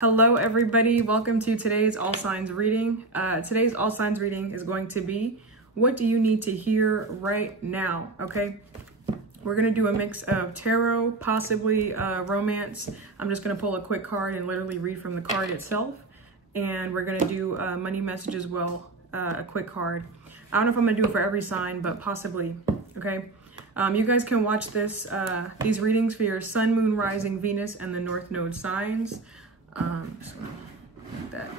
Hello everybody, welcome to today's all signs reading. Today's all signs reading is going to be, what do you need to hear right now? Okay, we're going to do a mix of tarot, possibly romance. I'm just going to pull a quick card and literally read from the card itself. And we're going to do money message as well, a quick card. I don't know if I'm going to do it for every sign, but possibly. Okay, you guys can watch these readings for your sun, moon, rising, Venus, and the north node signs.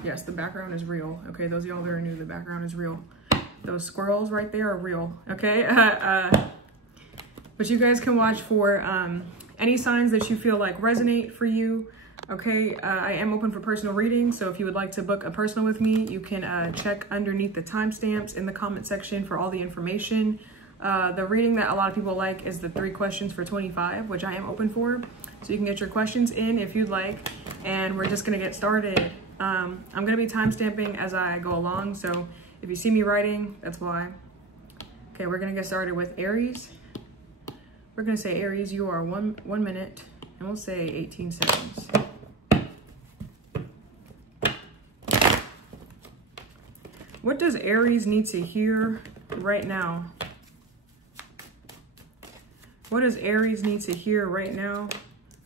Yes, the background is real. Okay, those of y'all that are new, the background is real. Those squirrels right there are real. Okay, but you guys can watch for any signs that you feel like resonate for you. Okay, I am open for personal readings, so if you would like to book a personal with me, you can check underneath the timestamps in the comment section for all the information. The reading that a lot of people like is the 3 questions for 25, which I am open for. So you can get your questions in if you'd like, and we're just gonna get started. I'm gonna be timestamping as I go along, so if you see me writing, that's why. Okay, we're gonna get started with Aries. We're gonna say, Aries, you are one minute, and we'll say 18 seconds. What does Aries need to hear right now? What does Aries need to hear right now?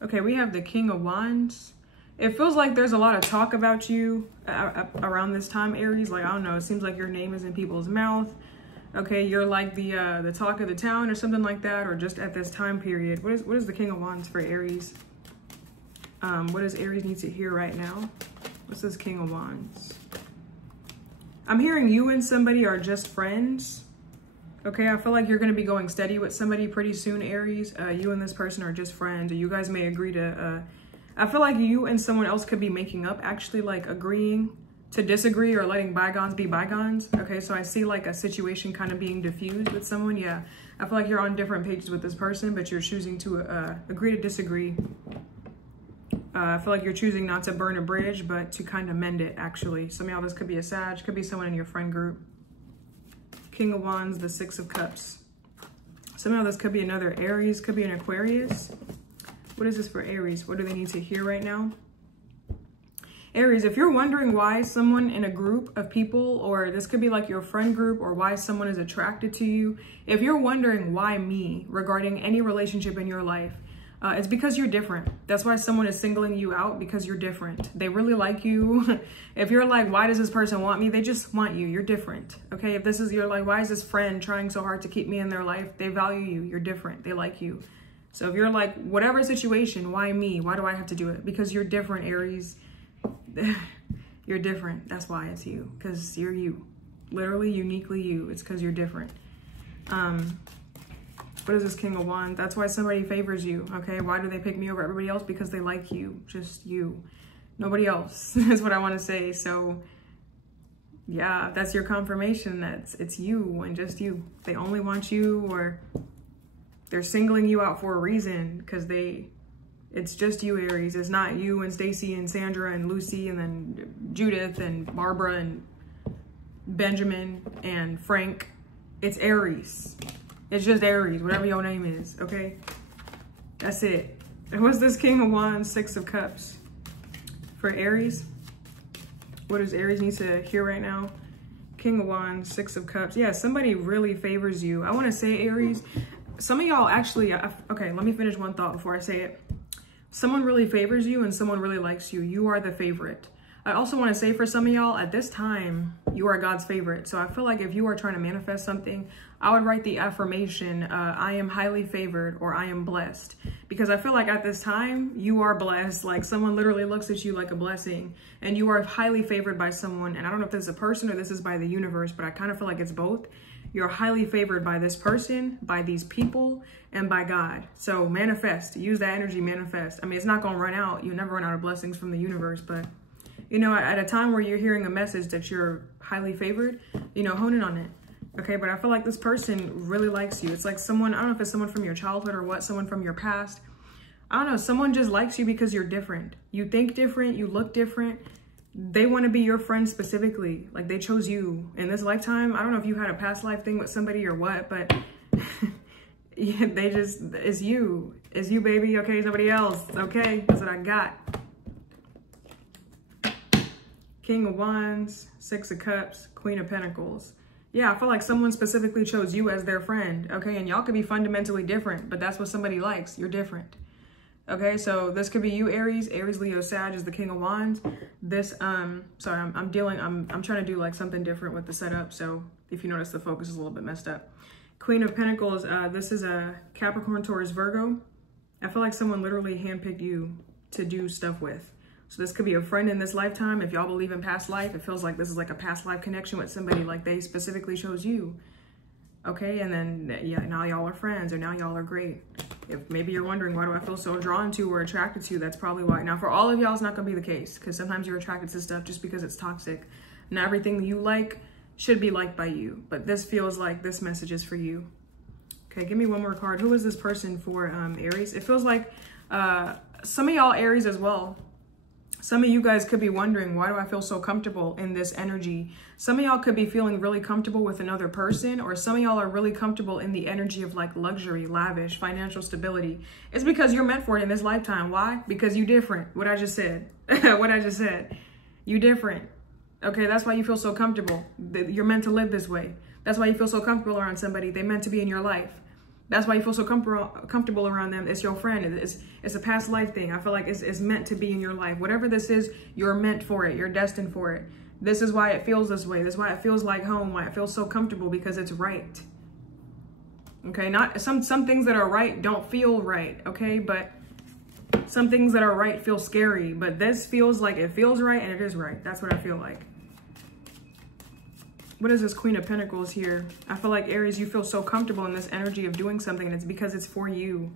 Okay, we have the King of Wands. It feels like there's a lot of talk about you around this time, Aries. Like, I don't know, it seems like your name is in people's mouth. Okay, you're like the talk of the town or something like that, or just at this time period. What is the King of Wands for Aries? What does Aries need to hear right now? What's this King of Wands? I'm hearing you and somebody are just friends. Okay, I feel like you're going to be going steady with somebody pretty soon, Aries. You and this person are just friends. You guys may agree to, I feel like you and someone else could be making up, actually, like agreeing to disagree or letting bygones be bygones. Okay, so I see like a situation kind of being diffused with someone. Yeah, I feel like you're on different pages with this person, but you're choosing to agree to disagree. I feel like you're choosing not to burn a bridge, but to kind of mend it, actually. Some of y'all, this could be a Sag, could be someone in your friend group. King of Wands, the 6 of Cups. Somehow this could be another Aries, could be an Aquarius. What is this for Aries? What do they need to hear right now? Aries, if you're wondering why someone in a group of people, or this could be like your friend group, or why someone is attracted to you, if you're wondering why me regarding any relationship in your life, it's because you're different. That's why someone is singling you out, because you're different. They really like you. If you're like, why does this person want me? They just want you. You're different. Okay, if this is, you're like, why is this friend trying so hard to keep me in their life? They value you. You're different. They like you. So if you're like, whatever situation, why me? Why do I have to do it? Because you're different, Aries. You're different. That's why it's you. Because you're you. Literally, uniquely you. It's because you're different. What is this King of Wands? That's why somebody favors you, okay? Why do they pick me over everybody else? Because they like you, just you. Nobody else is what I want to say. So yeah, that's your confirmation that it's you and just you. They only want you, or they're singling you out for a reason, because it's just you, Aries. It's not you and Stacy and Sandra and Lucy and then Judith and Barbara and Benjamin and Frank. It's Aries. It's just Aries, whatever your name is, okay? That's it. What's this King of Wands, 6 of Cups? For Aries, what does Aries need to hear right now? King of Wands, 6 of Cups. Yeah, somebody really favors you. I want to say, Aries, some of y'all actually, okay, let me finish one thought before I say it. Someone really favors you and someone really likes you. You are the favorite. I also want to say, for some of y'all, at this time, you are God's favorite. So I feel like if you are trying to manifest something, I would write the affirmation, I am highly favored, or I am blessed. Because I feel like at this time, you are blessed. Like, someone literally looks at you like a blessing, and you are highly favored by someone. And I don't know if this is a person or this is by the universe, but I kind of feel like it's both. You're highly favored by this person, by these people, and by God. So manifest, use that energy, manifest. I mean, it's not going to run out. You never run out of blessings from the universe, but you know, at a time where you're hearing a message that you're highly favored, you know, hone in on it. Okay, but I feel like this person really likes you. It's like someone, I don't know if it's someone from your childhood or what, someone from your past. I don't know, someone just likes you because you're different. You think different, you look different. They want to be your friend specifically. Like, they chose you in this lifetime. I don't know if you had a past life thing with somebody or what, but yeah, they just, it's you, baby. Okay, it's nobody else. Okay, that's what I got. King of Wands, Six of Cups, Queen of Pentacles. Yeah, I feel like someone specifically chose you as their friend, okay? And y'all could be fundamentally different, but that's what somebody likes. You're different. Okay, so this could be you, Aries. Aries, Leo, Sag is the King of Wands. This, sorry, I'm trying to do like something different with the setup. So if you notice, the focus is a little bit messed up. Queen of Pentacles, this is a Capricorn, Taurus, Virgo. I feel like someone literally handpicked you to do stuff with. So this could be a friend in this lifetime. If y'all believe in past life, it feels like this is like a past life connection with somebody, like they specifically chose you. Okay, and then, yeah, now y'all are friends, or now y'all are great. If maybe you're wondering, why do I feel so drawn to or attracted to? That's probably why. Now, for all of y'all, it's not going to be the case, because sometimes you're attracted to stuff just because it's toxic. Not everything you like should be liked by you, but this feels like this message is for you. Okay, give me one more card. Who is this person for, Aries? It feels like some of y'all Aries as well. Some of you guys could be wondering, why do I feel so comfortable in this energy? Some of y'all could be feeling really comfortable with another person, or some of y'all are really comfortable in the energy of like luxury, lavish, financial stability. It's because you're meant for it in this lifetime. Why? Because you're different. What I just said. What I just said. You different. Okay, that's why you feel so comfortable. You're meant to live this way. That's why you feel so comfortable around somebody. They're meant to be in your life. That's why you feel so comfortable around them. It's your friend. It's a past life thing. I feel like it's meant to be in your life. Whatever this is, you're meant for it. You're destined for it. This is why it feels this way. This is why it feels like home, why it feels so comfortable, because it's right. Okay, not some things that are right don't feel right, okay? But some things that are right feel scary. But this feels like it feels right, and it is right. That's what I feel like. What is this Queen of Pentacles here? I feel like, Aries, you feel so comfortable in this energy of doing something, and it's because it's for you.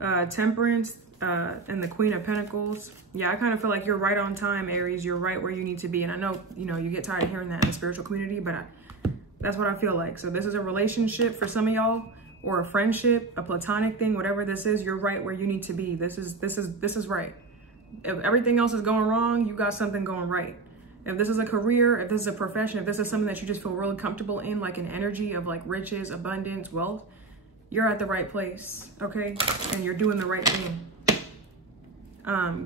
Temperance and the Queen of Pentacles. Yeah, I kind of feel like you're right on time, Aries. You're right where you need to be. And I know, you get tired of hearing that in the spiritual community, but that's what I feel like. So this is a relationship for some of y'all, or a friendship, a platonic thing, whatever this is, you're right where you need to be. This is right. If everything else is going wrong, you got something going right. If this is a career, if this is a profession, if this is something that you just feel really comfortable in, like an energy of like riches, abundance, wealth, you're at the right place, okay? And you're doing the right thing.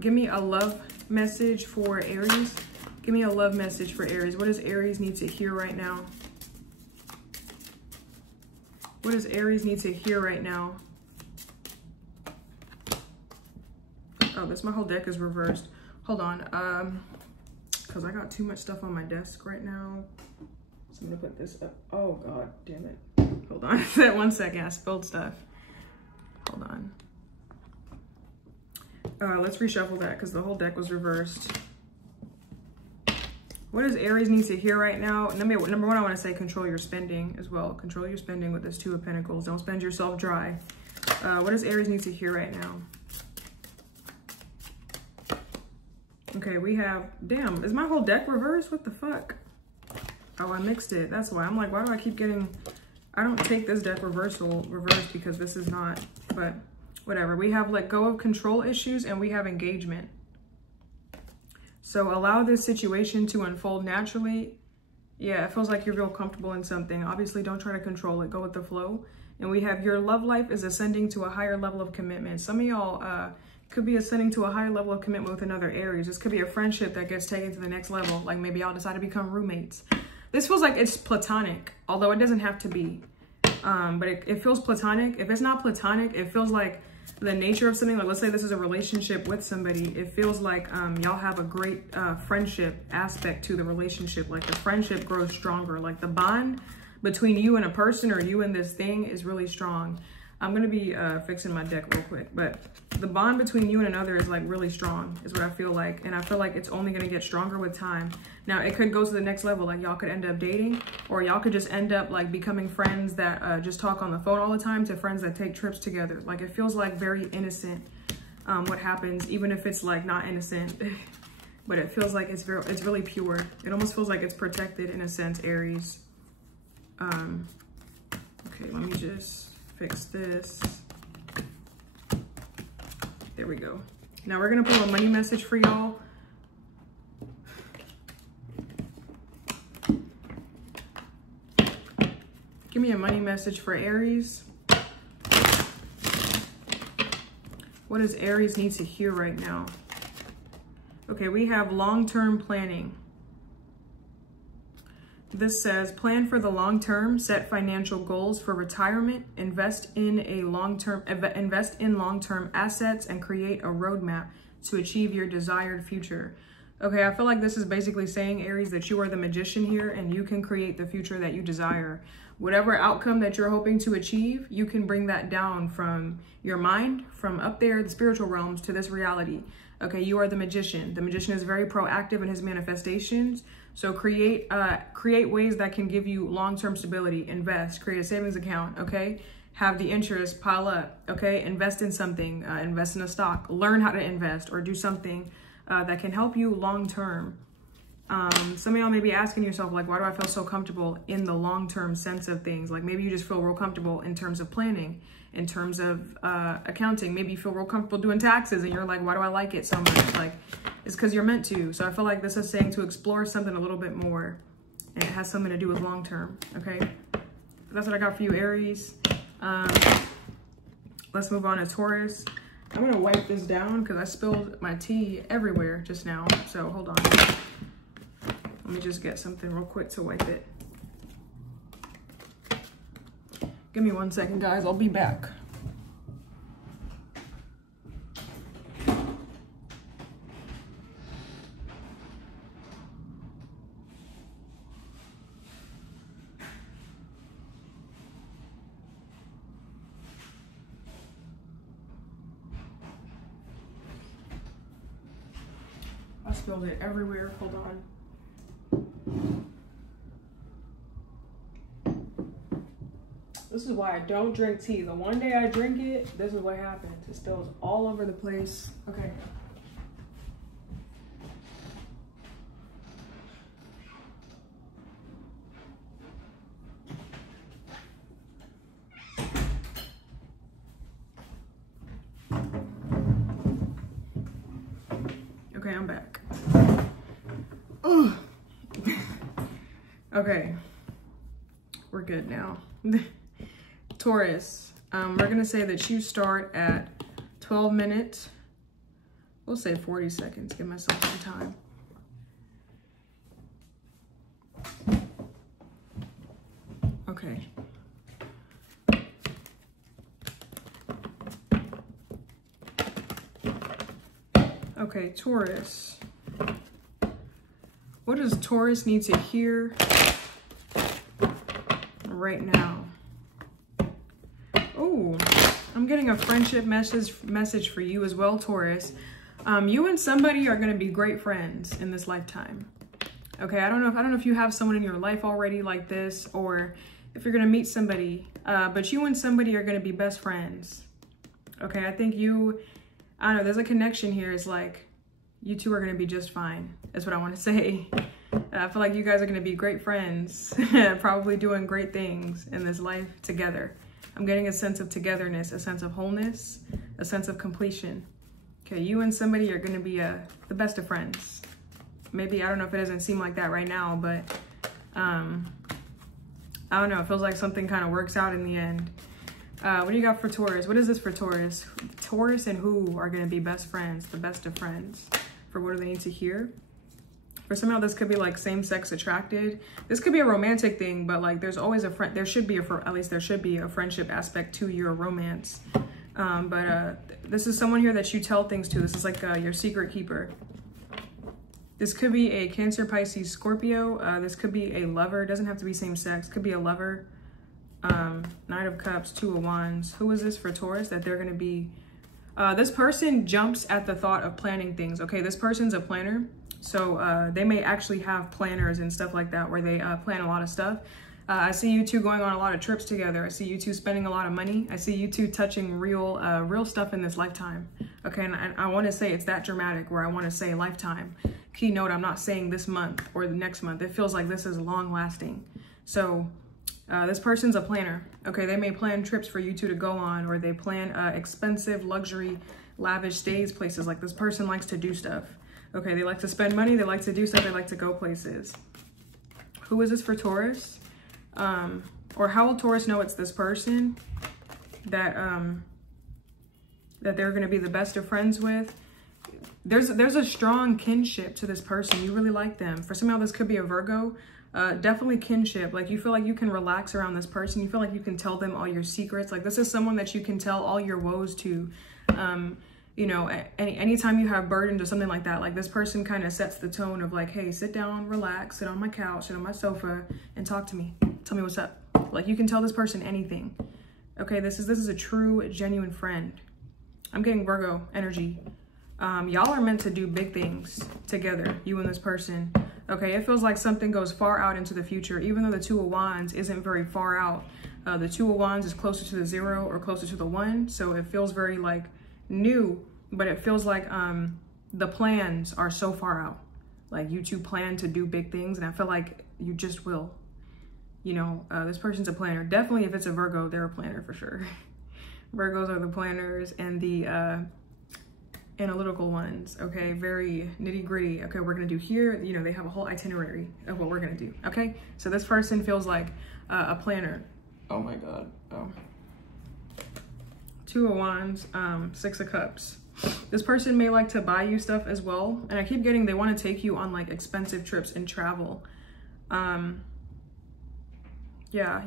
Give me a love message for Aries. Give me a love message for Aries. What does Aries need to hear right now? What does Aries need to hear right now? Oh, my whole deck is reversed. Hold on. Because I got too much stuff on my desk right now. So I'm gonna put this up. Oh God, damn it. Hold on. That 1 second, I spilled stuff. Hold on. Let's reshuffle that because the whole deck was reversed. What does Aries need to hear right now? Number one, I want to say control your spending as well. Control your spending with this Two of Pentacles. Don't spend yourself dry. What does Aries need to hear right now? Okay, we have, damn, is my whole deck reversed? What the fuck? Oh, I mixed it. That's why. I'm like, why do I keep getting, I don't take this deck reversed because this is not, but whatever. We have let go of control issues, and we have engagement. So allow this situation to unfold naturally. Yeah, it feels like you're real comfortable in something. Obviously, don't try to control it. Go with the flow. And we have your love life is ascending to a higher level of commitment. Some of y'all could be ascending to a higher level of commitment with another Aries. This could be a friendship that gets taken to the next level. Like maybe y'all decide to become roommates. This feels like it's platonic, although it doesn't have to be. But it feels platonic. If it's not platonic, it feels like the nature of something. Like let's say this is a relationship with somebody. It feels like y'all have a great friendship aspect to the relationship. Like the friendship grows stronger. Like the bond between you and a person, or you and this thing, is really strong. I'm going to be fixing my deck real quick, but the bond between you and another is like really strong is what I feel like. And I feel like it's only going to get stronger with time. Now it could go to the next level. Like y'all could end up dating, or y'all could just end up like becoming friends that just talk on the phone all the time, to friends that take trips together. Like it feels like very innocent what happens, even if it's like not innocent, but it feels like it's really pure. It almost feels like it's protected in a sense, Aries. Okay, let me just fix this. There we go. Now we're gonna pull a money message for y'all. Give me a money message for Aries. What does Aries need to hear right now? Okay, we have long-term planning. This says, plan for the long term, set financial goals for retirement, invest in long-term assets, and create a roadmap to achieve your desired future. Okay, I feel like this is basically saying, Aries, that you are the magician here and you can create the future that you desire. Whatever outcome that you're hoping to achieve, you can bring that down from your mind, from up there, the spiritual realms, to this reality. Okay, you are the magician. The magician is very proactive in his manifestations. So create ways that can give you long-term stability. Invest, create a savings account, okay? Have the interest pile up, okay? Invest in something, invest in a stock. Learn how to invest or do something that can help you long-term. Some of y'all may be asking yourself, like, why do I feel so comfortable in the long-term sense of things? Like, maybe you just feel real comfortable in terms of planning, in terms of accounting. Maybe you feel real comfortable doing taxes and you're like, why do I like it so much? Like, it's because you're meant to. So I feel like this is saying to explore something a little bit more, and it has something to do with long-term, okay? That's what I got for you, Aries. Let's move on to Taurus. I'm gonna wipe this down because I spilled my tea everywhere just now. So hold on. Let me just get something real quick to wipe it. Give me 1 second, guys. I'll be back. I spilled it everywhere. Hold on. This is why I don't drink tea. The one day I drink it, this is what happens. It spills all over the place. Okay. Okay, I'm back. Ugh. Okay. We're good now. Taurus, we're going to say that you start at 12 minutes. We'll say 40 seconds. Give myself some time. Okay. Okay, Taurus. What does Taurus need to hear right now? Oh, I'm getting a friendship message for you as well, Taurus. You and somebody are going to be great friends in this lifetime. Okay, I don't know if you have someone in your life already like this, or if you're going to meet somebody, but you and somebody are going to be best friends. Okay, I think I don't know, there's a connection here. It's like you two are going to be just fine. That's what I want to say. I feel like you guys are going to be great friends, probably doing great things in this life together. I'm getting a sense of togetherness, a sense of wholeness, a sense of completion. Okay, you and somebody are going to be the best of friends. Maybe, I don't know if it doesn't seem like that right now, but I don't know. It feels like something kind of works out in the end. What do you got for Taurus? What is this for Taurus? Taurus and who are going to be best friends, the best of friends? For what do they need to hear? For some of y'all, this could be like same-sex attracted. This could be a romantic thing, but like there's always there should be a friendship aspect to your romance. This is someone here that you tell things to. This is like your secret keeper. This could be a Cancer, Pisces, Scorpio. This could be a lover. It doesn't have to be same sex. Could be a lover. Knight of Cups, Two of Wands. Who is this for Taurus? That they're going to be... this person jumps at the thought of planning things. Okay, this person's a planner. So they may actually have planners and stuff like that where they plan a lot of stuff. I see you two going on a lot of trips together. I see you two spending a lot of money. I see you two touching real stuff in this lifetime. Okay, and I want to say it's that dramatic where I want to say lifetime. Keynote, I'm not saying this month or the next month. It feels like this is long lasting. So this person's a planner. Okay, they may plan trips for you two to go on, or they plan expensive, luxury, lavish stays, places. Like this person likes to do stuff. Okay, they like to spend money, they like to do stuff, they like to go places. Who is this for Taurus? Or how will Taurus know it's this person that that they're going to be the best of friends with? there's a strong kinship to this person. You really like them. For some of y'all, this could be a Virgo. Definitely kinship. Like, you feel like you can relax around this person. You feel like you can tell them all your secrets. Like, this is someone that you can tell all your woes to. You know, anytime you have burdens or something like that, like, this person kind of sets the tone of like, hey, sit down, relax, sit on my couch, sit on my sofa, and talk to me. Tell me what's up. Like, you can tell this person anything. Okay, this is a true, genuine friend. I'm getting Virgo energy. Y'all are meant to do big things together, you and this person. Okay, it feels like something goes far out into the future, even though the Two of Wands isn't very far out. The Two of Wands is closer to the 0 or closer to the 1, so it feels very like new, but it feels like the plans are so far out. Like, you two plan to do big things, and I feel like you just will. You know, this person's a planner. Definitely, if it's a Virgo, they're a planner for sure. Virgos are the planners and the analytical ones. Okay, very nitty gritty. Okay, we're gonna do here. You know, they have a whole itinerary of what we're gonna do. Okay, so this person feels like a planner. Oh my God. Oh. Two of Wands, 6 of Cups. This person may like to buy you stuff as well. And I keep getting they want to take you on like expensive trips and travel. Yeah,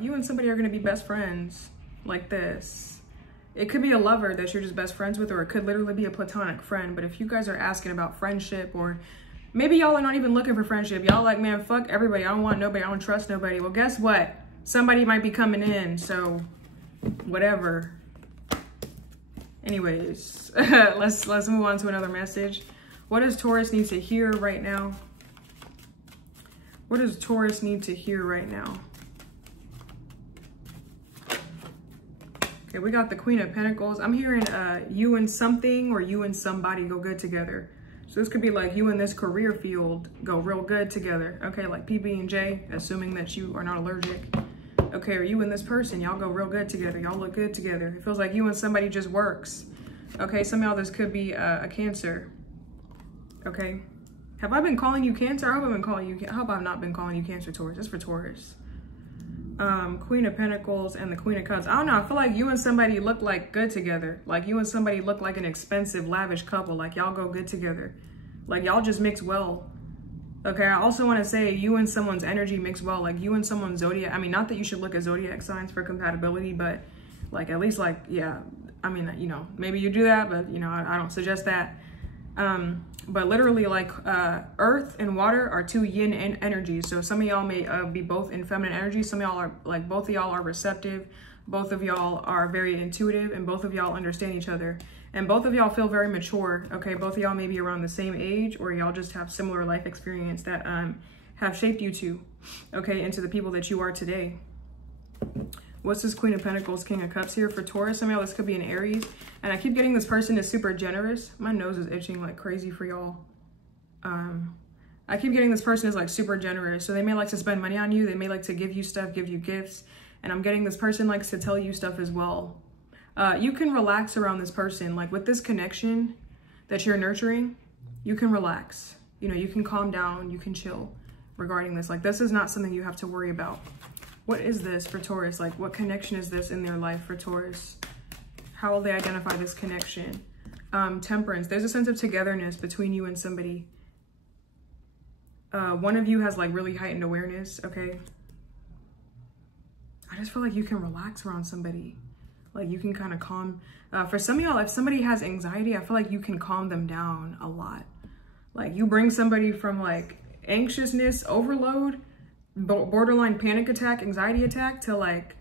you and somebody are going to be best friends like this. It could be a lover that you're just best friends with, or it could literally be a platonic friend. But if you guys are asking about friendship, or maybe y'all are not even looking for friendship. Y'all like, man, fuck everybody. I don't want nobody. I don't trust nobody. Well, guess what? Somebody might be coming in. So whatever. Anyways, let's move on to another message. What does Taurus need to hear right now? What does Taurus need to hear right now? Okay, we got the Queen of Pentacles. I'm hearing you and something, or you and somebody go good together. So this could be like you and this career field go real good together. Okay, like PB&J, assuming that you are not allergic. Okay, or you and this person, y'all go real good together. Y'all look good together. It feels like you and somebody just works. Okay, some of y'all, this could be a Cancer. Okay, have I been calling you Cancer? I hope I've been calling you. I hope I've not been calling you Cancer, Taurus. It's for Taurus. Queen of Pentacles and the Queen of Cups. I don't know. I feel like you and somebody look like good together. Like you and somebody look like an expensive, lavish couple. Like y'all go good together. Like y'all just mix well. Okay, I also want to say you and someone's energy mix well. Like you and someone's zodiac. I mean, not that you should look at zodiac signs for compatibility, but like at least like, yeah, I mean, you know, maybe you do that, but you know, I don't suggest that. But literally like earth and water are two yin and energies. So some of y'all may be both in feminine energy. Some of y'all are like, both of y'all are receptive. Both of y'all are very intuitive, and both of y'all understand each other. And both of y'all feel very mature. Okay, both of y'all may be around the same age, or y'all just have similar life experience that have shaped you two, okay, into the people that you are today. What's this Queen of Pentacles, King of Cups here for Taurus? Some of y'all, this could be an Aries. And I keep getting this person is super generous. My nose is itching like crazy for y'all. I keep getting this person is like super generous. So they may like to spend money on you. They may like to give you stuff, give you gifts. And I'm getting this person likes to tell you stuff as well. You can relax around this person. Like with this connection that you're nurturing, you can relax. You know, you can calm down, you can chill regarding this. Like this is not something you have to worry about. What is this for Taurus? Like what connection is this in their life for Taurus? How will they identify this connection? Temperance. There's a sense of togetherness between you and somebody. One of you has like really heightened awareness, okay? I just feel like you can relax around somebody. Like you can kind of calm. For some of y'all, if somebody has anxiety, I feel like you can calm them down a lot. Like you bring somebody from like anxiousness, overload, borderline panic attack, anxiety attack, to like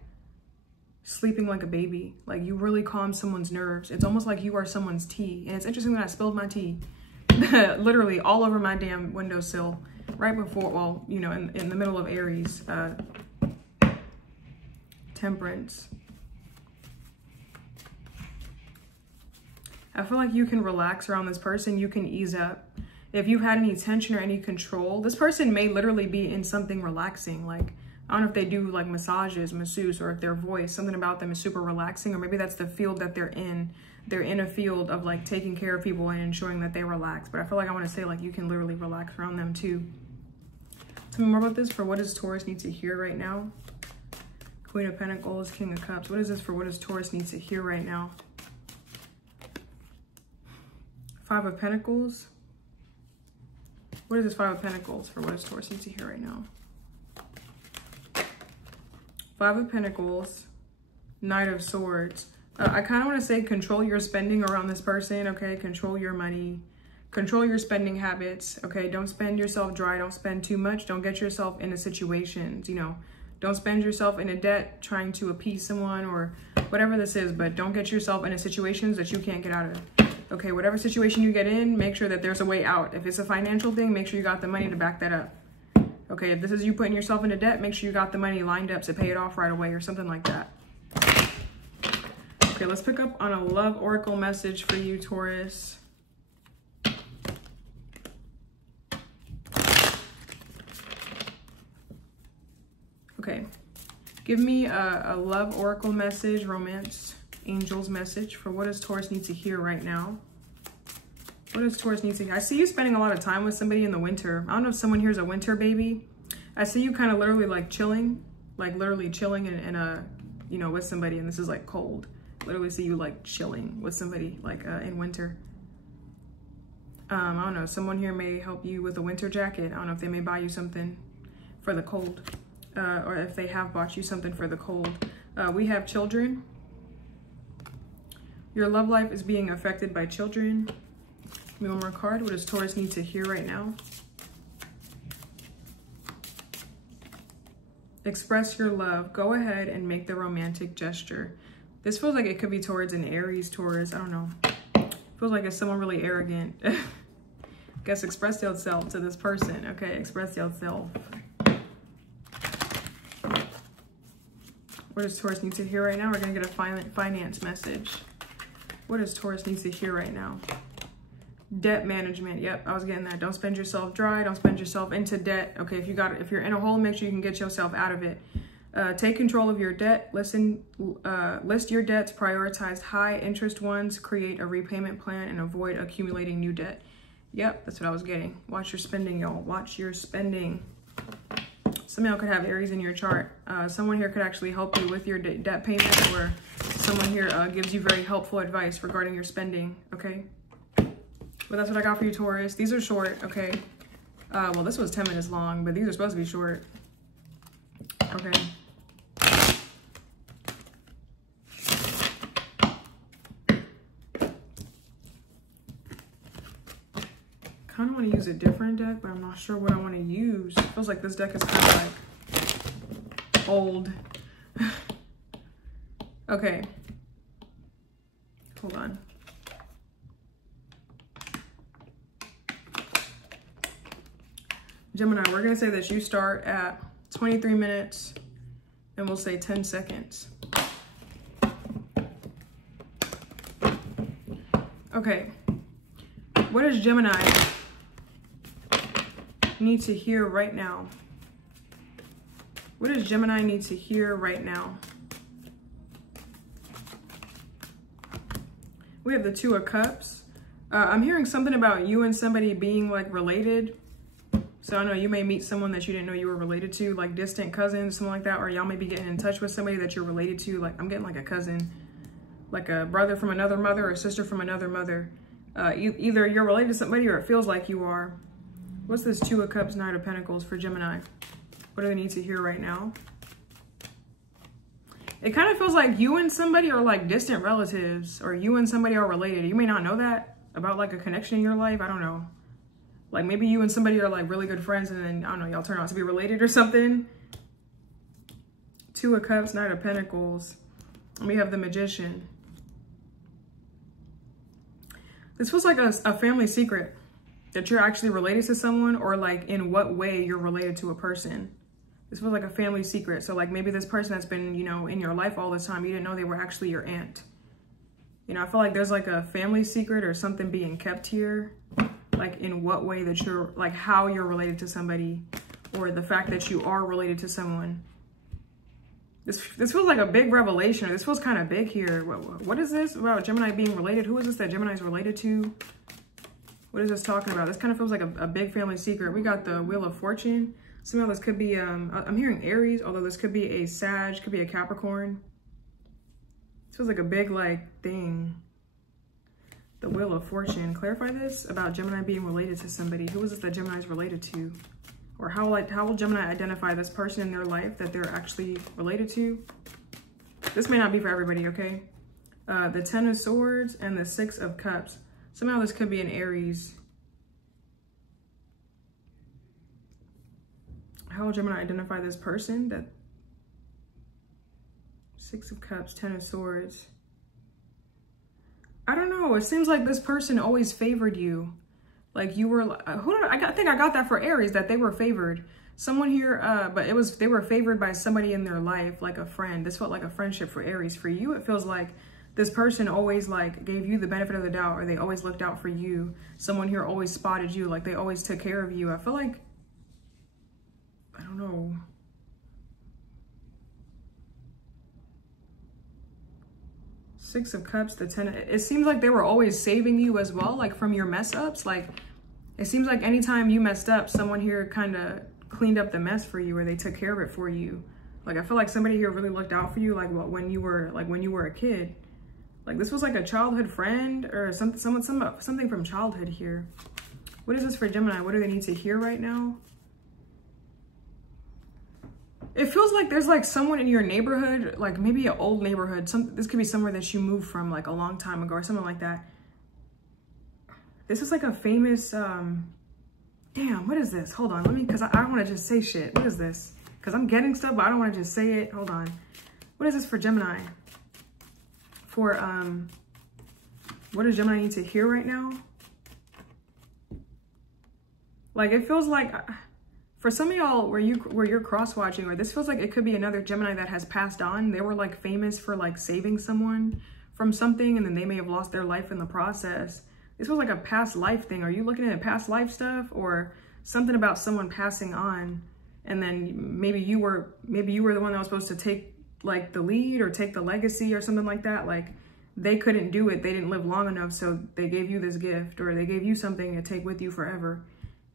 sleeping like a baby. Like you really calm someone's nerves. It's almost like you are someone's tea. And it's interesting that I spilled my tea literally all over my damn windowsill right before, well, you know, in the middle of Aries. Temperance. I feel like you can relax around this person. You can ease up. If you've had any tension or any control, this person may literally be in something relaxing. Like, I don't know if they do like massages, masseuse, or if their voice, something about them is super relaxing, or maybe that's the field that they're in. They're in a field of like taking care of people and ensuring that they relax. But I feel like I want to say like you can literally relax around them too. Tell me more about this for what does Taurus need to hear right now? Queen of Pentacles, King of Cups. What is this for what does Taurus need to hear right now? Five of Pentacles. What is this Five of Pentacles for what does Taurus need to hear right now? Five of Pentacles, Knight of Swords. I kind of want to say control your spending around this person, okay? Control your money. Control your spending habits, okay? Don't spend yourself dry. Don't spend too much. Don't get yourself into situations, you know. Don't spend yourself in a debt trying to appease someone or whatever this is, but don't get yourself into situations that you can't get out of. Okay, whatever situation you get in, make sure that there's a way out. If it's a financial thing, make sure you got the money to back that up. Okay, if this is you putting yourself into debt, make sure you got the money lined up to pay it off right away or something like that. Okay, let's pick up on a love oracle message for you, Taurus. Okay, give me a love oracle message, romance, angels message for what does Taurus need to hear right now? What does Taurus need to hear? I see you spending a lot of time with somebody in the winter. I don't know if someone here's a winter baby. I see you kind of literally like chilling, like literally chilling in a, you know, with somebody, and this is like cold. Literally see you like chilling with somebody like in winter. I don't know, someone here may help you with a winter jacket. I don't know if they may buy you something for the cold. Or if they have bought you something for the cold. We have children. Your love life is being affected by children. Give me one more card. What does Taurus need to hear right now? Express your love. Go ahead and make the romantic gesture. This feels like it could be towards an Aries, Taurus. I don't know. Feels like it's someone really arrogant. Guess express yourself to this person. Okay, express yourself. What does Taurus need to hear right now? We're going to get a finance message. What does Taurus need to hear right now? Debt management. Yep, I was getting that. Don't spend yourself dry. Don't spend yourself into debt. Okay, if you're in a hole, make sure you can get yourself out of it. Take control of your debt. List your debts. Prioritize high interest ones. Create a repayment plan and avoid accumulating new debt. Yep, that's what I was getting. Watch your spending, y'all. Watch your spending. Some of y'all could have Aries in your chart. Someone here could actually help you with your debt payment, or someone here gives you very helpful advice regarding your spending, okay? But that's what I got for you, Taurus. These are short, okay? Well, this was 10 minutes long, but these are supposed to be short. Okay. Kind of want to use a different deck, but I'm not sure what I want to use. It feels like this deck is kind of like old. Okay. Hold on. Gemini, we're going to say that you start at 23 minutes and we'll say 10 seconds. Okay. What does Gemini need to hear right now? What does Gemini need to hear right now? We have the Two of Cups. I'm hearing something about you and somebody being like related. So I know you may meet someone that you didn't know you were related to, like distant cousins, something like that, or y'all may be getting in touch with somebody that you're related to. Like I'm getting like a cousin, like a brother from another mother or a sister from another mother. Either you're related to somebody or it feels like you are. What's this Two of Cups, Knight of Pentacles for Gemini? What do they need to hear right now? It kind of feels like you and somebody are like distant relatives, or you and somebody are related. You may not know that about like a connection in your life. I don't know. Like maybe you and somebody are like really good friends and then, I don't know, y'all turn out to be related or something. Two of Cups, Knight of Pentacles. And we have the Magician. This feels like a family secret, that you're actually related to someone, or like in what way you're related to a person. This feels like a family secret. So like maybe this person that's been, you know, in your life all this time, you didn't know they were actually your aunt. You know, I feel like there's like a family secret or something being kept here. Like in what way that you're, like how you're related to somebody, or the fact that you are related to someone. This feels like a big revelation. This feels kind of big here. What is this about Gemini being related? Who is this that Gemini is related to? What is this talking about? This kind of feels like a big family secret. We got the Wheel of Fortune. Some of this could be, I'm hearing Aries, although this could be a Sag, could be a Capricorn. This feels like a big like thing. The Wheel of Fortune. Clarify this about Gemini being related to somebody. Who is it that Gemini is related to? Or how will Gemini identify this person in their life that they're actually related to? This may not be for everybody, okay? The Ten of Swords and the Six of Cups. Somehow this could be an Aries. How will Gemini identify this person? That Six of Cups, Ten of Swords. I don't know. It seems like this person always favored you. Like you were, I think I got that for Aries, that they were favored. Someone here, but they were favored by somebody in their life, like a friend. This felt like a friendship for Aries. For you, it feels like this person always like gave you the benefit of the doubt, or they always looked out for you. Someone here always spotted you, like they always took care of you. I feel like, I don't know. Six of Cups, the Ten. It seems like they were always saving you as well, like from your mess ups. Like it seems like anytime you messed up, someone here kind of cleaned up the mess for you, or they took care of it for you. Like I feel like somebody here really looked out for you, like when you were a kid. Like this was like a childhood friend or something from childhood here. What is this for Gemini? What do they need to hear right now? It feels like there's like someone in your neighborhood, like maybe an old neighborhood. This could be somewhere that you moved from like a long time ago or something like that. This is like a famous, damn, what is this? Hold on, because I don't want to just say shit. What is this? Because I'm getting stuff, but I don't want to just say it. Hold on. What is this for Gemini? For, what does Gemini need to hear right now? Like, it feels like, for some of y'all where you're cross-watching, or this feels like it could be another Gemini that has passed on. They were like famous for like saving someone from something, and then they may have lost their life in the process. This was like a past life thing. Are you looking at past life stuff, or something about someone passing on, and then maybe you were the one that was supposed to take like the lead or take the legacy or something like that? Like they couldn't do it. They didn't live long enough, so they gave you this gift, or they gave you something to take with you forever,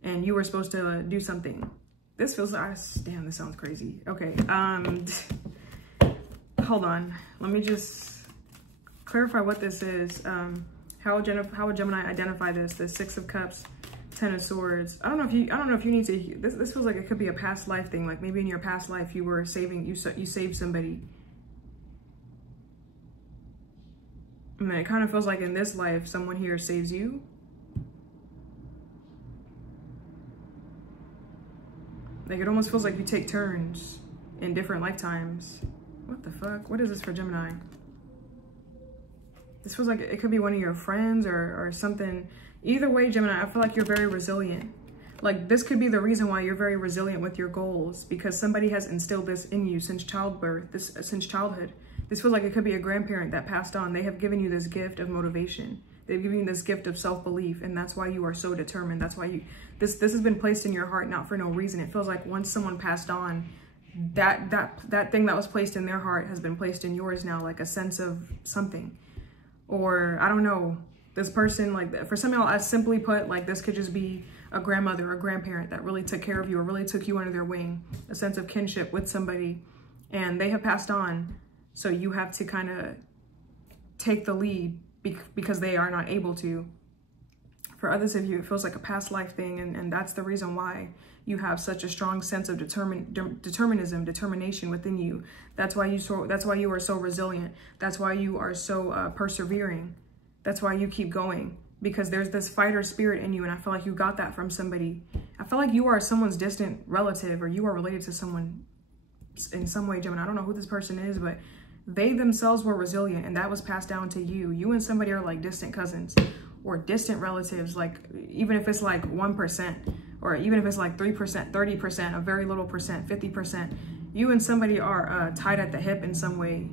and you were supposed to do something. This feels like, damn, this sounds crazy. Okay, hold on. Let me just clarify what this is. How would Gemini identify this? The Six of Cups, Ten of Swords. I don't know if you need to. This feels like it could be a past life thing. Like maybe in your past life you were you saved somebody. And then it kind of feels like in this life someone here saves you. Like it almost feels like you take turns in different lifetimes. What the fuck? What is this for Gemini? This feels like it could be one of your friends or something. Either way, Gemini, I feel like you're very resilient. Like this could be the reason why you're very resilient with your goals, because somebody has instilled this in you since childbirth, since childhood. This feels like it could be a grandparent that passed on. They have given you this gift of motivation. They've given you this gift of self-belief, and that's why you are so determined. That's why this has been placed in your heart, not for no reason. It feels like once someone passed on, that thing that was placed in their heart has been placed in yours now, like a sense of something. Or I don't know, this person, like for some of y'all, I simply put, like this could just be a grandmother or a grandparent that really took care of you or really took you under their wing, a sense of kinship with somebody, and they have passed on. So you have to kind of take the lead because they are not able to. For others of you, it feels like a past life thing, and that's the reason why you have such a strong sense of determination within you. That's why you are so resilient. That's why you are so persevering. That's why you keep going, because there's this fighter spirit in you, and I feel like you got that from somebody. I feel like you are someone's distant relative, or you are related to someone in some way, Gemini. I don't know who this person is, but they themselves were resilient, and that was passed down to you. You and somebody are like distant cousins or distant relatives, like even if it's like 1%, or even if it's like 3%, 30%, a very little percent, 50%, you and somebody are tied at the hip in some way.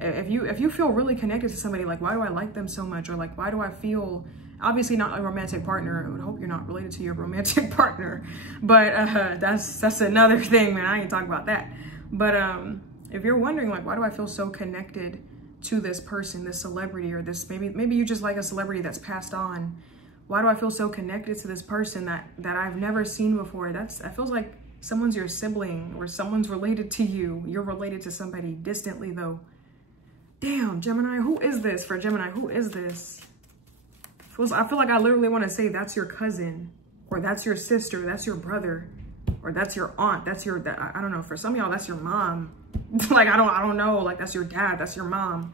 If you feel really connected to somebody, like why do I like them so much, or like why do I feel, obviously not a romantic partner. I would hope you're not related to your romantic partner, but that's another thing, man. I ain't talking about that. But if you're wondering, like, why do I feel so connected to this person, this celebrity, or this, maybe you just like a celebrity that's passed on. Why do I feel so connected to this person that I've never seen before? That feels like someone's your sibling, or someone's related to you. You're related to somebody distantly though. Damn, Gemini, who is this for Gemini? Who is this? I feel like I literally want to say that's your cousin, or that's your sister, that's your brother, or that's your aunt, that's your, I don't know, for some of y'all, that's your mom. Like, I don't know, like that's your dad, that's your mom.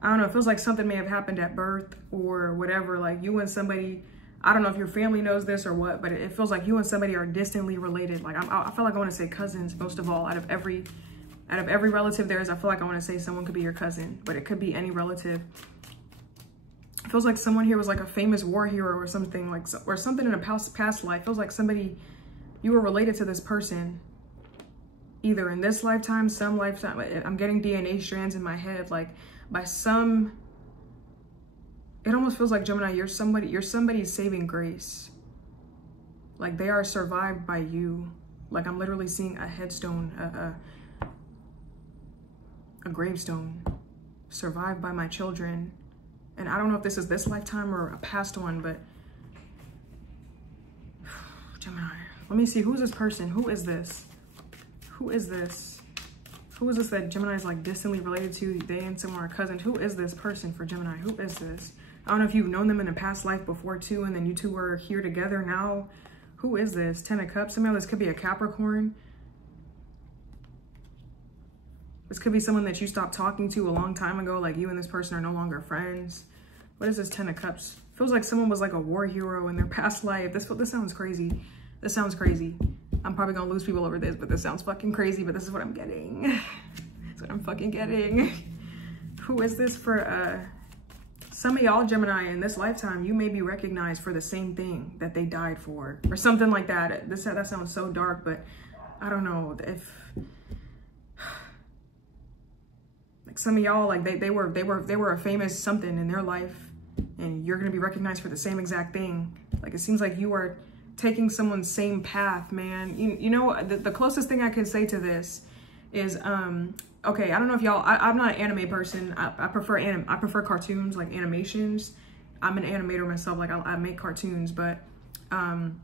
I don't know, it feels like something may have happened at birth or whatever, like you and somebody, I don't know if your family knows this or what, but it feels like you and somebody are distantly related. Like, I feel like I want to say cousins, most of all, out of every relative there is, I feel like I want to say someone could be your cousin, but it could be any relative. It feels like someone here was like a famous war hero or something, like, or something in a past life. It feels like somebody, you were related to this person, either in this lifetime, some lifetime. I'm getting DNA strands in my head, like by some, it almost feels like, Gemini, you're somebody's saving grace. Like they are survived by you. Like I'm literally seeing a headstone, a gravestone, survived by my children. And I don't know if this is this lifetime or a past one, but Gemini, let me see, who's this person? Who is this? Who is this? Who is this that Gemini is like distantly related to? They and someone are cousins. Who is this person for Gemini? Who is this? I don't know if you've known them in a past life before too, and then you two were here together now. Who is this? 10 of Cups. Somehow this could be a Capricorn. This could be someone that you stopped talking to a long time ago, like you and this person are no longer friends. What is this 10 of Cups? Feels like someone was like a war hero in their past life. This sounds crazy. This sounds crazy. I'm probably gonna lose people over this, but this sounds fucking crazy, but this is what I'm getting. That's what I'm fucking getting. Who is this for some of y'all, Gemini, in this lifetime, you may be recognized for the same thing that they died for, or something like that. That sounds so dark, but I don't know if, like some of y'all, like they were a famous something in their life, and you're gonna be recognized for the same exact thing. Like it seems like you are taking someone's same path, man. You know, the closest thing I can say to this is, okay, I don't know if y'all, I'm not an anime person. I prefer cartoons, like animations. I'm an animator myself, like I make cartoons, but I'm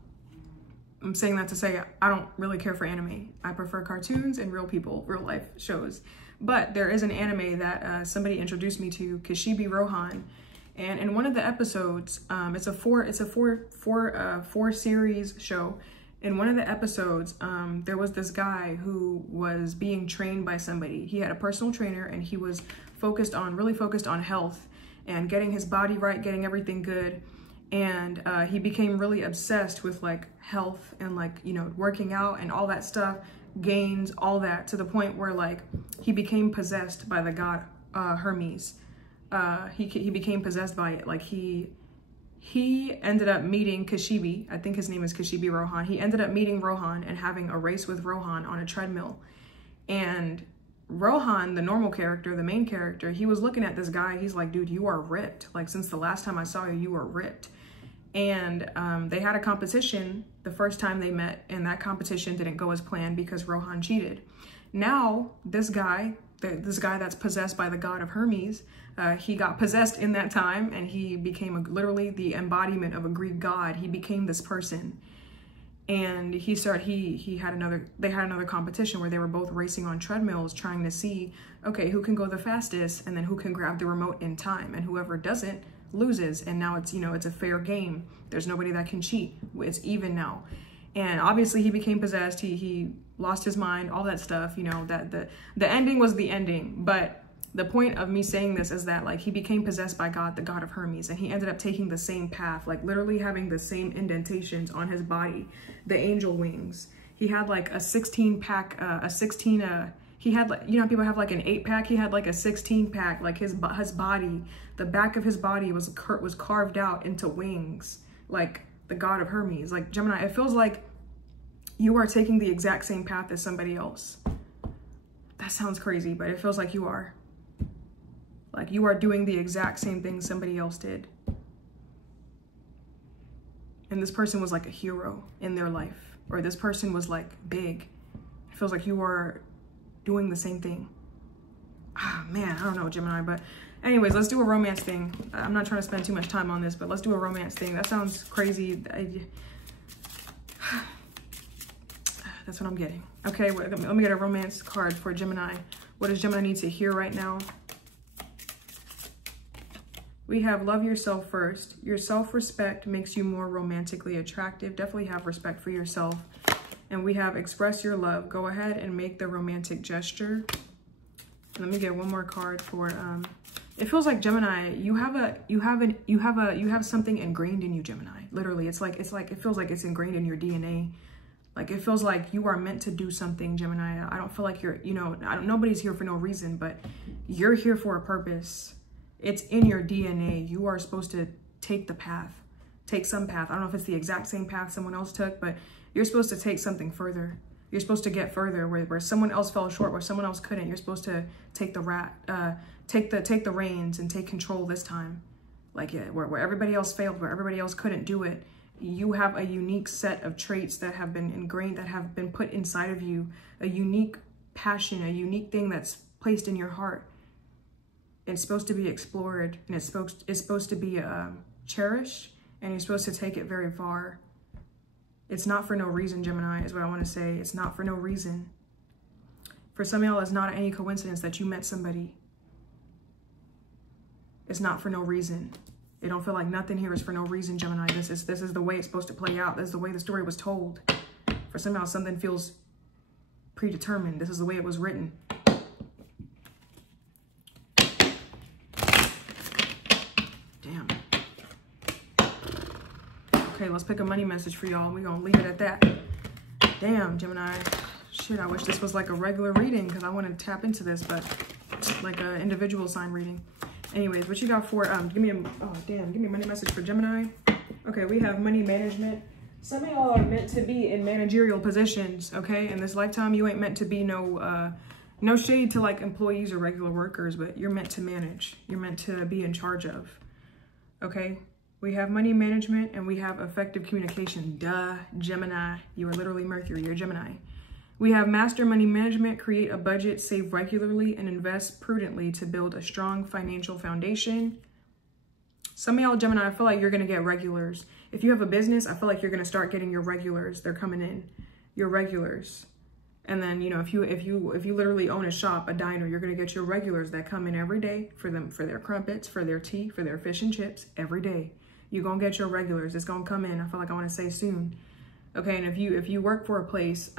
saying that to say I don't really care for anime. I prefer cartoons and real people, real life shows. But there is an anime that somebody introduced me to, Kishibe Rohan. And in one of the episodes, it's a four series show. In one of the episodes, there was this guy who was being trained by somebody. He had a personal trainer, and he was really focused on health and getting his body right, getting everything good. And he became really obsessed with like health and like, you know, working out and all that stuff, gains, all that, to the point where like he became possessed by the god Hermes. He became possessed by it. Like he ended up meeting Kishibe. I think his name is Kishibe Rohan. He ended up meeting Rohan and having a race with Rohan on a treadmill. And Rohan, the normal character, the main character, he was looking at this guy. He's like, dude, you are ripped. Like since the last time I saw you, you were ripped. And they had a competition the first time they met, and that competition didn't go as planned because Rohan cheated. Now this guy that's possessed by the god of Hermes, he got possessed in that time, and he became literally the embodiment of a Greek god. He became this person, and they had another competition where they were both racing on treadmills, trying to see, okay, who can go the fastest, and then who can grab the remote in time, and whoever doesn't loses. And now it's, you know, it's a fair game. There's nobody that can cheat. It's even now. And obviously he became possessed. He lost his mind, all that stuff, you know, that the ending was the ending. But the point of me saying this is that like he became possessed by God, the god of Hermes, and he ended up taking the same path, like literally having the same indentations on his body, the angel wings. He had like a 16 pack, he had like, you know, people have like an 8-pack. He had like a 16-pack, like his body, the back of his body was carved out into wings, like the god of Hermes. Like Gemini, it feels like you are taking the exact same path as somebody else. That sounds crazy, but it feels like you are. Like you are doing the exact same thing somebody else did. And this person was like a hero in their life, or this person was like big. It feels like you are doing the same thing. Ah, man, I don't know, Gemini, but anyways, let's do a romance thing. I'm not trying to spend too much time on this, but let's do a romance thing. That sounds crazy. That's what I'm getting. Okay, let me get a romance card for Gemini. What does Gemini need to hear right now? We have love yourself first. Your self-respect makes you more romantically attractive. Definitely have respect for yourself. And we have express your love. Go ahead and make the romantic gesture. Let me get one more card for it feels like Gemini, you have something ingrained in you, Gemini. Literally, it feels like it's ingrained in your DNA. Like it feels like you are meant to do something, Gemini. I don't feel like you're, nobody's here for no reason, but you're here for a purpose. It's in your DNA. You are supposed to take the path, take some path. I don't know if it's the exact same path someone else took, but you're supposed to take something further. You're supposed to get further where someone else fell short, where someone else couldn't. You're supposed to take the reins and take control this time. Like where everybody else failed, where everybody else couldn't do it. You have a unique set of traits that have been ingrained, that have been put inside of you, a unique passion, a unique thing that's placed in your heart. It's supposed to be explored, and it's supposed to be cherished, and you're supposed to take it very far. It's not for no reason, Gemini, is what I want to say. It's not for no reason. For some of y'all, it's not any coincidence that you met somebody. It's not for no reason. It don't feel like nothing here is for no reason, Gemini. This is the way it's supposed to play out. This is the way the story was told. For some of y'all, something feels predetermined. This is the way it was written. Damn. Okay, let's pick a money message for y'all. We're gonna leave it at that. Damn, Gemini. Shit, I wish this was like a regular reading because I want to tap into this, but like an individual sign reading. Anyways, what you got for, give me a money message for Gemini. Okay, we have money management. Some of y'all are meant to be in managerial positions, okay? In this lifetime, you ain't meant to be no shade to like employees or regular workers, but you're meant to manage. You're meant to be in charge of, okay? We have money management and we have effective communication. Duh, Gemini. You are literally Mercury, you're Gemini. We have master money management, create a budget, save regularly, and invest prudently to build a strong financial foundation. Some of y'all, Gemini, I feel like you're going to get regulars. If you have a business, I feel like you're going to start getting your regulars. They're coming in, your regulars. And then, if you literally own a shop, a diner, you're going to get your regulars that come in every day for their crumpets, for their tea, for their fish and chips every day. You're going to get your regulars. It's going to come in. I feel like I want to say soon. Okay. And if you work for a place,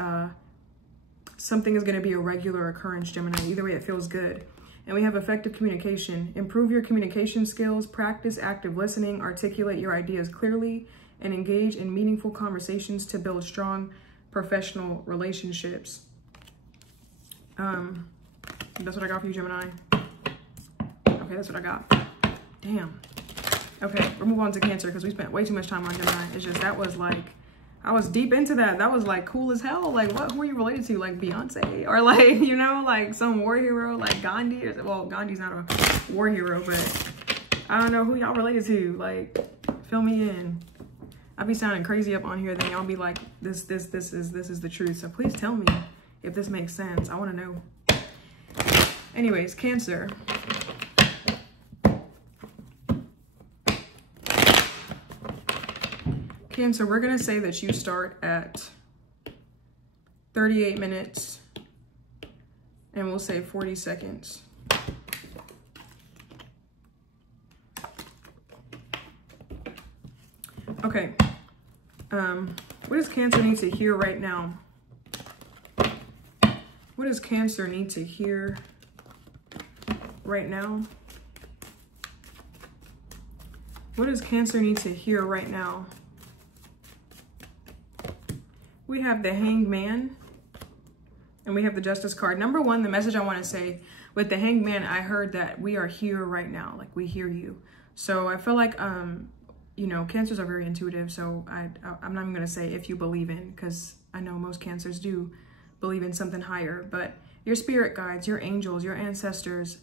something is going to be a regular occurrence, Gemini. Either way, it feels good. And we have effective communication. Improve your communication skills, practice active listening, articulate your ideas clearly, and engage in meaningful conversations to build strong professional relationships. That's what I got for you, Gemini. Okay, that's what I got. Damn. Okay, we'll move on to Cancer because we spent way too much time on Gemini. It's just, that was like, I was deep into that. That was like cool as hell. Like, who are you related to? Like Beyonce? Or like, like some war hero, like Gandhi? Well, Gandhi's not a war hero, but I don't know who y'all related to. Like, fill me in. I'll be sounding crazy up on here, then y'all be like, this is the truth. So please tell me if this makes sense. I want to know. Anyways, Cancer. Cancer, we're going to say that you start at 38 minutes and we'll say 40 seconds. Okay. What does Cancer need to hear right now? What does Cancer need to hear right now? What does Cancer need to hear right now? We have the Hanged Man and we have the Justice card. Number one, the message I want to say with the Hanged Man, I heard that we are here right now. Like, we hear you. So I feel like, Cancers are very intuitive. So I'm not even going to say if you believe in, because I know most Cancers do believe in something higher, but your spirit guides, your angels, your ancestors,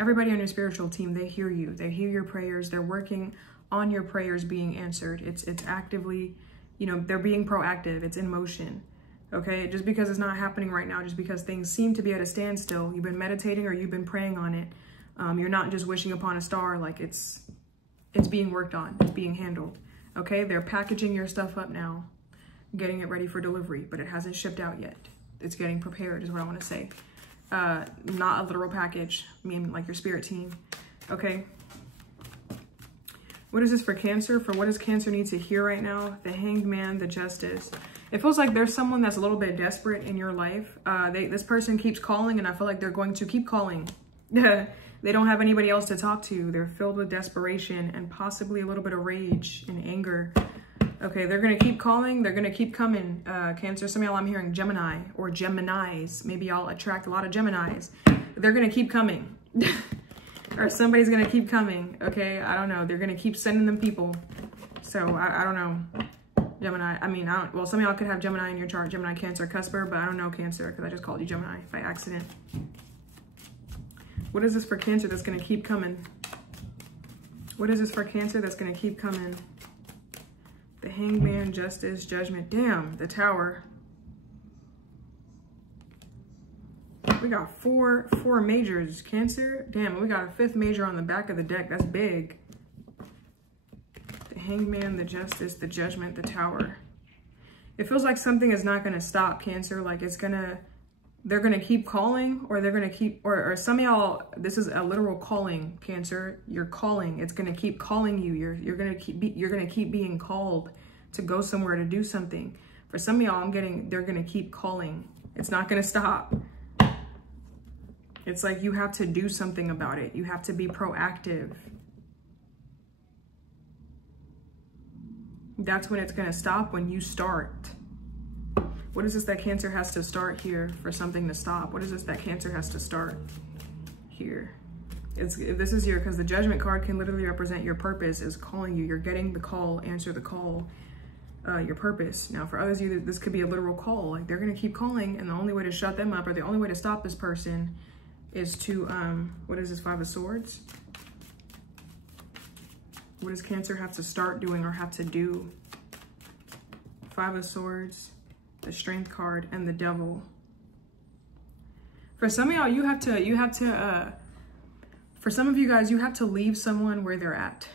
everybody on your spiritual team, they hear you. They hear your prayers. They're working on your prayers being answered. It's actively, they're being proactive. It's in motion. Okay. Just because it's not happening right now, just because things seem to be at a standstill, you've been meditating or you've been praying on it. You're not just wishing upon a star. Like, it's being worked on, it's being handled. Okay. They're packaging your stuff up now, getting it ready for delivery, but it hasn't shipped out yet. It's getting prepared is what I want to say. Not a literal package. I mean, like your spirit team. Okay. What is this for Cancer? For what does Cancer need to hear right now? The Hanged Man, the Justice. It feels like there's someone that's a little bit desperate in your life. This person keeps calling, and I feel like they're going to keep calling. They don't have anybody else to talk to. They're filled with desperation and possibly a little bit of rage and anger. Okay, they're going to keep calling. They're going to keep coming. Cancer, some of y'all I'm hearing Gemini or Geminis. Maybe y'all attract a lot of Geminis. They're going to keep coming. Or somebody's going to keep coming. Okay, I don't know. They're going to keep sending them people. So, I don't know. Gemini, I mean, well, some of y'all could have Gemini in your chart. Gemini, Cancer, Cusper, but I don't know Cancer because I just called you Gemini by accident. What is this for Cancer that's going to keep coming? What is this for Cancer that's going to keep coming? The Hanged Man, Justice, Judgment. Damn, the Tower. We got four majors. Cancer. Damn, we got a fifth major on the back of the deck. That's big. The Hanged Man, the Justice, the Judgment, the Tower. It feels like something is not going to stop, Cancer. Like they're going to keep calling, or they're going to keep, or some of y'all, this is a literal calling, Cancer. You're calling. It's going to keep calling you. You're going to keep being called to go somewhere to do something. For some of y'all, they're going to keep calling. It's not going to stop. It's like you have to do something about it. You have to be proactive. That's when it's going to stop, when you start. What is this that Cancer has to start here for something to stop? What is this that Cancer has to start here? This is because the Judgment card can literally represent your purpose is calling you. You're getting the call, answer the call, your purpose. Now for others of you, this could be a literal call. Like they're going to keep calling, and the only way to shut them up, or the only way to stop this person is to, what is this, Five of Swords? What does Cancer have to start doing or have to do? Five of Swords, the Strength card, and the Devil. For some of y'all, for some of you guys, you have to leave someone where they're at.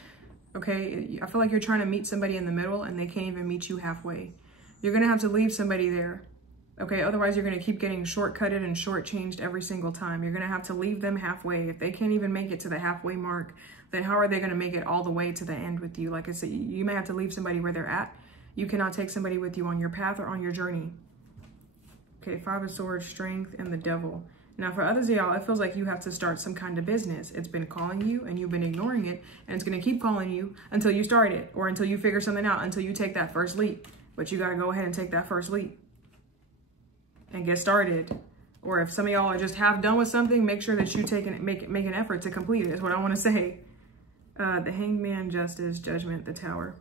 Okay, I feel like you're trying to meet somebody in the middle and they can't even meet you halfway. You're gonna have to leave somebody there. Okay, otherwise you're gonna keep getting shortcutted and shortchanged every single time. You're gonna have to leave them halfway. If they can't even make it to the halfway mark, then how are they gonna make it all the way to the end with you? Like I said, you may have to leave somebody where they're at. You cannot take somebody with you on your path or on your journey. Okay, Five of Swords, Strength, and the Devil. Now for others of y'all, it feels like you have to start some kind of business. It's been calling you and you've been ignoring it, and it's gonna keep calling you until you start it, or until you figure something out, until you take that first leap. But you gotta go ahead and take that first leap and get started. Or if some of y'all are just half done with something, make sure that you make an effort to complete it, is what I wanna say. The Hanged Man, Justice, Judgment, the Tower.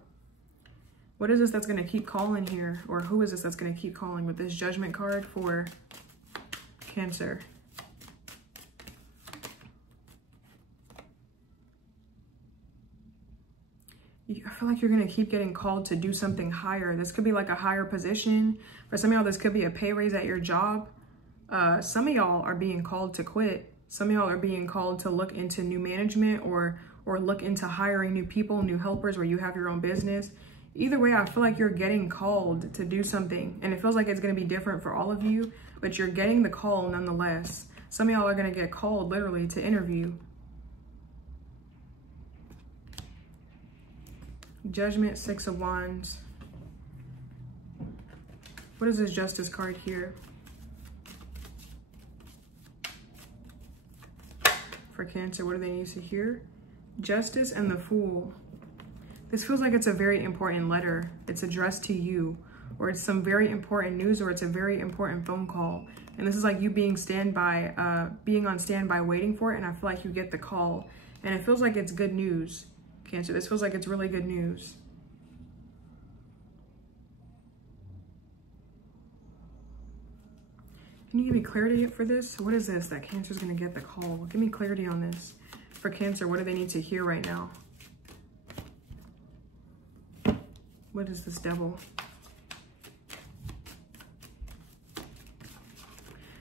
What is this that's gonna keep calling here? Or who is this that's gonna keep calling with this Judgment card for Cancer? I feel like you're going to keep getting called to do something higher. This could be like a higher position. For some of y'all, this could be a pay raise at your job. Some of y'all are being called to quit. Some of y'all are being called to look into new management or look into hiring new people, new helpers, where you have your own business. Either way, I feel like you're getting called to do something. And it feels like it's going to be different for all of you, but you're getting the call nonetheless. Some of y'all are going to get called literally to interview. Judgment, Six of Wands. What is this Justice card here? For Cancer, what do they need to hear? Justice and the Fool. This feels like it's a very important letter. It's addressed to you, or it's some very important news, or it's a very important phone call. And this is like you being on standby waiting for it, and I feel like you get the call. And it feels like it's good news. Cancer, this feels like it's really good news. Can you give me clarity for this? What is this that Cancer's going to get the call? Give me clarity on this. For Cancer, what do they need to hear right now? What is this Devil?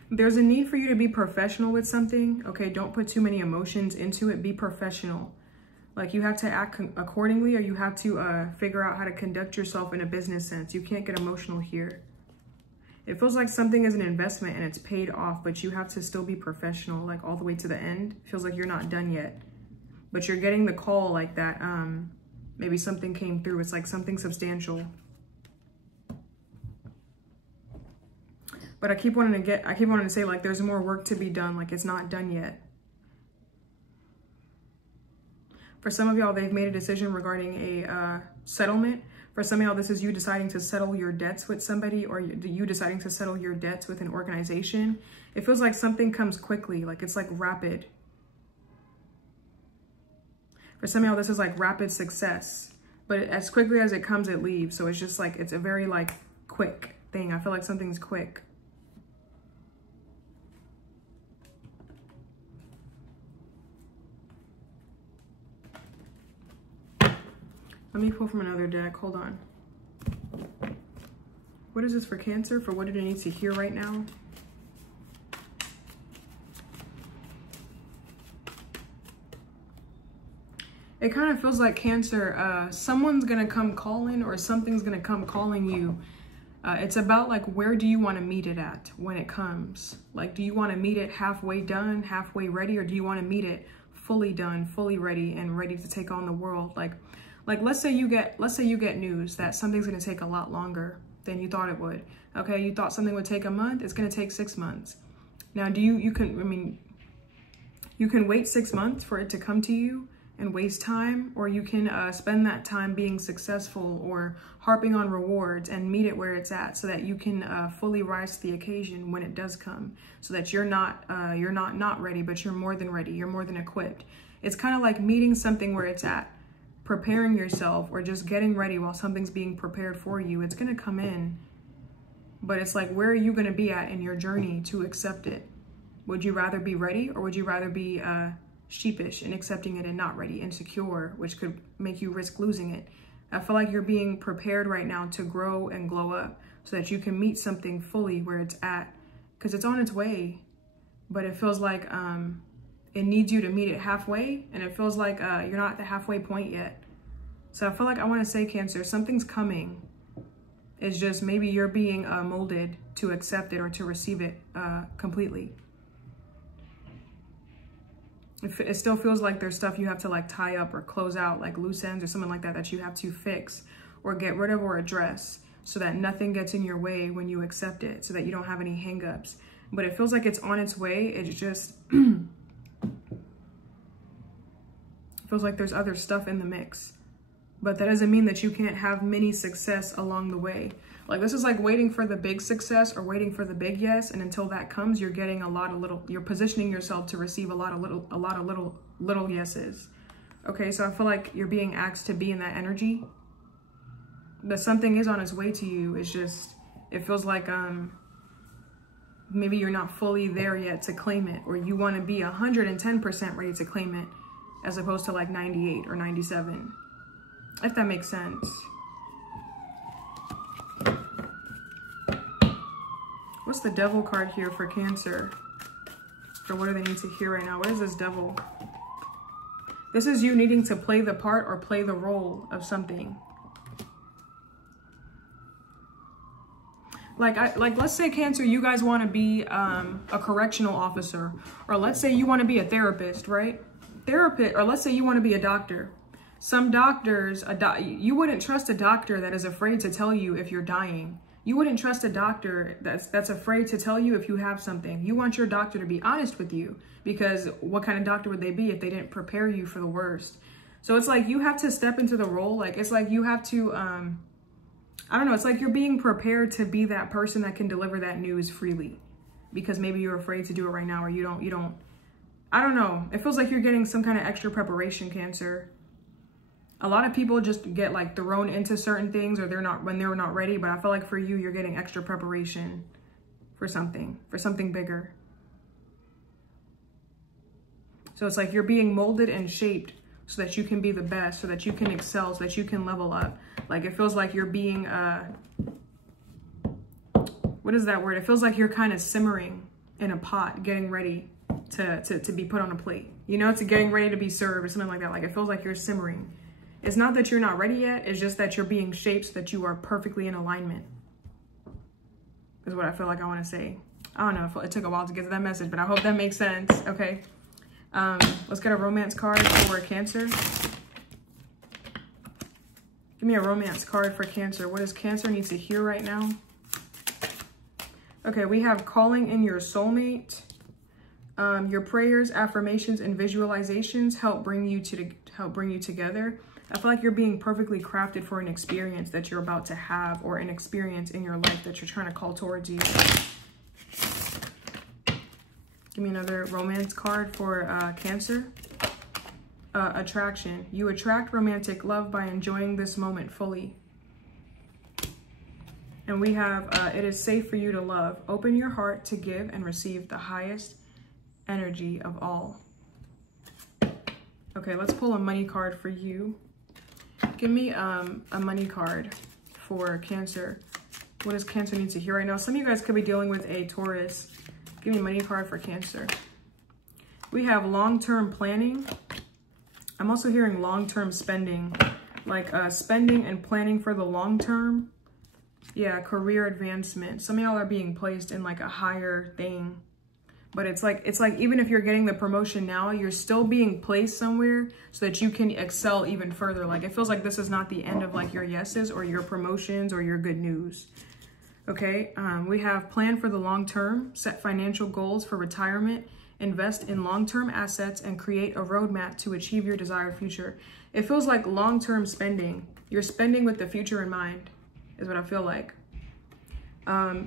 There's a need for you to be professional with something. Okay, don't put too many emotions into it. Be professional. Like you have to act accordingly, or you have to figure out how to conduct yourself in a business sense. You can't get emotional here. It feels like something is an investment and it's paid off, but you have to still be professional, like all the way to the end. It feels like you're not done yet, but you're getting the call like that. Maybe something came through. It's like something substantial. But I keep wanting to say like there's more work to be done. Like it's not done yet. For some of y'all, they've made a decision regarding a settlement. For some of y'all, this is you deciding to settle your debts with somebody, or you deciding to settle your debts with an organization. It feels like something comes quickly, like it's like rapid. For some of y'all, this is like rapid success, but as quickly as it comes, it leaves. So it's just like, it's a very like quick thing. I feel like something's quick. Let me pull from another deck. Hold on. What is this for Cancer? For what do they need to hear right now? It kind of feels like Cancer, someone's going to come calling, or something's going to come calling you. It's about like, where do you want to meet it at when it comes? Like, do you want to meet it halfway done, halfway ready, or do you want to meet it fully done, fully ready, and ready to take on the world? Like let's say you get news that something's going to take a lot longer than you thought it would. Okay, you thought something would take a month, it's going to take 6 months. Now, you can wait 6 months for it to come to you and waste time, or you can spend that time being successful or harping on rewards and meet it where it's at, so that you can fully rise to the occasion when it does come, so that you're not ready, but you're more than ready, you're more than equipped. It's kind of like meeting something where it's at, preparing yourself, or just getting ready while something's being prepared for you. It's going to come in, but it's like, where are you going to be at in your journey to accept it? Would you rather be ready, or would you rather be sheepish in accepting it and not ready, insecure, which could make you risk losing it? I feel like you're being prepared right now to grow and glow up, so that you can meet something fully where it's at, because it's on its way, but it feels like it needs you to meet it halfway, and it feels like you're not at the halfway point yet. So I feel like I want to say, Cancer, something's coming. It's just maybe you're being molded to accept it or to receive it completely. It still feels like there's stuff you have to like tie up or close out, like loose ends or something like that, that you have to fix or get rid of or address, so that nothing gets in your way when you accept it, so that you don't have any hangups. But it feels like it's on its way. It's just feels like there's other stuff in the mix, but that doesn't mean that you can't have mini success along the way. Like, this is like waiting for the big success or waiting for the big yes, and until that comes, you're getting a lot of little, you're positioning yourself to receive a lot of little yeses. Okay, so I feel like you're being asked to be in that energy, but something is on its way to you. It's just, it feels like maybe you're not fully there yet to claim it, or you want to be 110% ready to claim it, as opposed to like 98 or 97, if that makes sense. What's the Devil card here for Cancer? For what do they need to hear right now? What is this Devil? This is you needing to play the part or play the role of something. Like let's say, Cancer, you guys want to be a correctional officer, or let's say you want to be a therapist, right? Or let's say you want to be a doctor. Some doctors, you wouldn't trust a doctor that is afraid to tell you if you're dying. You wouldn't trust a doctor that's afraid to tell you if you have something. You want your doctor to be honest with you, because what kind of doctor would they be if they didn't prepare you for the worst? So it's like you have to step into the role. Like, it's like you have to, I don't know, it's like you're being prepared to be that person that can deliver that news freely, because maybe you're afraid to do it right now, or you don't, I don't know. It feels like you're getting some kind of extra preparation, Cancer. A lot of people just get like thrown into certain things, or they're not ready. But I feel like for you, you're getting extra preparation for something bigger. So it's like you're being molded and shaped so that you can be the best, so that you can excel, so that you can level up. Like, it feels like you're being, what is that word? It feels like you're kind of simmering in a pot, getting ready to be put on a plate. You know, to getting ready to be served or something like that. Like, it feels like you're simmering. It's not that you're not ready yet. It's just that you're being shaped so that you are perfectly in alignment, is what I feel like I want to say. I don't know if it took a while to get to that message, but I hope that makes sense. Okay. Let's get a romance card for Cancer. Give me a romance card for Cancer. What does Cancer need to hear right now? Okay, we have calling in your soulmate. Your prayers, affirmations, and visualizations help bring you together. I feel like you're being perfectly crafted for an experience that you're about to have, or an experience in your life that you're trying to call towards you. Give me another romance card for Cancer. Attraction. You attract romantic love by enjoying this moment fully. And we have, it is safe for you to love. Open your heart to give and receive the highest energy of all. Okay, let's pull a money card for you. Give me a money card for Cancer. What does Cancer need to hear right now? Some of you guys could be dealing with a Taurus. Give me a money card for Cancer. We have long-term planning. I'm also hearing long-term spending, like spending and planning for the long term. Yeah, career advancement. Some of y'all are being placed in like a higher thing, but it's like even if you're getting the promotion now, you're still being placed somewhere so that you can excel even further. Like, it feels like this is not the end of like your yeses or your promotions or your good news. Okay, we have plan for the long term, set financial goals for retirement, invest in long-term assets, and create a roadmap to achieve your desired future. It feels like long-term spending. You're spending with the future in mind, is what I feel like.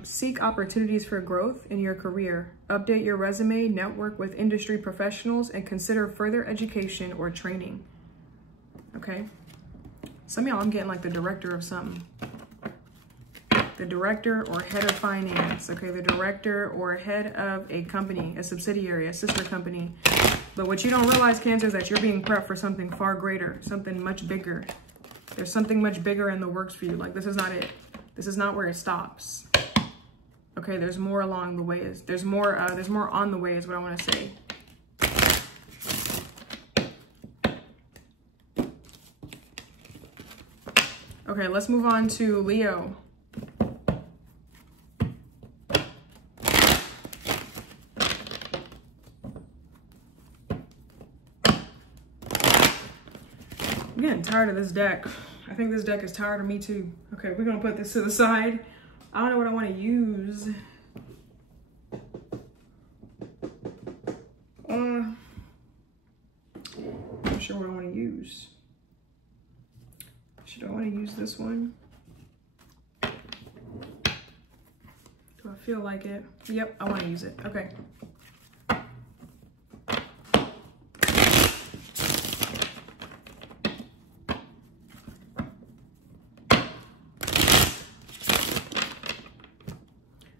Seek opportunities for growth in your career. Update your resume, network with industry professionals, and consider further education or training. Okay. Some of y'all, I'm getting like the director of something. The director or head of finance. Okay, the director or head of a company, a subsidiary, a sister company. But what you don't realize, Cancer, is that you're being prepped for something far greater, something much bigger. There's something much bigger in the works for you. Like, this is not it. This is not where it stops. Okay, there's more along the way. There's more on the way is what I want to say. Okay, let's move on to Leo. I'm getting tired of this deck. I think this deck is tired of me too. Okay, we're gonna put this to the side. I don't know what I want to use. I'm not sure what I want to use. Should I want to use this one? Do I feel like it? Yep, I want to use it. Okay.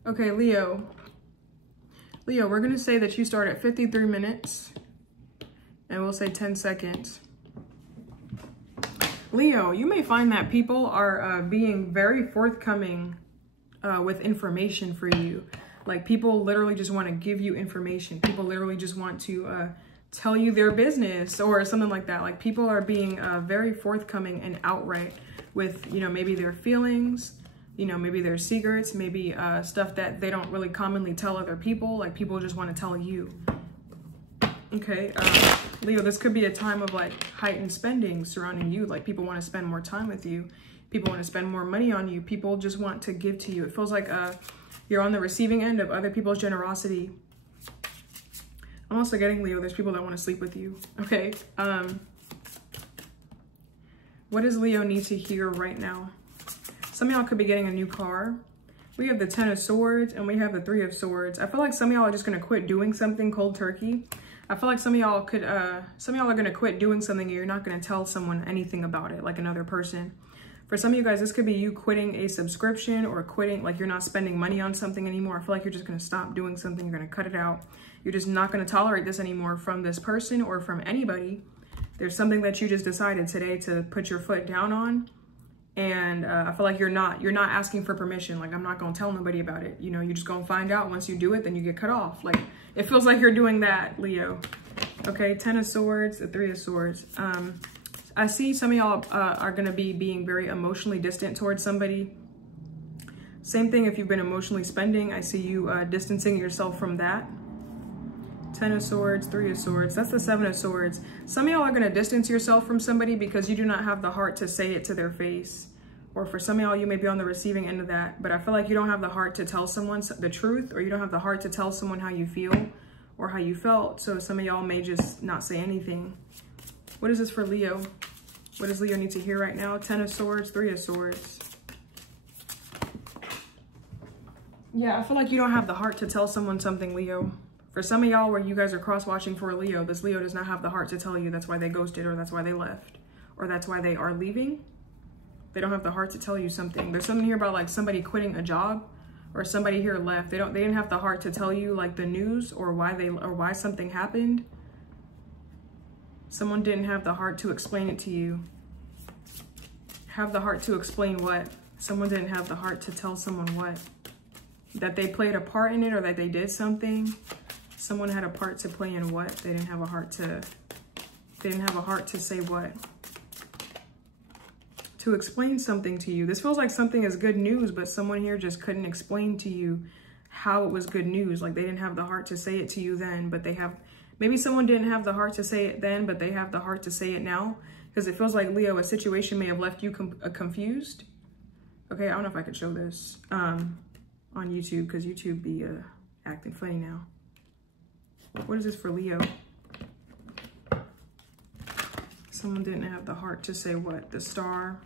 Okay, Leo. Leo, we're going to say that you start at 53 minutes. And we'll say 10 seconds. Leo, you may find that people are being very forthcoming with information for you. Like, people literally just want to give you information. People literally just want to tell you their business or something like that. Like, people are being very forthcoming and outright with, you know, maybe their feelings, you know, maybe their secrets, maybe stuff that they don't really commonly tell other people. Like, people just want to tell you. Okay, Leo, this could be a time of like heightened spending surrounding you. Like, people want to spend more time with you. People want to spend more money on you. People just want to give to you. It feels like you're on the receiving end of other people's generosity. I'm also getting, Leo, there's people that want to sleep with you. Okay, what does Leo need to hear right now? Some of y'all could be getting a new car. We have the 10 of Swords and we have the 3 of Swords. I feel like some of y'all are just going to quit doing something cold turkey. I feel like some of y'all could, some of y'all are going to quit doing something and you're not going to tell someone anything about it, like another person. For some of you guys, this could be you quitting a subscription or quitting, like you're not spending money on something anymore. I feel like you're just going to stop doing something. You're going to cut it out. You're just not going to tolerate this anymore from this person or from anybody. There's something that you just decided today to put your foot down on. And I feel like you're not asking for permission. Like, I'm not going to tell nobody about it. You know, you're just going to find out. Once you do it, then you get cut off. Like, it feels like you're doing that, Leo. Okay, 10 of Swords, the 3 of Swords. I see some of y'all are going to be being very emotionally distant towards somebody. Same thing if you've been emotionally spending. I see you distancing yourself from that. Ten of Swords, Three of Swords. That's the Seven of Swords. Some of y'all are going to distance yourself from somebody because you do not have the heart to say it to their face. Or for some of y'all, you may be on the receiving end of that. But I feel like you don't have the heart to tell someone the truth, or you don't have the heart to tell someone how you feel or how you felt. So some of y'all may just not say anything. What is this for Leo? What does Leo need to hear right now? Ten of Swords, Three of Swords. Yeah, I feel like you don't have the heart to tell someone something, Leo. For some of y'all where you guys are cross-watching for a Leo, this Leo does not have the heart to tell you that's why they ghosted, or that's why they left, or that's why they are leaving. They don't have the heart to tell you something. There's something here about like somebody quitting a job, or somebody here left. They didn't have the heart to tell you like the news or why something happened. Someone didn't have the heart to explain it to you. Have the heart to explain what? Someone didn't have the heart to tell someone what? That they played a part in it, or that they did something. Someone had a part to play in what? They didn't have a heart to say what? To explain something to you. This feels like something is good news, but someone here just couldn't explain to you how it was good news. Like they didn't have the heart to say it to you then, but they have, maybe someone didn't have the heart to say it then, but they have the heart to say it now. Because it feels like, Leo, a situation may have left you confused. Okay, I don't know if I could show this on YouTube, because YouTube be acting funny now. What is this for Leo? Someone didn't have the heart to say what? The Star,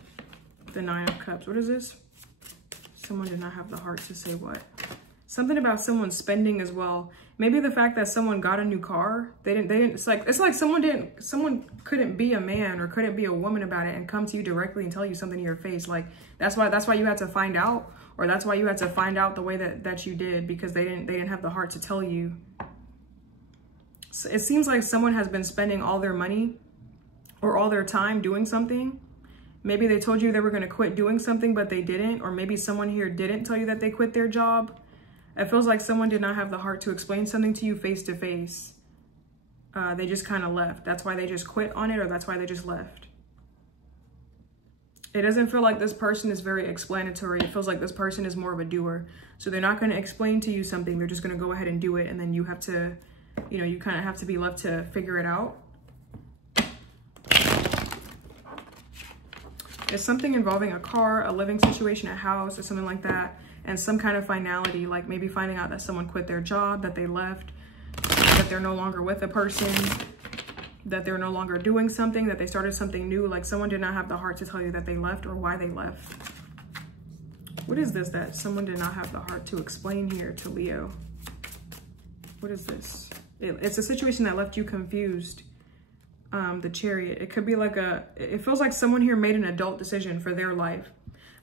the Nine of Cups. What is this? Someone did not have the heart to say what? Something about someone spending as well. Maybe the fact that someone got a new car. They didn't, it's like someone couldn't be a man or couldn't be a woman about it and come to you directly and tell you something to your face. Like that's why you had to find out, or that's why you had to find out the way that you did, because they didn't have the heart to tell you. So it seems like someone has been spending all their money or all their time doing something. Maybe they told you they were going to quit doing something, but they didn't. Or maybe someone here didn't tell you that they quit their job. It feels like someone did not have the heart to explain something to you face to face. They just kind of left. That's why they just quit on it, or that's why they just left. It doesn't feel like this person is very explanatory. It feels like this person is more of a doer. So they're not going to explain to you something. They're just going to go ahead and do it. And then you have to, you kind of have to be left to figure it out. It's something involving a car, a living situation, a house, or something like that. And some kind of finality, like maybe finding out that someone quit their job, that they left, that they're no longer with a person, that they're no longer doing something, that they started something new. Like someone did not have the heart to tell you that they left or why they left. What is this that someone did not have the heart to explain here to Leo? What is this? It's a situation that left you confused. The Chariot. It could be like it feels like someone here made an adult decision for their life.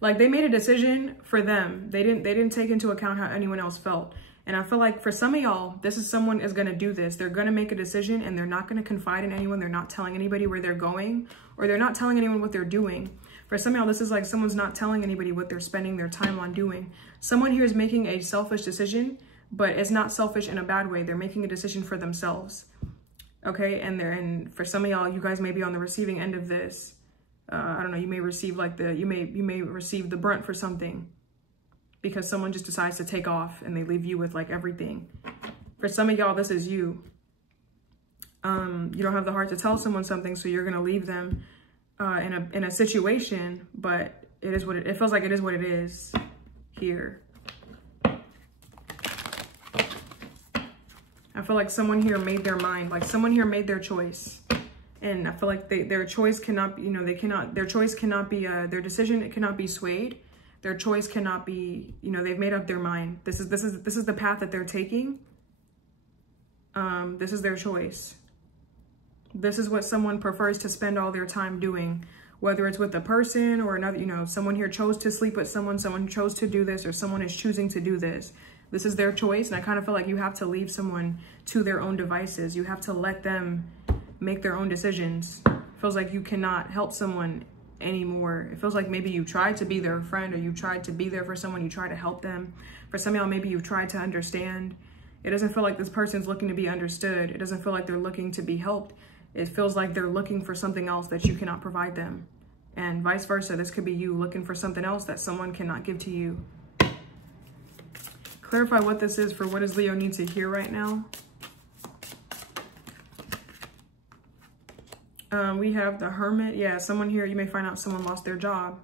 Like they made a decision for them. They didn't take into account how anyone else felt. And I feel like for some of y'all, someone is going to do this. They're going to make a decision and they're not going to confide in anyone. They're not telling anybody where they're going, or they're not telling anyone what they're doing. For some of y'all, this is like someone's not telling anybody what they're spending their time on doing. Someone here is making a selfish decision, but it's not selfish in a bad way. They're making a decision for themselves. Okay, and for some of y'all, you guys may be on the receiving end of this. I don't know, you may receive like you may receive the brunt for something, because someone just decides to take off and they leave you with like everything. For some of y'all, this is you. You don't have the heart to tell someone something, so you're gonna leave them in a situation, but it feels like it is what it is here. I feel like someone here made their mind, like someone here made their choice. And I feel like their choice cannot be, their choice cannot be, their decision, it cannot be swayed. Their choice cannot be, they've made up their mind. This is the path that they're taking. This is their choice. This is what someone prefers to spend all their time doing, whether it's with a person or another, someone here chose to sleep with someone chose to do this, or someone is choosing to do this. This is their choice. And I kind of feel like you have to leave someone to their own devices. You have to let them make their own decisions. It feels like you cannot help someone anymore. It feels like maybe you tried to be their friend, or you tried to be there for someone, you try to help them. For some of y'all, maybe you've tried to understand. It doesn't feel like this person's looking to be understood. It doesn't feel like they're looking to be helped. It feels like they're looking for something else that you cannot provide them. And vice versa, this could be you looking for something else that someone cannot give to you. Clarify what this is for. What does Leo need to hear right now? We have the Hermit. Yeah, someone here, you may find out someone lost their job.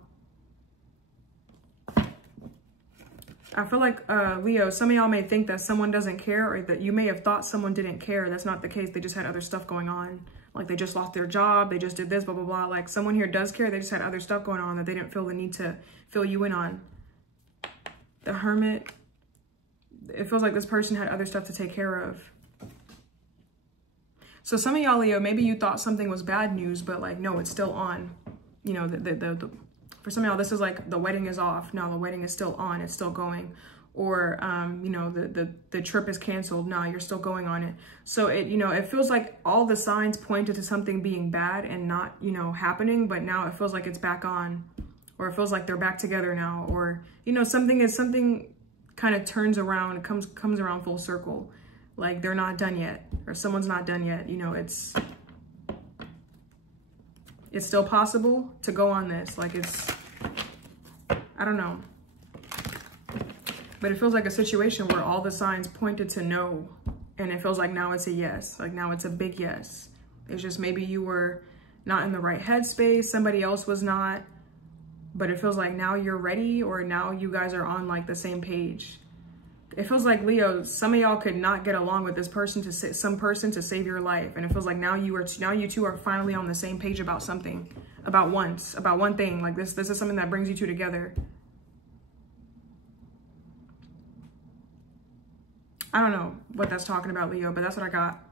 I feel like, Leo, some of y'all may think that someone doesn't care, or that you may have thought someone didn't care. That's not the case. They just had other stuff going on. Like they just lost their job. They just did this, blah, blah, blah. Like someone here does care. They just had other stuff going on that they didn't feel the need to fill you in on. The Hermit. It feels like this person had other stuff to take care of. So some of y'all, Leo, maybe you thought something was bad news, but like, no, it's still on. You know, for some of y'all, this is like the wedding is off. No, the wedding is still on. It's still going. Or, you know, the trip is canceled. No, you're still going on it. So it, you know, it feels like all the signs pointed to something being bad and not, you know, happening. But now it feels like it's back on, or it feels like they're back together now. Or, you know, something kind of turns around, comes around full circle. Like they're not done yet, or someone's not done yet. You know, it's still possible to go on this. Like I don't know. But it feels like a situation where all the signs pointed to no. And it feels like now it's a yes. Like now it's a big yes. It's just maybe you were not in the right headspace. Somebody else was not. But it feels like now you're ready, or now you guys are on like the same page. It feels like, Leo, some of y'all could not get along with this person to save your life. And it feels like now you two are finally on the same page about something, about one thing. Like this is something that brings you two together. I don't know what that's talking about, Leo, but that's what I got.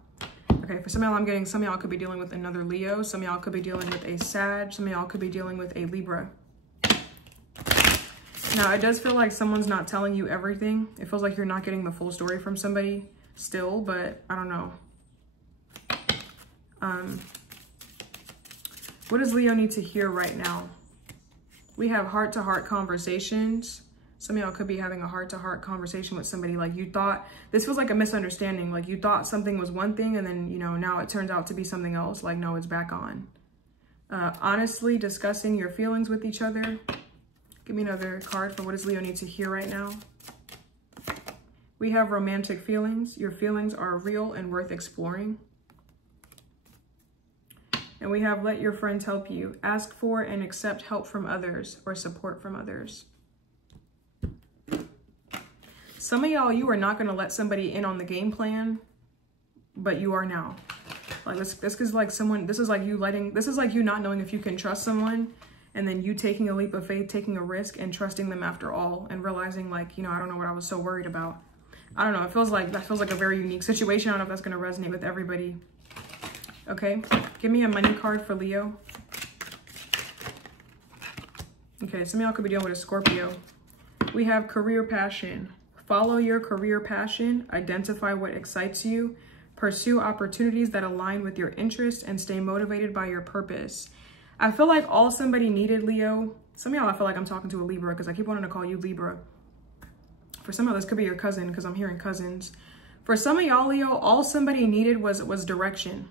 Okay, for some of y'all, I'm getting, some of y'all could be dealing with another Leo. Some of y'all could be dealing with a Sag. Some of y'all could be dealing with a Libra. Now, it does feel like someone's not telling you everything. It feels like you're not getting the full story from somebody still, but I don't know. What does Leo need to hear right now? We have heart-to-heart conversations. Some of y'all could be having a heart-to-heart conversation with somebody. Like you thought, this feels like a misunderstanding. Like you thought something was one thing, and then, you know, now it turns out to be something else. Like, no, it's back on. Honestly discussing your feelings with each other. Give me another card for what does Leo need to hear right now. We have romantic feelings. Your feelings are real and worth exploring. And we have let your friends help you. Ask for and accept help from others or support from others. Some of y'all, you are not going to let somebody in on the game plan, but you are now. Like this is like someone, this is like you not knowing if you can trust someone. And then you taking a leap of faith, taking a risk and trusting them after all, and realizing like, you know, I don't know what I was so worried about. I don't know. It feels like, that feels like a very unique situation. I don't know if that's going to resonate with everybody. Okay. Give me a money card for Leo. Okay. Some of y'all could be dealing with a Scorpio. We have career passion. Follow your career passion. Identify what excites you. Pursue opportunities that align with your interests and stay motivated by your purpose. I feel like all somebody needed, Leo. Some of y'all, I feel like I'm talking to a Libra because I keep wanting to call you Libra. For some of this could be your cousin because I'm hearing cousins. For some of y'all, Leo, all somebody needed was direction.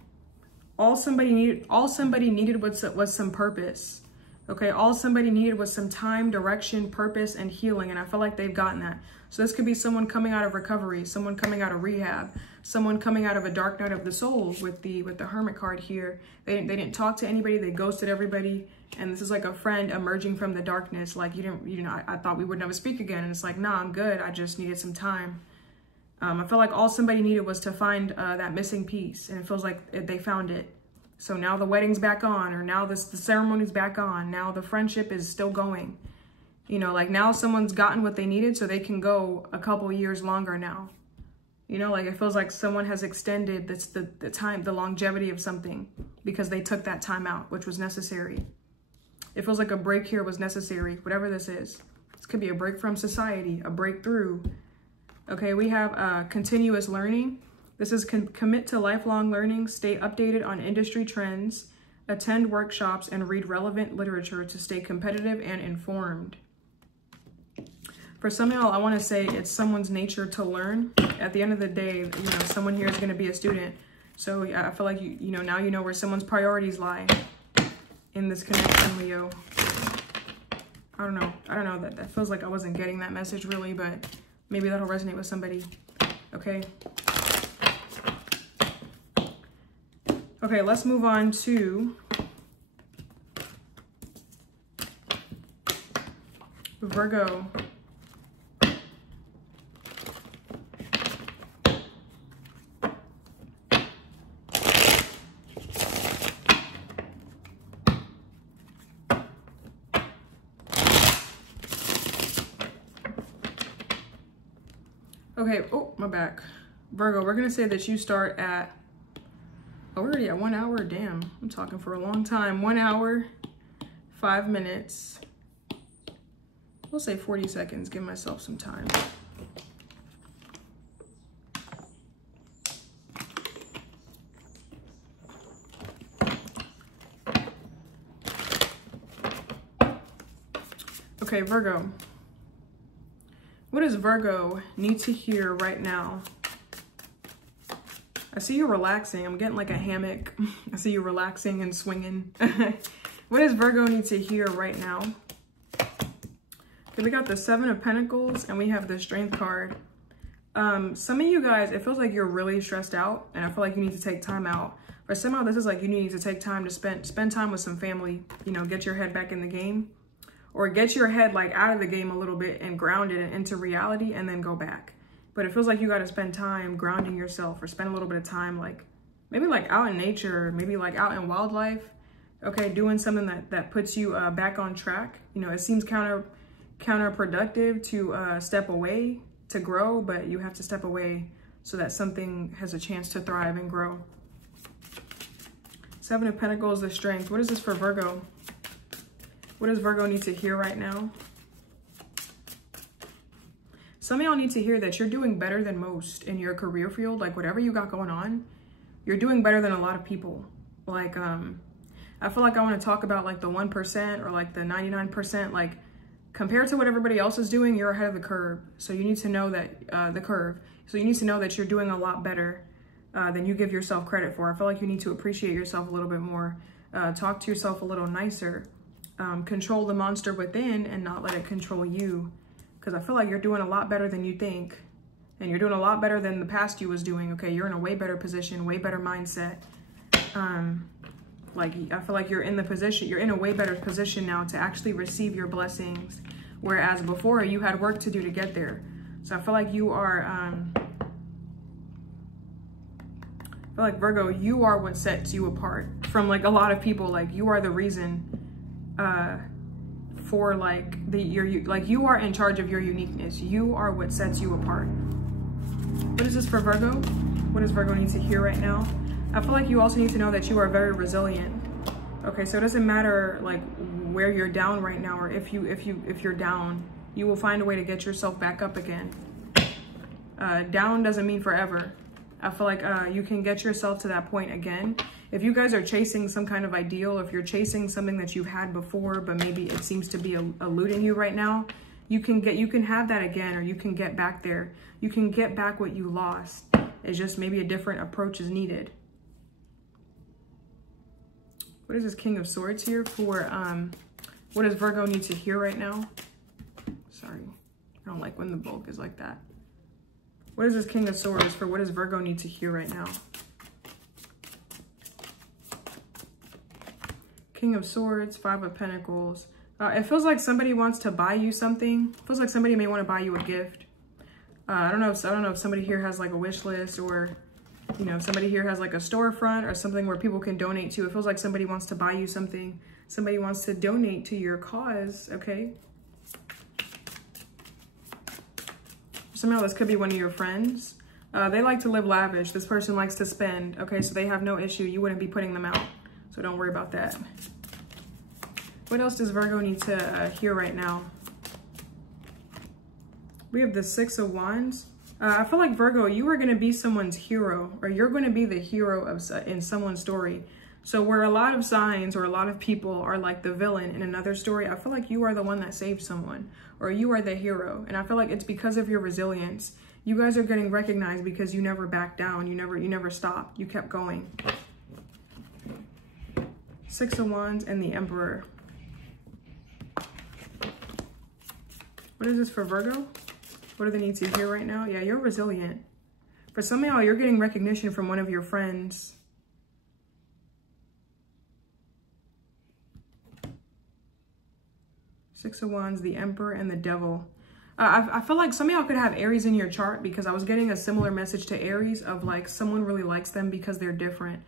All somebody needed was some purpose. Okay, all somebody needed was some time, direction, purpose, and healing. And I feel like they've gotten that. So this could be someone coming out of recovery, someone coming out of rehab, someone coming out of a dark night of the soul with the Hermit card here. They didn't talk to anybody, they ghosted everybody. And this is like a friend emerging from the darkness. Like I thought we would never speak again. And it's like, nah, I'm good. I just needed some time. I feel like all somebody needed was to find that missing piece. And it feels like they found it. So now the wedding's back on, or now the ceremony's back on. Now the friendship is still going. You know, like now someone's gotten what they needed so they can go a couple years longer now. You know, like it feels like someone has extended the time, the longevity of something because they took that time out, which was necessary. It feels like a break here was necessary, whatever this is. This could be a break from society, a breakthrough. Okay, we have continuous learning. This is commit to lifelong learning, stay updated on industry trends, attend workshops, and read relevant literature to stay competitive and informed. For some of y'all, I want to say it's someone's nature to learn. At the end of the day, you know, someone here is going to be a student. So yeah, I feel like, you know, now you know where someone's priorities lie in this connection, Leo. I don't know. That feels like I wasn't getting that message really, but maybe that'll resonate with somebody. Okay. Okay, let's move on to Virgo. Okay, oh, my back. Virgo, we're gonna say that you start at, oh, we're already at 1 hour, damn. I'm talking for a long time. 1 hour, 5 minutes. We'll say 40 seconds, give myself some time. Okay, Virgo. What does Virgo need to hear right now? I see you relaxing. I'm getting like a hammock. I see you relaxing and swinging. What does Virgo need to hear right now? Okay, we got the 7 of Pentacles and we have the Strength card. Some of you guys, it feels like you're really stressed out and I feel like you need to take time out. Or somehow this is like you need to take time to spend time with some family, you know, get your head back in the game. Or get your head like out of the game a little bit and ground it into reality and then go back. But it feels like you got to spend time grounding yourself or spend a little bit of time like maybe like out in nature, maybe like out in wildlife. Okay, doing something that puts you back on track. You know, it seems counterproductive to step away to grow, but you have to step away so that something has a chance to thrive and grow. 7 of Pentacles, the Strength. What is this for Virgo? What does Virgo need to hear right now? Some of y'all need to hear that you're doing better than most in your career field. Like whatever you got going on, you're doing better than a lot of people. Like, I feel like I want to talk about like the 1% or like the 99%, like compared to what everybody else is doing, you're ahead of the curve. So you need to know that, the curve. So you need to know that you're doing a lot better than you give yourself credit for. I feel like you need to appreciate yourself a little bit more. Talk to yourself a little nicer. Control the monster within and not let it control you. Because I feel like you're doing a lot better than you think. And you're doing a lot better than the past you was doing. Okay, you're in a way better position, way better mindset. Like I feel like you're in a way better position now to actually receive your blessings. Whereas before you had work to do to get there. So I feel like you are, I feel like Virgo, you are what sets you apart from like a lot of people. Like you are the reason for like you are in charge of your uniqueness. You are what sets you apart. What is this for Virgo? What does Virgo need to hear right now? I feel like you also need to know that you are very resilient. Okay, so it doesn't matter like where you're down right now, or if you're down, you will find a way to get yourself back up again. Down doesn't mean forever. I feel like you can get yourself to that point again. If you guys are chasing some kind of ideal, if you're chasing something that you've had before, but maybe it seems to be eluding you right now, you can have that again, or you can get back there. You can get back what you lost. It's just maybe a different approach is needed. What is this King of Swords here for, what does Virgo need to hear right now? Sorry, I don't like when the bulk is like that. What is this King of Swords for what does Virgo need to hear right now? King of Swords, 5 of Pentacles. It feels like somebody wants to buy you something. It feels like somebody may want to buy you a gift. I don't know if somebody here has like a wish list, or you know, somebody here has like a storefront or something where people can donate to. It feels like somebody wants to buy you something. Somebody wants to donate to your cause, okay? Somehow this could be one of your friends. They like to live lavish. This person likes to spend, okay? So they have no issue. You wouldn't be putting them out. So don't worry about that. What else does Virgo need to hear right now? We have the 6 of Wands. I feel like Virgo, you are going to be someone's hero, or you're going to be the hero in someone's story. So where a lot of signs or a lot of people are like the villain in another story, I feel like you are the one that saved someone, or you are the hero. And I feel like it's because of your resilience. You guys are getting recognized because you never backed down. You never stopped. You kept going. 6 of Wands and the Emperor. What is this for Virgo? What do they need to hear right now? Yeah, you're resilient. For some of y'all, you're getting recognition from one of your friends. Six of Wands, the Emperor, and the Devil. I feel like some of y'all could have Aries in your chart, because I was getting a similar message to Aries of like someone really likes them because they're different.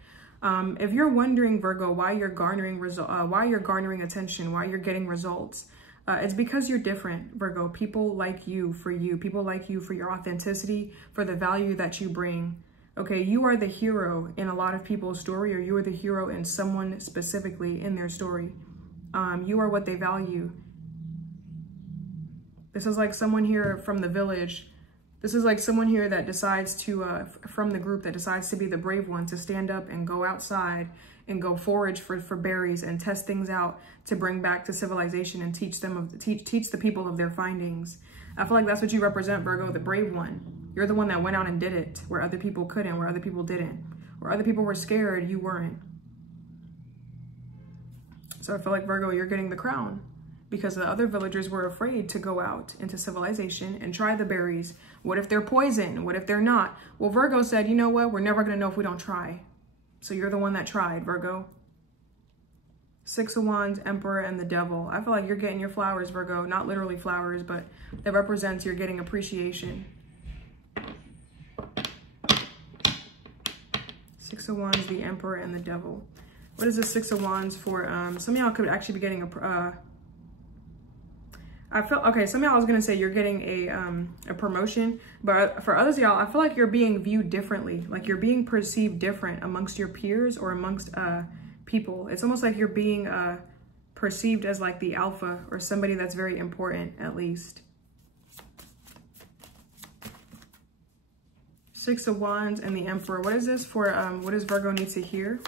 If you're wondering, Virgo, why you're garnering attention, why you're getting results, it's because you're different, Virgo. People like you for you. People like you for your authenticity, for the value that you bring. Okay, you are the hero in a lot of people's story, or you are the hero in someone specifically in their story. You are what they value. This is like someone here from the village. This is like someone here that decides to, from the group, that decides to be the brave one, to stand up and go outside and go forage for berries and test things out to bring back to civilization and teach the people of their findings. I feel like that's what you represent, Virgo, the brave one. You're the one that went out and did it where other people couldn't, where other people didn't. Where other people were scared, you weren't. So I feel like, Virgo, you're getting the crown, because the other villagers were afraid to go out into civilization and try the berries. What if they're poison? What if they're not? Well, Virgo said, you know what? We're never going to know if we don't try. So you're the one that tried, Virgo. Six of Wands, Emperor, and the Devil. I feel like you're getting your flowers, Virgo. Not literally flowers, but that represents you're getting appreciation. Six of Wands, the Emperor, and the Devil. What is the Six of Wands for? Some of y'all could actually be getting a... some of y'all, I was going to say you're getting a promotion, but for others of y'all, I feel like you're being viewed differently. Like you're being perceived different amongst your peers or amongst people. It's almost like you're being perceived as like the alpha, or somebody that's very important, at least. Six of Wands and the Emperor. What is this for? What does Virgo need to hear?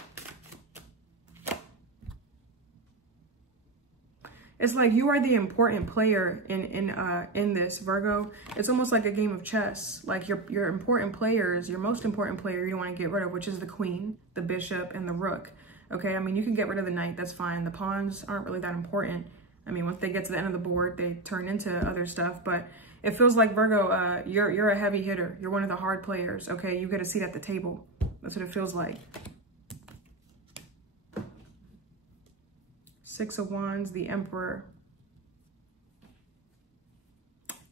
It's like you are the important player in this, Virgo. It's almost like a game of chess. Like your important players, your most important player you don't want to get rid of, which is the Queen, the Bishop, and the Rook. Okay, I mean, you can get rid of the Knight, that's fine. The pawns aren't really that important. I mean, once they get to the end of the board, they turn into other stuff. But it feels like, Virgo, you're a heavy hitter. You're one of the hard players, okay? You get a seat at the table. That's what it feels like. Six of Wands, the Emperor.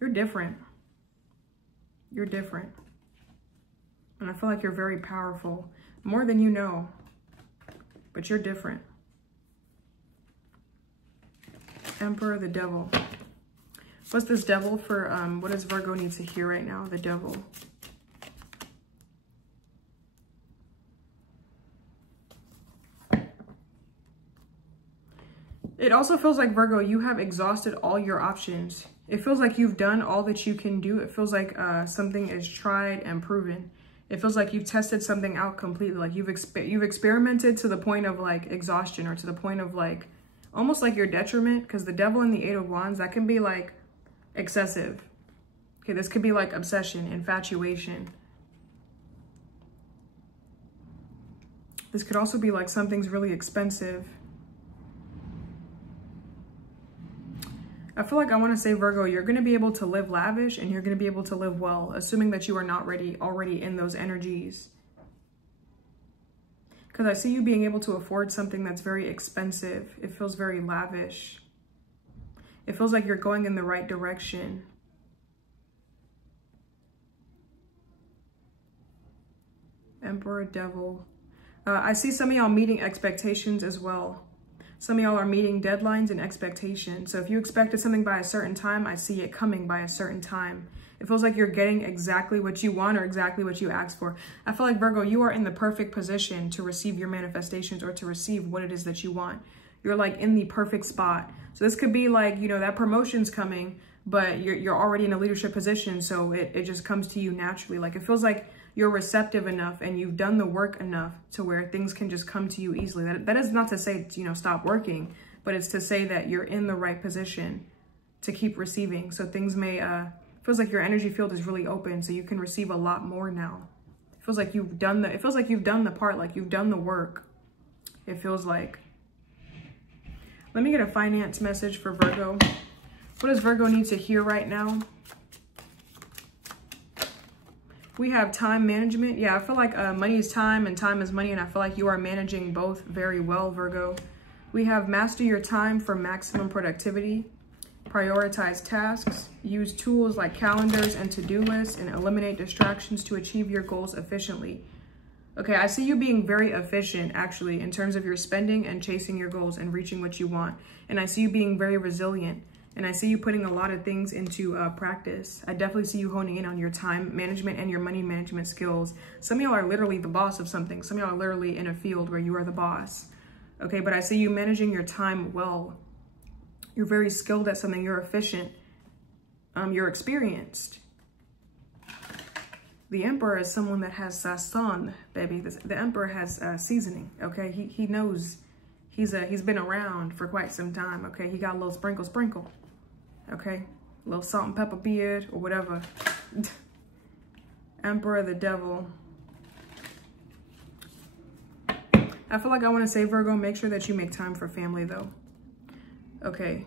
You're different. You're different. And I feel like you're very powerful. More than you know. But you're different. Emperor, the Devil. What's this Devil for? What does Virgo need to hear right now? The Devil. It also feels like, Virgo, you have exhausted all your options. It feels like you've done all that you can do. It feels like something is tried and proven. It feels like you've tested something out completely. Like you've experimented to the point of like exhaustion, or to the point of like almost like your detriment, because the Devil and the Eight of Wands, that can be like excessive. Okay, this could be like obsession, infatuation. This could also be like something's really expensive. I feel like I want to say, Virgo, you're going to be able to live lavish and you're going to be able to live well, assuming that you are not already in those energies. Because I see you being able to afford something that's very expensive. It feels very lavish. It feels like you're going in the right direction. Emperor, Devil. I see some of y'all meeting expectations as well. Some of y'all are meeting deadlines and expectations. So if you expected something by a certain time, I see it coming by a certain time. It feels like you're getting exactly what you want, or exactly what you asked for. I feel like, Virgo, you are in the perfect position to receive your manifestations, or to receive what it is that you want. You're like in the perfect spot. So this could be like, you know, that promotion's coming, but you're already in a leadership position. So it just comes to you naturally. Like it feels like you're receptive enough and you've done the work enough to where things can just come to you easily. That is not to say, you know, stop working, but it's to say that you're in the right position to keep receiving. So things may, feels like your energy field is really open, so you can receive a lot more now. It feels like you've done the part, like you've done the work. It feels like. Let me get a finance message for Virgo. What does Virgo need to hear right now? We have time management. Yeah, I feel like money is time and time is money, and I feel like you are managing both very well, Virgo. We have master your time for maximum productivity. prioritize tasks, use tools like calendars and to-do lists, and eliminate distractions to achieve your goals efficiently. Okay, I see you being very efficient, actually, in terms of your spending and chasing your goals and reaching what you want. And I see you being very resilient. And I see you putting a lot of things into practice. I definitely see you honing in on your time management and your money management skills. Some of y'all are literally the boss of something. Some of y'all are literally in a field where you are the boss. Okay, but I see you managing your time well. You're very skilled at something. You're efficient. You're experienced. The Emperor is someone that has sazon, baby. The Emperor has seasoning, okay? He knows. He's been around for quite some time, okay? He got a little sprinkle, okay? A little salt and pepper beard or whatever. Emperor, the devil. I feel like I want to say, Virgo, make sure that you make time for family, though. Okay.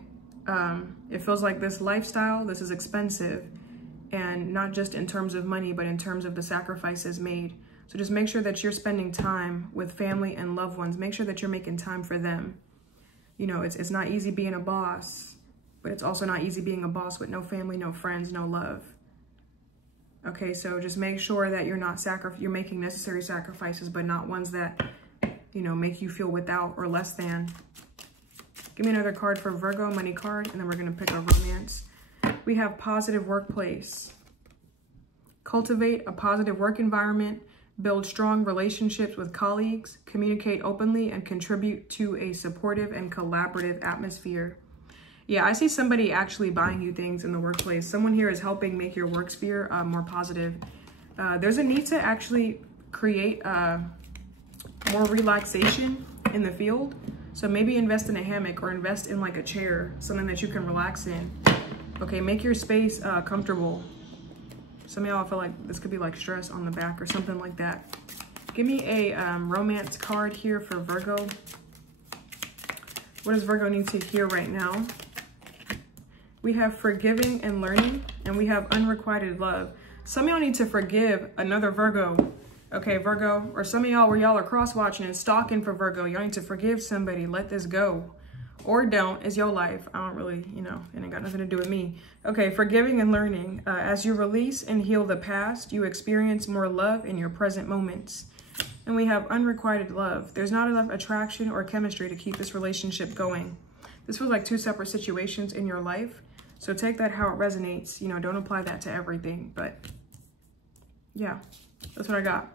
It feels like this lifestyle, this is expensive. And not just in terms of money, but in terms of the sacrifices made. So just make sure that you're spending time with family and loved ones. Make sure that you're making time for them. You know, it's not easy being a boss, but it's also not easy being a boss with no family, no friends, no love. Okay, so just make sure that you're making necessary sacrifices, but not ones that, you know, make you feel without or less than. Give me another card for Virgo, money card, and then we're gonna pick a romance. We have positive workplace. Cultivate a positive work environment, build strong relationships with colleagues, communicate openly, and contribute to a supportive and collaborative atmosphere. Yeah, I see somebody actually buying you things in the workplace. Someone here is helping make your work sphere more positive. There's a need to actually create more relaxation in the field. So maybe invest in a hammock or invest in like a chair, something that you can relax in. Okay, make your space comfortable. Some of y'all feel like this could be like stress on the back or something like that. Give me a romance card here for Virgo. What does Virgo need to hear right now? We have forgiving and learning, and we have unrequited love. Some of y'all need to forgive another Virgo. Okay, Virgo, or some of y'all where y'all are cross-watching and stalking for Virgo, y'all need to forgive somebody, let this go. Or don't, is your life. I don't really, you know, it ain't got nothing to do with me. Okay, forgiving and learning. As you release and heal the past, you experience more love in your present moments. And we have unrequited love. There's not enough attraction or chemistry to keep this relationship going. This was like two separate situations in your life. So take that how it resonates. You know, don't apply that to everything. But yeah, that's what I got.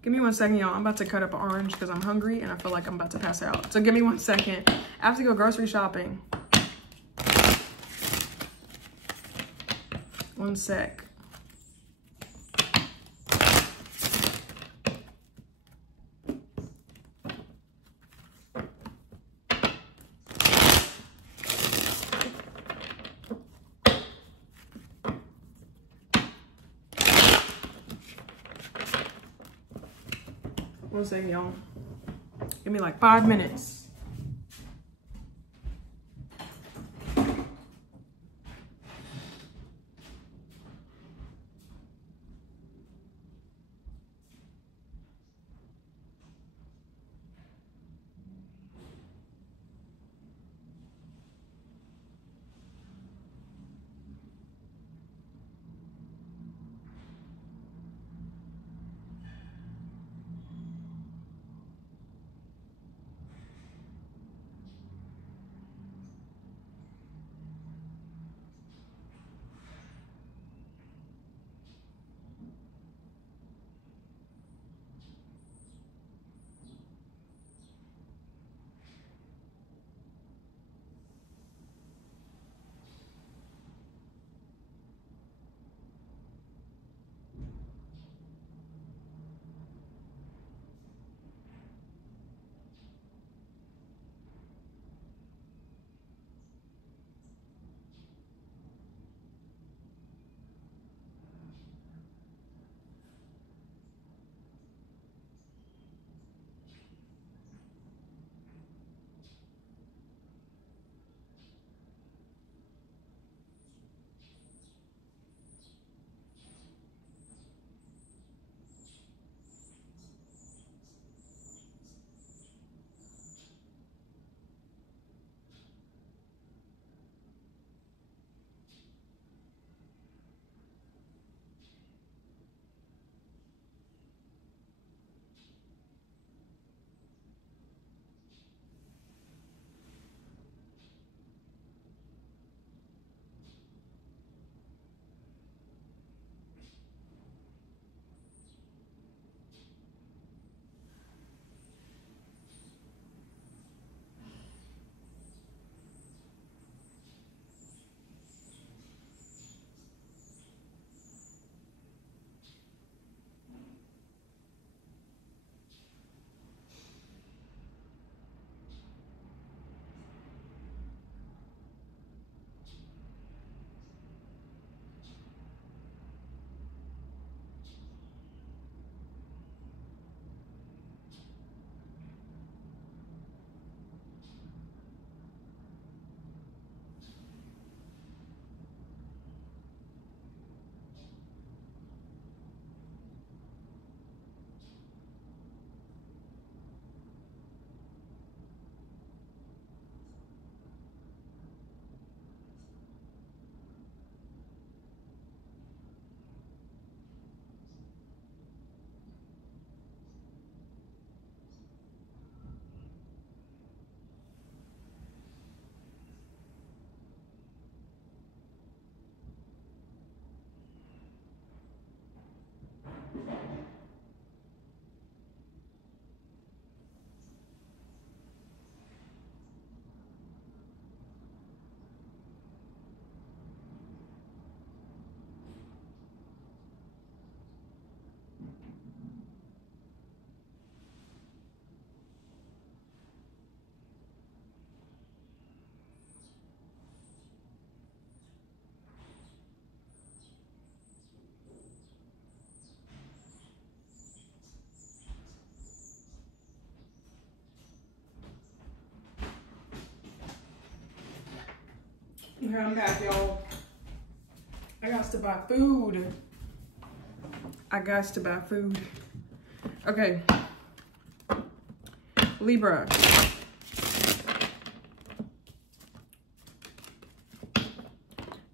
Give me 1 second, y'all. I'm about to cut up an orange because I'm hungry and I feel like I'm about to pass out. So give me 1 second. I have to go grocery shopping. 1 sec. One second, y'all. Give me like 5 minutes. Okay, I'm back, y'all. I got to buy food. Okay. Libra.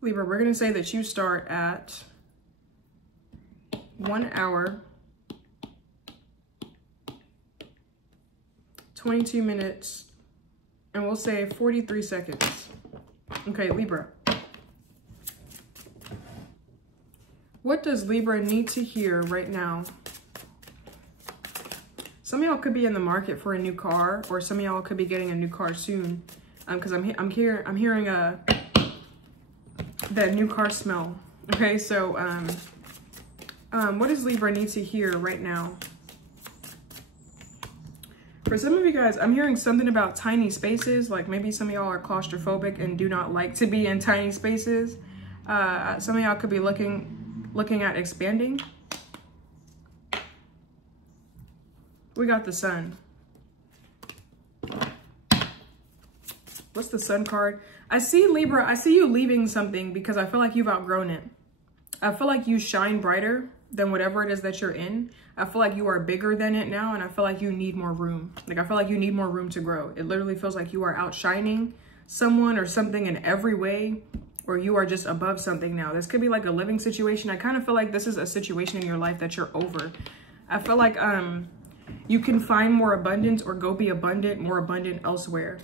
Libra, we're going to say that you start at 1 hour, 22 minutes, and we'll say 43 seconds. Okay, Libra. What does Libra need to hear right now? Some of y'all could be in the market for a new car, or some of y'all could be getting a new car soon. Because I'm hearing that new car smell. Okay, so what does Libra need to hear right now? For some of you guys, I'm hearing something about tiny spaces. Like maybe some of y'all are claustrophobic and do not like to be in tiny spaces. Some of y'all could be looking at expanding. We got the Sun. What's the Sun card? I see, Libra, I see you leaving something because I feel like you've outgrown it. I feel like you shine brighter than whatever it is that you're in. I feel like you are bigger than it now, and I feel like you need more room. Like, I feel like you need more room to grow. It literally feels like you are outshining someone or something in every way, or you are just above something now. This could be like a living situation. I kind of feel like this is a situation in your life that you're over. I feel like you can find more abundance or go be abundant, more abundant elsewhere.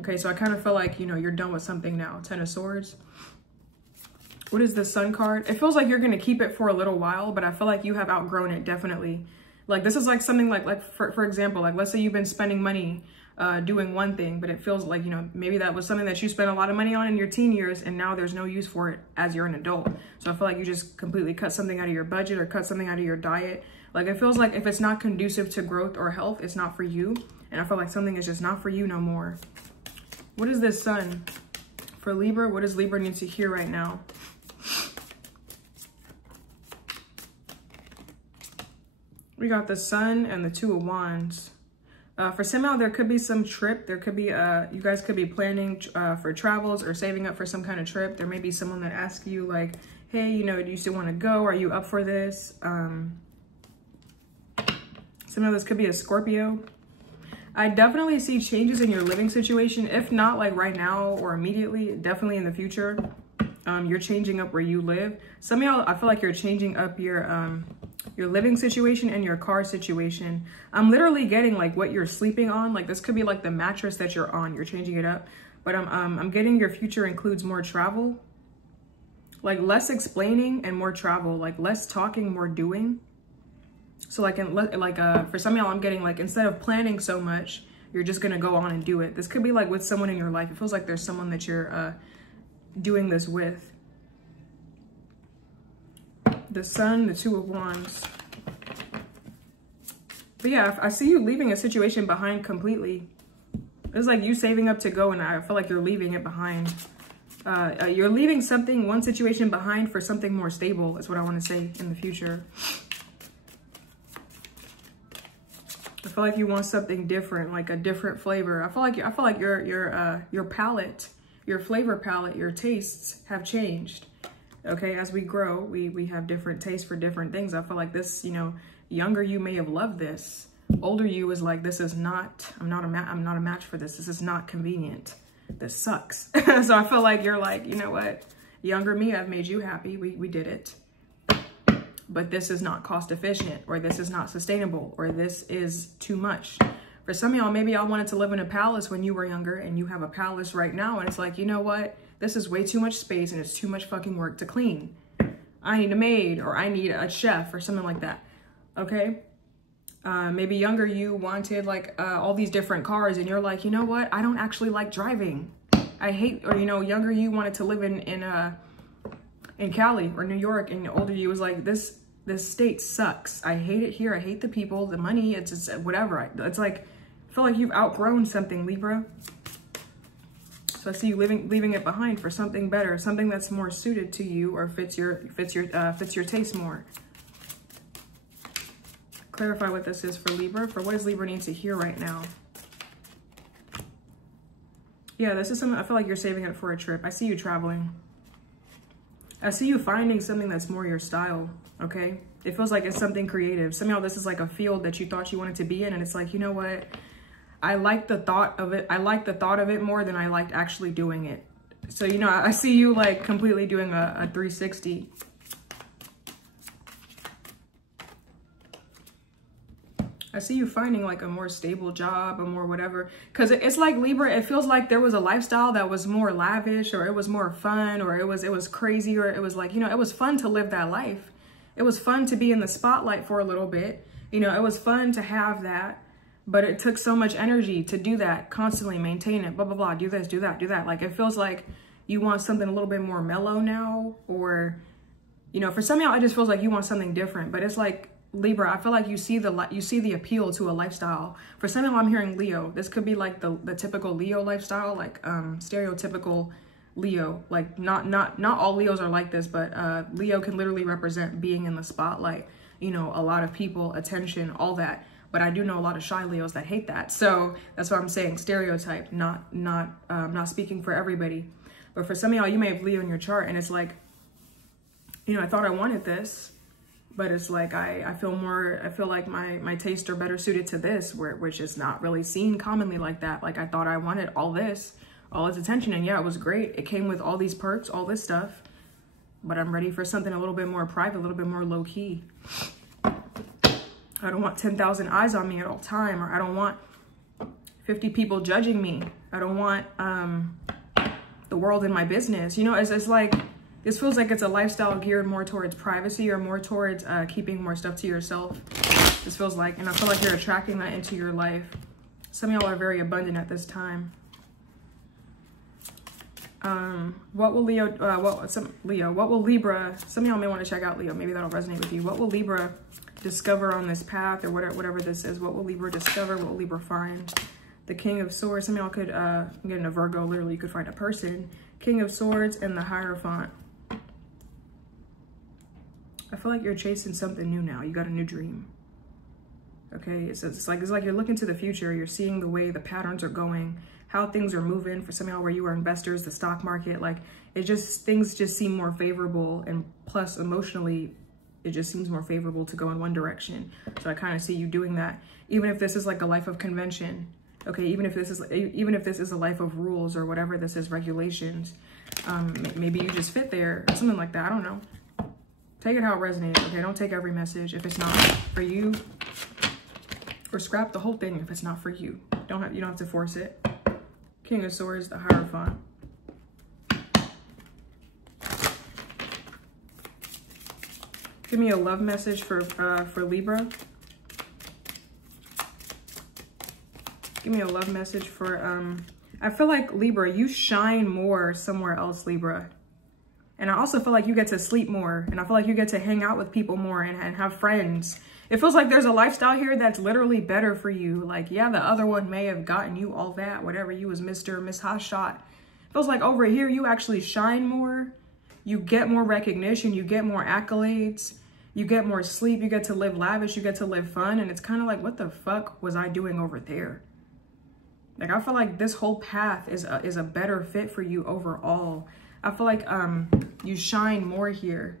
Okay, so I kind of feel like, you know, you're done with something now. 10 of Swords. What is the Sun card? It feels like you're going to keep it for a little while, but I feel like you have outgrown it, definitely. Like, this is like something like for example, like, let's say you've been spending money doing one thing, but it feels like, you know, maybe that was something that you spent a lot of money on in your teen years, and now there's no use for it as you're an adult. So I feel like you just completely cut something out of your budget or cut something out of your diet. Like, it feels like if it's not conducive to growth or health, it's not for you. And I feel like something is just not for you no more. What is this Sun for Libra? What does Libra need to hear right now? We got the Sun and the Two of Wands. For somehow there could be some trip. There could be, you guys could be planning for travels or saving up for some kind of trip. There may be someone that asks you like, hey, you know, do you still want to go? Are you up for this? Somehow this could be a Scorpio. I definitely see changes in your living situation. If not like right now or immediately, definitely in the future. You're changing up where you live. Some of y'all, I feel like you're changing up your living situation and your car situation. I'm literally getting like what you're sleeping on. Like, this could be like the mattress that you're on. You're changing it up. But I'm getting your future includes more travel. Like, less explaining and more travel. Like, less talking, more doing. So like, for some of y'all, I'm getting like, instead of planning so much, you're just going to go on and do it. This could be like with someone in your life. It feels like there's someone that you're doing this with. The Sun, the Two of Wands. But yeah, I see you leaving a situation behind completely. It's like you saving up to go, and I feel like you're leaving it behind. You're leaving something, one situation behind for something more stable, is what I want to say, in the future. I feel like you want something different, like a different flavor. I feel like your palette, your flavor palette, your tastes have changed. Okay, as we grow, we have different tastes for different things. I feel like this, you know, younger you may have loved this. Older you is like, this is not, I'm not a match for this. This is not convenient. This sucks. So I feel like you're like, you know what? Younger me, I've made you happy. We did it. But this is not cost efficient, or this is not sustainable, or this is too much. For some of y'all, maybe y'all wanted to live in a palace when you were younger, and you have a palace right now, and it's like, you know what? This is way too much space, and it's too much fucking work to clean. I need a maid, or I need a chef, or something like that. Okay? Maybe younger you wanted like all these different cars, and you're like, you know what? I don't actually like driving. I hate, or you know, younger you wanted to live in Cali or New York, and older you was like, this state sucks. I hate it here. I hate the people, the money. It's just whatever. It's like, I feel like you've outgrown something, Libra. So I see you leaving it behind for something better, something that's more suited to you or fits your taste more. Clarify what this is for Libra. For what does Libra need to hear right now? Yeah, this is something I feel like you're saving up for a trip. I see you traveling. I see you finding something that's more your style, okay? It feels like it's something creative. Somehow this is like a field that you thought you wanted to be in, and it's like, you know what? I like the thought of it. I like the thought of it more than I liked actually doing it. So, you know, I see you like completely doing a 360. I see you finding like a more stable job, a more whatever. Because it's like Libra, it feels like there was a lifestyle that was more lavish, or it was more fun, or it was crazy, or it was like, you know, it was fun to live that life. It was fun to be in the spotlight for a little bit. You know, it was fun to have that, but it took so much energy to do that, constantly maintain it, blah, blah, blah, do this, do that, do that. Like, it feels like you want something a little bit more mellow now, or, you know, for some of y'all, it just feels like you want something different, but it's like, Libra, I feel like you see the appeal to a lifestyle. For some of them, I'm hearing Leo. This could be like the typical Leo lifestyle, like stereotypical Leo. Like not all Leos are like this, but Leo can literally represent being in the spotlight. You know, a lot of people, attention, all that. But I do know a lot of shy Leos that hate that. So that's what I'm saying. Stereotype, not speaking for everybody. But for some of y'all, you may have Leo in your chart, and it's like, you know, I thought I wanted this. But it's like, I feel like my tastes are better suited to this, which is not really seen commonly like that. Like, I thought I wanted all this attention, and yeah, it was great. It came with all these perks, all this stuff, but I'm ready for something a little bit more private, a little bit more low key. I don't want 10,000 eyes on me at all time, or I don't want 50 people judging me. I don't want the world in my business. You know, it's like, this feels like it's a lifestyle geared more towards privacy, or more towards keeping more stuff to yourself. This feels like, and I feel like you're attracting that into your life. Some of y'all are very abundant at this time. What will Libra, some of y'all may want to check out Leo. Maybe that'll resonate with you. What will Libra discover on this path, or whatever this is? What will Libra discover? What will Libra find? The King of Swords. Some of y'all could get into Virgo. Literally, you could find a person. King of Swords and the Hierophant. I feel like you're chasing something new now. You got a new dream. Okay, it's like you're looking to the future. You're seeing the way the patterns are going, how things are moving. For some of y'all where you are investors, the stock market, like things just seem more favorable, and plus emotionally, it just seems more favorable to go in one direction. So I kind of see you doing that, even if this is like a life of convention. Okay, even if this is a life of rules, or whatever this is, regulations. Maybe you just fit there, or something like that. I don't know. Take it how it resonates, okay? Don't take every message if it's not for you, or scrap the whole thing if it's not for you. You don't have to force it. King of Swords, the Hierophant. Give me a love message for Libra. Give me a love message for, I feel like Libra, you shine more somewhere else, Libra. And I also feel like you get to sleep more, and I feel like you get to hang out with people more, and have friends. It feels like there's a lifestyle here that's literally better for you. Like, yeah, the other one may have gotten you all that, whatever, you was Mr. or Miss Hotshot. It feels like over here, you actually shine more. You get more recognition. You get more accolades. You get more sleep. You get to live lavish. You get to live fun. And it's kind of like, what the fuck was I doing over there? Like, I feel like this whole path is a better fit for you overall. I feel like you shine more here.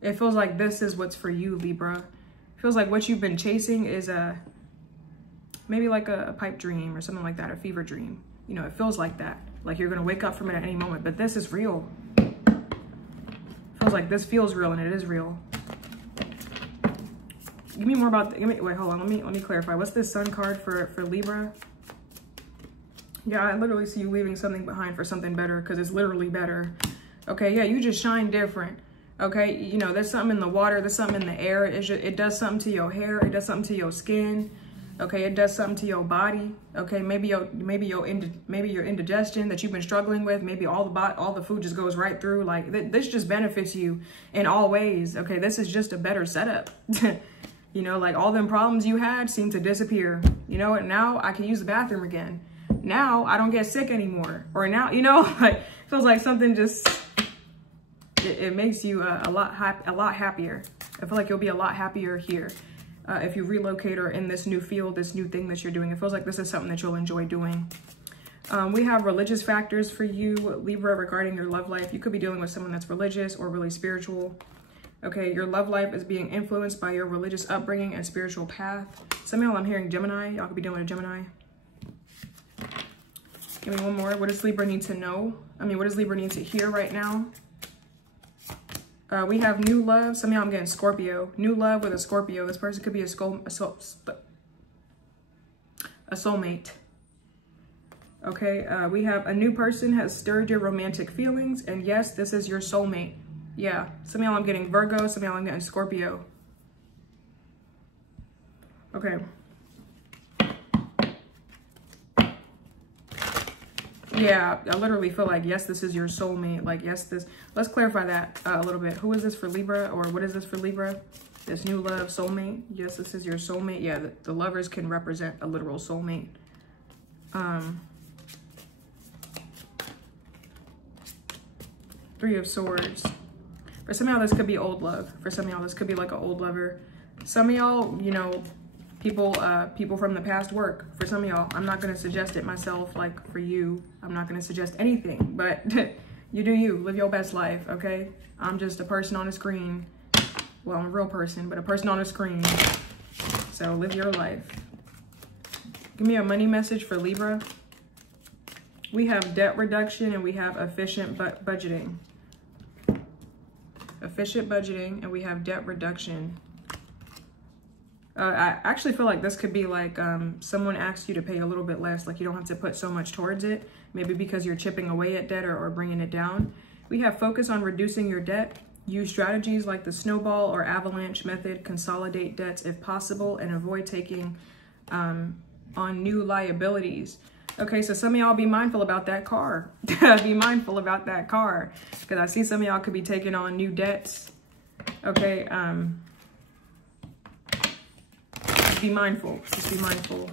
It feels like this is what's for you, Libra. It feels like what you've been chasing is maybe like a pipe dream, or something like that, a fever dream. You know, it feels like that. Like you're gonna wake up from it at any moment, but this is real. It feels like this feels real, and it is real. Give me more about, wait, hold on, let me clarify. What's this Sun card for Libra? Yeah, I literally see you leaving something behind for something better, because it's literally better. Okay, yeah, you just shine different. Okay, you know, there's something in the water, there's something in the air. It does something to your hair, it does something to your skin. Okay, it does something to your body. Okay, maybe your indigestion that you've been struggling with, maybe all the food just goes right through. Like, this just benefits you in all ways. Okay, this is just a better setup. You know, like all them problems you had seem to disappear. You know what? Now I can use the bathroom again. Now I don't get sick anymore. Or now, you know, like feels like something just, it makes you a lot happier. I feel like you'll be a lot happier here if you relocate, or in this new field, this new thing that you're doing. It feels like this is something that you'll enjoy doing. We have religious factors for you, Libra, regarding your love life. You could be dealing with someone that's religious or really spiritual. Okay, your love life is being influenced by your religious upbringing and spiritual path. Some of y'all, I'm hearing Gemini. Y'all could be dealing with a Gemini. Give me one more. What does Libra need to know? I mean, what does Libra need to hear right now? We have new love. Some of y'all, I'm getting Scorpio. New love with a Scorpio. This person could be a soulmate. Okay, we have a new person has stirred your romantic feelings. And yes, this is your soulmate. Yeah, some of y'all, I'm getting Virgo. Some of y'all, I'm getting Scorpio. Okay. Yeah, I literally feel like, yes, this is your soulmate. Like, yes, this, let's clarify that a little bit. Who is this for Libra, or what is this for Libra? This new love, soulmate. Yes, this is your soulmate. Yeah, the lovers can represent a literal soulmate. Three of Swords. For some of y'all, this could be old love. For some of y'all, this could be like an old lover. Some of y'all, you know, people from the past work. For some of y'all, I'm not going to suggest it myself. Like, for you, I'm not going to suggest anything, but you do you. Live your best life, okay? I'm just a person on a screen. Well, I'm a real person, but a person on a screen. So live your life. Give me a money message for Libra. We have debt reduction and we have efficient budgeting. Efficient budgeting, and we have debt reduction. I actually feel like this could be like someone asks you to pay a little bit less, like you don't have to put so much towards it, maybe because you're chipping away at debt or bringing it down. We have focus on reducing your debt. Use strategies like the snowball or avalanche method. Consolidate debts if possible and avoid taking on new liabilities. Okay, so some of y'all be mindful about that car. Be mindful about that car, because I see some of y'all could be taking on new debts. Okay, just be mindful. Just be mindful.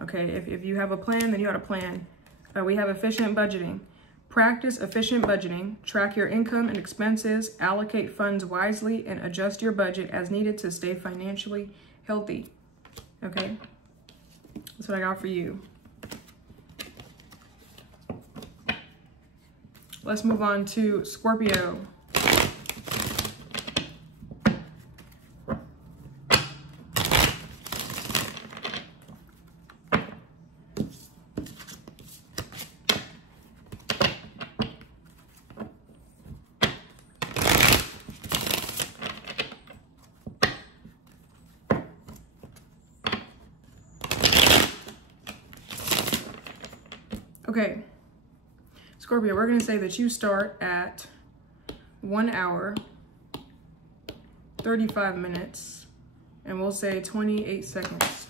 Okay, if you have a plan, then you got a plan. We have efficient budgeting. Practice efficient budgeting. Track your income and expenses. Allocate funds wisely and adjust your budget as needed to stay financially healthy. Okay, that's what I got for you. Let's move on to Scorpio. Okay. Scorpio, we're going to say that you start at 1 hour, 35 minutes, and we'll say 28 seconds.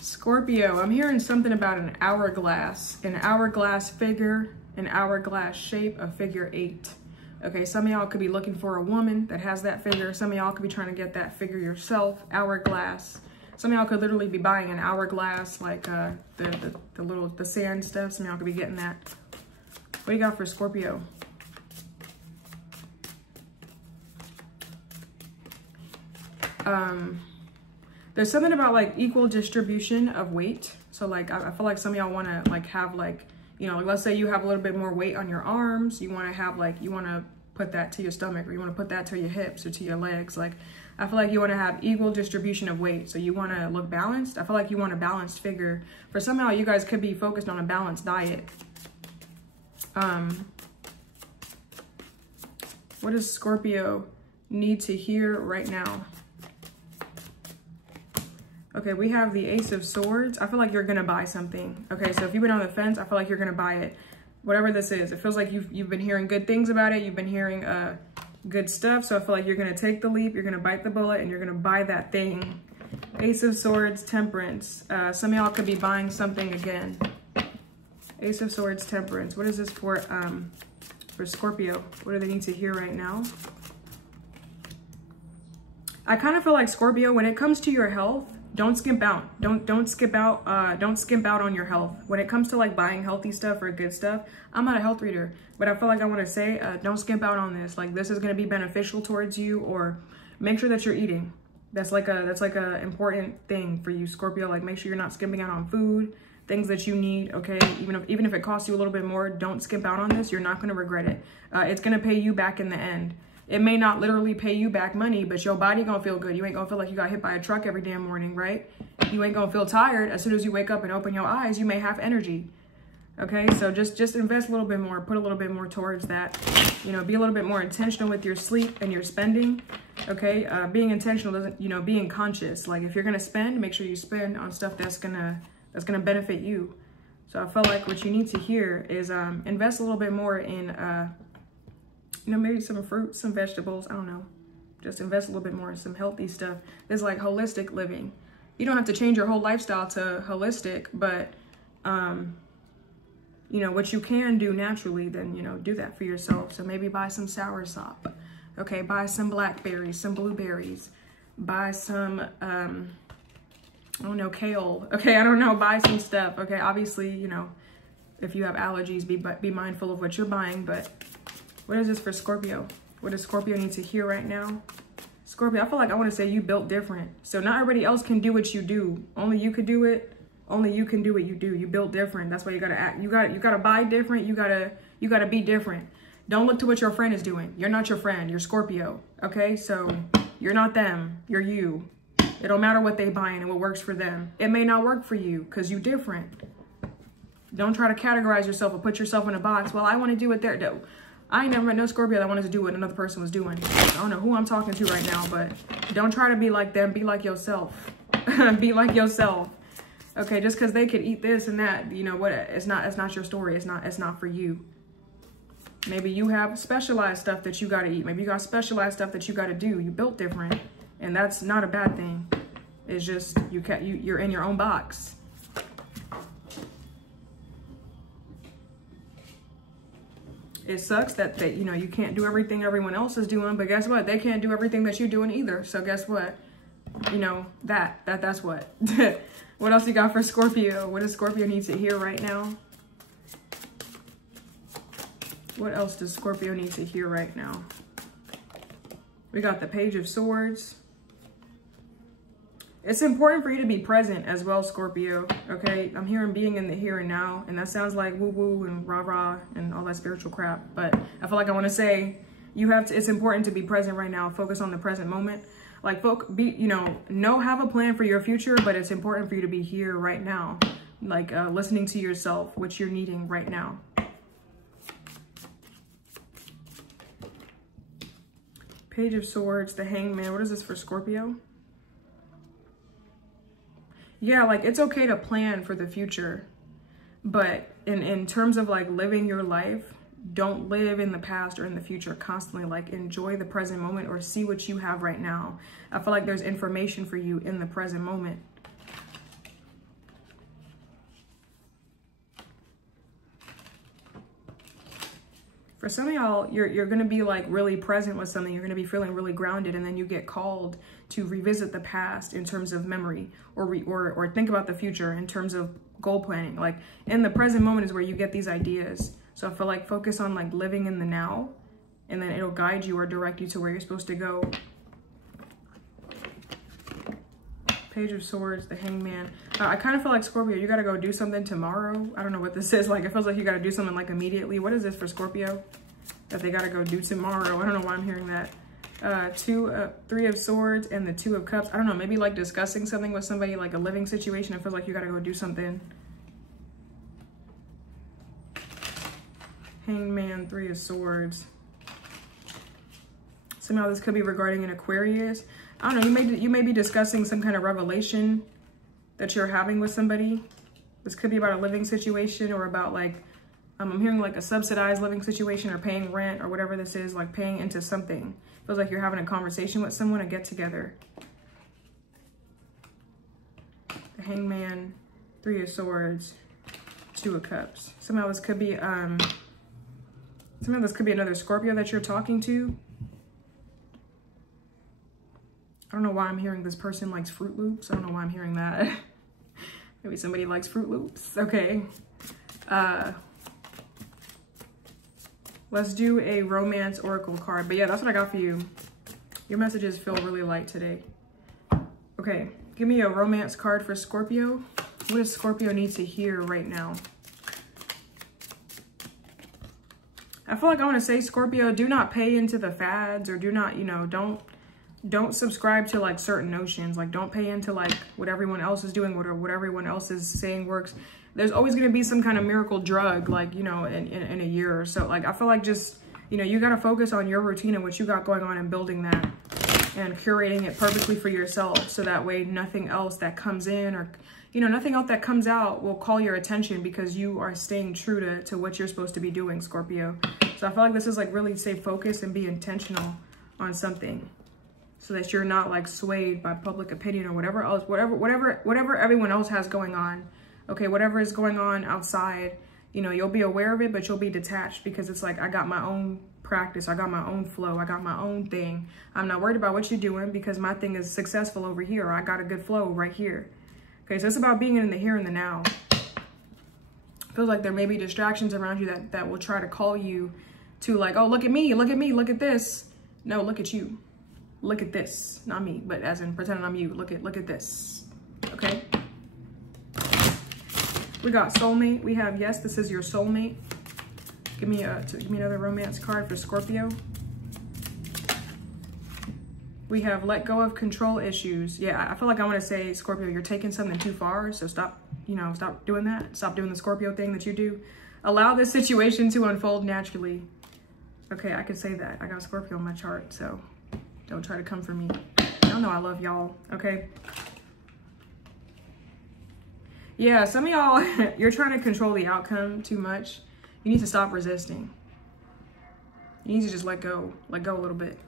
Scorpio, I'm hearing something about an hourglass figure, an hourglass shape, a figure 8. Okay, some of y'all could be looking for a woman that has that figure. Some of y'all could be trying to get that figure yourself, hourglass. Some of y'all could literally be buying an hourglass, like the sand stuff. Some of y'all could be getting that. What do you got for Scorpio? There's something about like equal distribution of weight. So like, I feel like some of y'all want to like have like, you know, like let's say you have a little bit more weight on your arms. You want to have like, you want to put that to your stomach, or you want to put that to your hips or to your legs. Like, I feel like you want to have equal distribution of weight. So you want to look balanced. I feel like you want a balanced figure. For some of y'all, you guys could be focused on a balanced diet. What does Scorpio need to hear right now? Okay, we have the Ace of Swords. I feel like you're going to buy something. Okay, so if you've been on the fence, I feel like you're going to buy it. Whatever this is, it feels like you've been hearing good things about it. You've been hearing good stuff. So I feel like you're going to take the leap. You're going to bite the bullet and you're going to buy that thing. Ace of Swords, Temperance. Some of y'all could be buying something again. Ace of Swords, Temperance. What is this for Scorpio? What do they need to hear right now? I kind of feel like Scorpio, when it comes to your health, don't skimp out. Don't skip out. Don't skimp out on your health. When it comes to like buying healthy stuff or good stuff, I'm not a health reader, but I feel like I want to say, don't skimp out on this. Like, this is going to be beneficial towards you, or make sure that you're eating. That's like a important thing for you, Scorpio. Like, make sure you're not skimping out on food, things that you need, okay? Even if it costs you a little bit more, don't skimp out on this. You're not going to regret it. It's going to pay you back in the end. It may not literally pay you back money, but your body gonna feel good. You ain't gonna feel like you got hit by a truck every damn morning, right? You ain't gonna feel tired. As soon as you wake up and open your eyes, you may have energy. Okay, so just invest a little bit more, put a little bit more towards that. You know, be a little bit more intentional with your sleep and your spending. Okay, being intentional doesn't, you know, being conscious. Like, if you're gonna spend, make sure you spend on stuff that's gonna benefit you. So I felt like what you need to hear is invest a little bit more in you know, maybe some fruits, some vegetables, I don't know. Just invest a little bit more in some healthy stuff. There's like holistic living. You don't have to change your whole lifestyle to holistic, but, you know, what you can do naturally, then, you know, do that for yourself. So maybe buy some soursop. Okay, buy some blackberries, some blueberries. Buy some, I don't know, kale. Okay, I don't know, buy some stuff. Okay, obviously, you know, if you have allergies, be mindful of what you're buying, but what is this for Scorpio? What does Scorpio need to hear right now? Scorpio, I feel like I want to say you built different. So not everybody else can do what you do. Only you could do it. Only you can do what you do. You built different. That's why you gotta act. You gotta buy different. You gotta be different. Don't look to what your friend is doing. You're not your friend. You're Scorpio. Okay, so you're not them. You're you. It don't matter what they buying and what works for them. It may not work for you because you different. Don't try to categorize yourself or put yourself in a box. Well, I want to do what they're doing. I ain't never met no Scorpio that wanted to do what another person was doing. I don't know who I'm talking to right now, but don't try to be like them. Be like yourself. Be like yourself. Okay, just because they could eat this and that, you know what? It's not your story. It's not for you. Maybe you have specialized stuff that you got to eat. Maybe you got specialized stuff that you got to do. You built different, and that's not a bad thing. It's just you're in your own box. It sucks that you know, you can't do everything everyone else is doing, but guess what? They can't do everything that you're doing either. So guess what? You know, that's what. What else you got for Scorpio? What does Scorpio need to hear right now? What else does Scorpio need to hear right now? We got the Page of Swords. It's important for you to be present as well, Scorpio, okay? I'm hearing being in the here and now, and that sounds like woo-woo and rah-rah and all that spiritual crap, but I feel like I want to say it's important to be present right now. Focus on the present moment. Like, have a plan for your future, but it's important for you to be here right now. Like, listening to yourself, what you're needing right now. Page of Swords, the Hangman. What is this for Scorpio? Yeah, like, it's okay to plan for the future, but in terms of like living your life, don't live in the past or in the future constantly. Like, enjoy the present moment or see what you have right now. I feel like there's information for you in the present moment. For some of y'all, you're going to be like really present with something. You're going to be feeling really grounded, and then you get called to revisit the past in terms of memory or think about the future in terms of goal planning. Like, in the present moment is where you get these ideas. So I feel like focus on like living in the now, and then it'll guide you or direct you to where you're supposed to go. Page of Swords, the Hangman. I kind of feel like, Scorpio, you got to go do something tomorrow. I don't know what this is. Like, it feels like you got to do something like immediately. What is this for Scorpio that they got to go do tomorrow? I don't know why I'm hearing that. Three of Swords and the Two of Cups. I don't know, maybe like discussing something with somebody, like a living situation. It feels like you got to go do something. Hangman, Three of Swords. Somehow this could be regarding an Aquarius. I don't know, you may be discussing some kind of revelation that you're having with somebody. This could be about a living situation or about like, I'm hearing like a subsidized living situation or paying rent or whatever this is, like paying into something. Feels like you're having a conversation with someone, a get together. The Hangman, Three of Swords, Two of Cups. Somehow this could be another Scorpio that you're talking to. I don't know why I'm hearing this person likes Fruit Loops. I don't know why I'm hearing that. Maybe somebody likes Fruit Loops. Okay. Let's do a romance oracle card. But yeah, that's what I got for you. Your messages feel really light today. Okay, give me a romance card for Scorpio. What does Scorpio need to hear right now? I feel like I want to say, Scorpio, do not pay into the fads, or do not, you know, don't subscribe to like certain notions. Like, don't pay into like what everyone else is doing, what everyone else is saying works. There's always going to be some kind of miracle drug, like, you know, in a year or so. Like, I feel like just, you know, you got to focus on your routine and what you got going on and building that and curating it perfectly for yourself. So that way nothing else that comes in, or, you know, nothing else that comes out will call your attention, because you are staying true to what you're supposed to be doing, Scorpio. So I feel like this is like really stay focused and be intentional on something, so that you're not like swayed by public opinion or whatever else, whatever everyone else has going on. Okay, whatever is going on outside, you know, you'll be aware of it, but you'll be detached, because it's like, I got my own practice, I got my own flow, I got my own thing. I'm not worried about what you're doing, because my thing is successful over here, or I got a good flow right here. Okay, so it's about being in the here and the now. Feels like there may be distractions around you that will try to call you to like, oh, look at me, look at me, look at this. No, look at you. Look at this. Not me, but as in pretending I'm you. Look at this. Okay? We got soulmate. We have, yes, this is your soulmate. Give me another romance card for Scorpio. We have let go of control issues. Yeah, I feel like I want to say, Scorpio, you're taking something too far. So stop, you know, stop doing that. Stop doing the Scorpio thing that you do. Allow this situation to unfold naturally. Okay, I could say that. I got Scorpio on my chart, so don't try to come for me. Y'all know I love y'all, okay? Yeah, some of y'all, you're trying to control the outcome too much. You need to stop resisting. You need to just let go a little bit.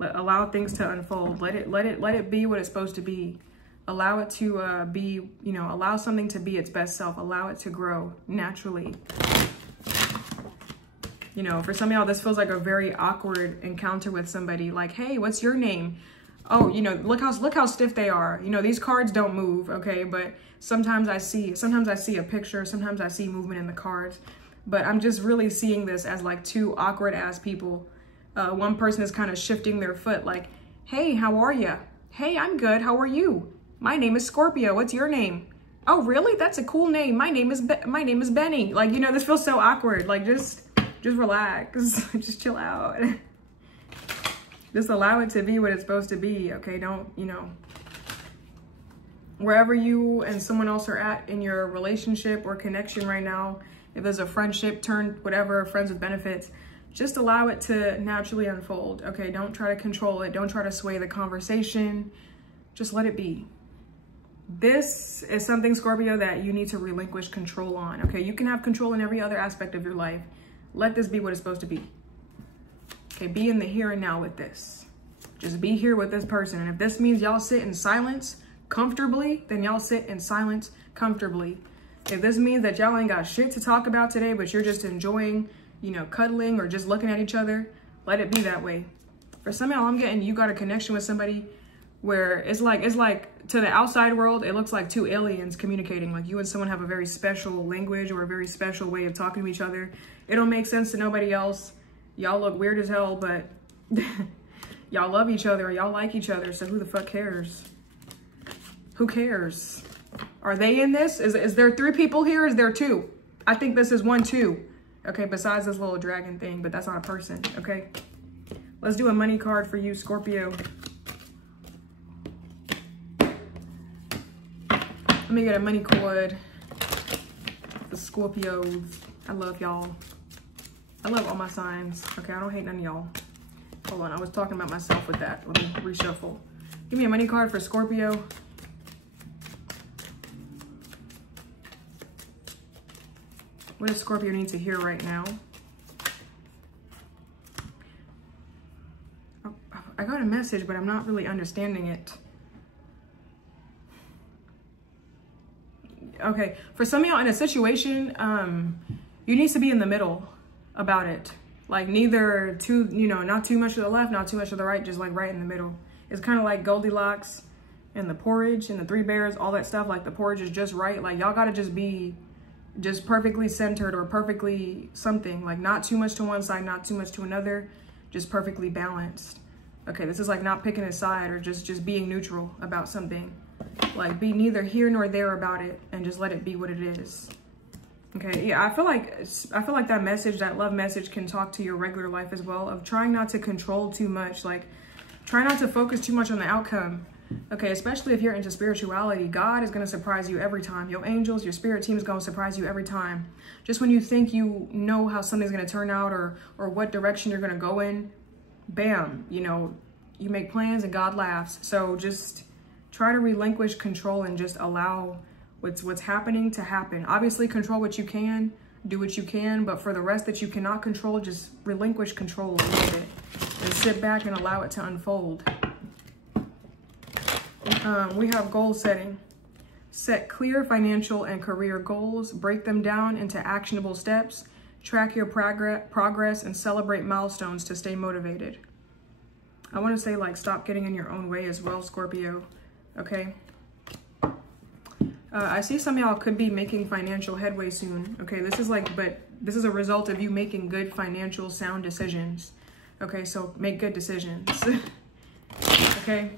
Allow things to unfold. Let it be what it's supposed to be. Allow it to be, you know, allow something to be its best self. Allow it to grow naturally. You know, for some of y'all, this feels like a very awkward encounter with somebody. Like, hey, what's your name? Oh, you know, look how stiff they are. You know, these cards don't move, okay? But sometimes I see a picture, sometimes I see movement in the cards. But I'm just really seeing this as like two awkward ass people. One person is kind of shifting their foot like, hey, how are you? Hey, I'm good. How are you? My name is Scorpio. What's your name? Oh, really? That's a cool name. My name is Benny. Like, you know, this feels so awkward. Like, just relax. Just chill out. Just allow it to be what it's supposed to be, okay? Don't, you know, wherever you and someone else are at in your relationship or connection right now, if there's a friendship turned whatever, friends with benefits, just allow it to naturally unfold, okay? Don't try to control it. Don't try to sway the conversation. Just let it be. This is something, Scorpio, that you need to relinquish control on, okay? You can have control in every other aspect of your life. Let this be what it's supposed to be. Okay, be in the here and now with this. Just be here with this person. And if this means y'all sit in silence comfortably, then y'all sit in silence comfortably. If this means that y'all ain't got shit to talk about today, but you're just enjoying, you know, cuddling or just looking at each other, let it be that way. For some of y'all, I'm getting you got a connection with somebody where it's like to the outside world, it looks like two aliens communicating. Like you and someone have a very special language or a very special way of talking to each other. It don't make sense to nobody else. Y'all look weird as hell, but y'all love each other, or y'all like each other, so who the fuck cares? Who cares? Are they in this? Is there 3 people here? Is there 2? I think this is 1, 2. Okay, besides this little dragon thing, but that's not a person, okay? Let's do a money card for you, Scorpio. Let me get a money card. The Scorpios. I love y'all. I love all my signs. Okay, I don't hate none of y'all. Hold on, I was talking about myself with that. Let me reshuffle. Give me a money card for Scorpio. What does Scorpio need to hear right now? I got a message, but I'm not really understanding it. Okay, for some of y'all in a situation, you need to be in the middle about it. Like neither too, you know, not too much to the left, not too much to the right, just like right in the middle. It's kind of like Goldilocks and the porridge and the 3 bears, all that stuff. Like the porridge is just right. Like y'all gotta just be just perfectly centered or perfectly something. Like not too much to one side, not too much to another, just perfectly balanced. Okay, this is like not picking a side or just being neutral about something. Like be neither here nor there about it and just let it be what it is. Okay, yeah, I feel like that message, that love message can talk to your regular life as well, of trying not to control too much. Like try not to focus too much on the outcome. Okay, especially if you're into spirituality, God is going to surprise you every time. Your angels, your spirit team is going to surprise you every time. Just when you think you know how something's going to turn out or what direction you're going to go in, bam, you know, you make plans and God laughs. So just try to relinquish control and just allow what's happening to happen. Obviously, control what you can, do what you can, but for the rest that you cannot control, just relinquish control a little bit and sit back and allow it to unfold. We have goal setting. Set clear financial and career goals, break them down into actionable steps, track your progress, and celebrate milestones to stay motivated. I want to say like stop getting in your own way as well, Scorpio. Okay. I see some of y'all could be making financial headway soon. Okay, this is like, but this is a result of you making good financial sound decisions. Okay, so make good decisions. Okay.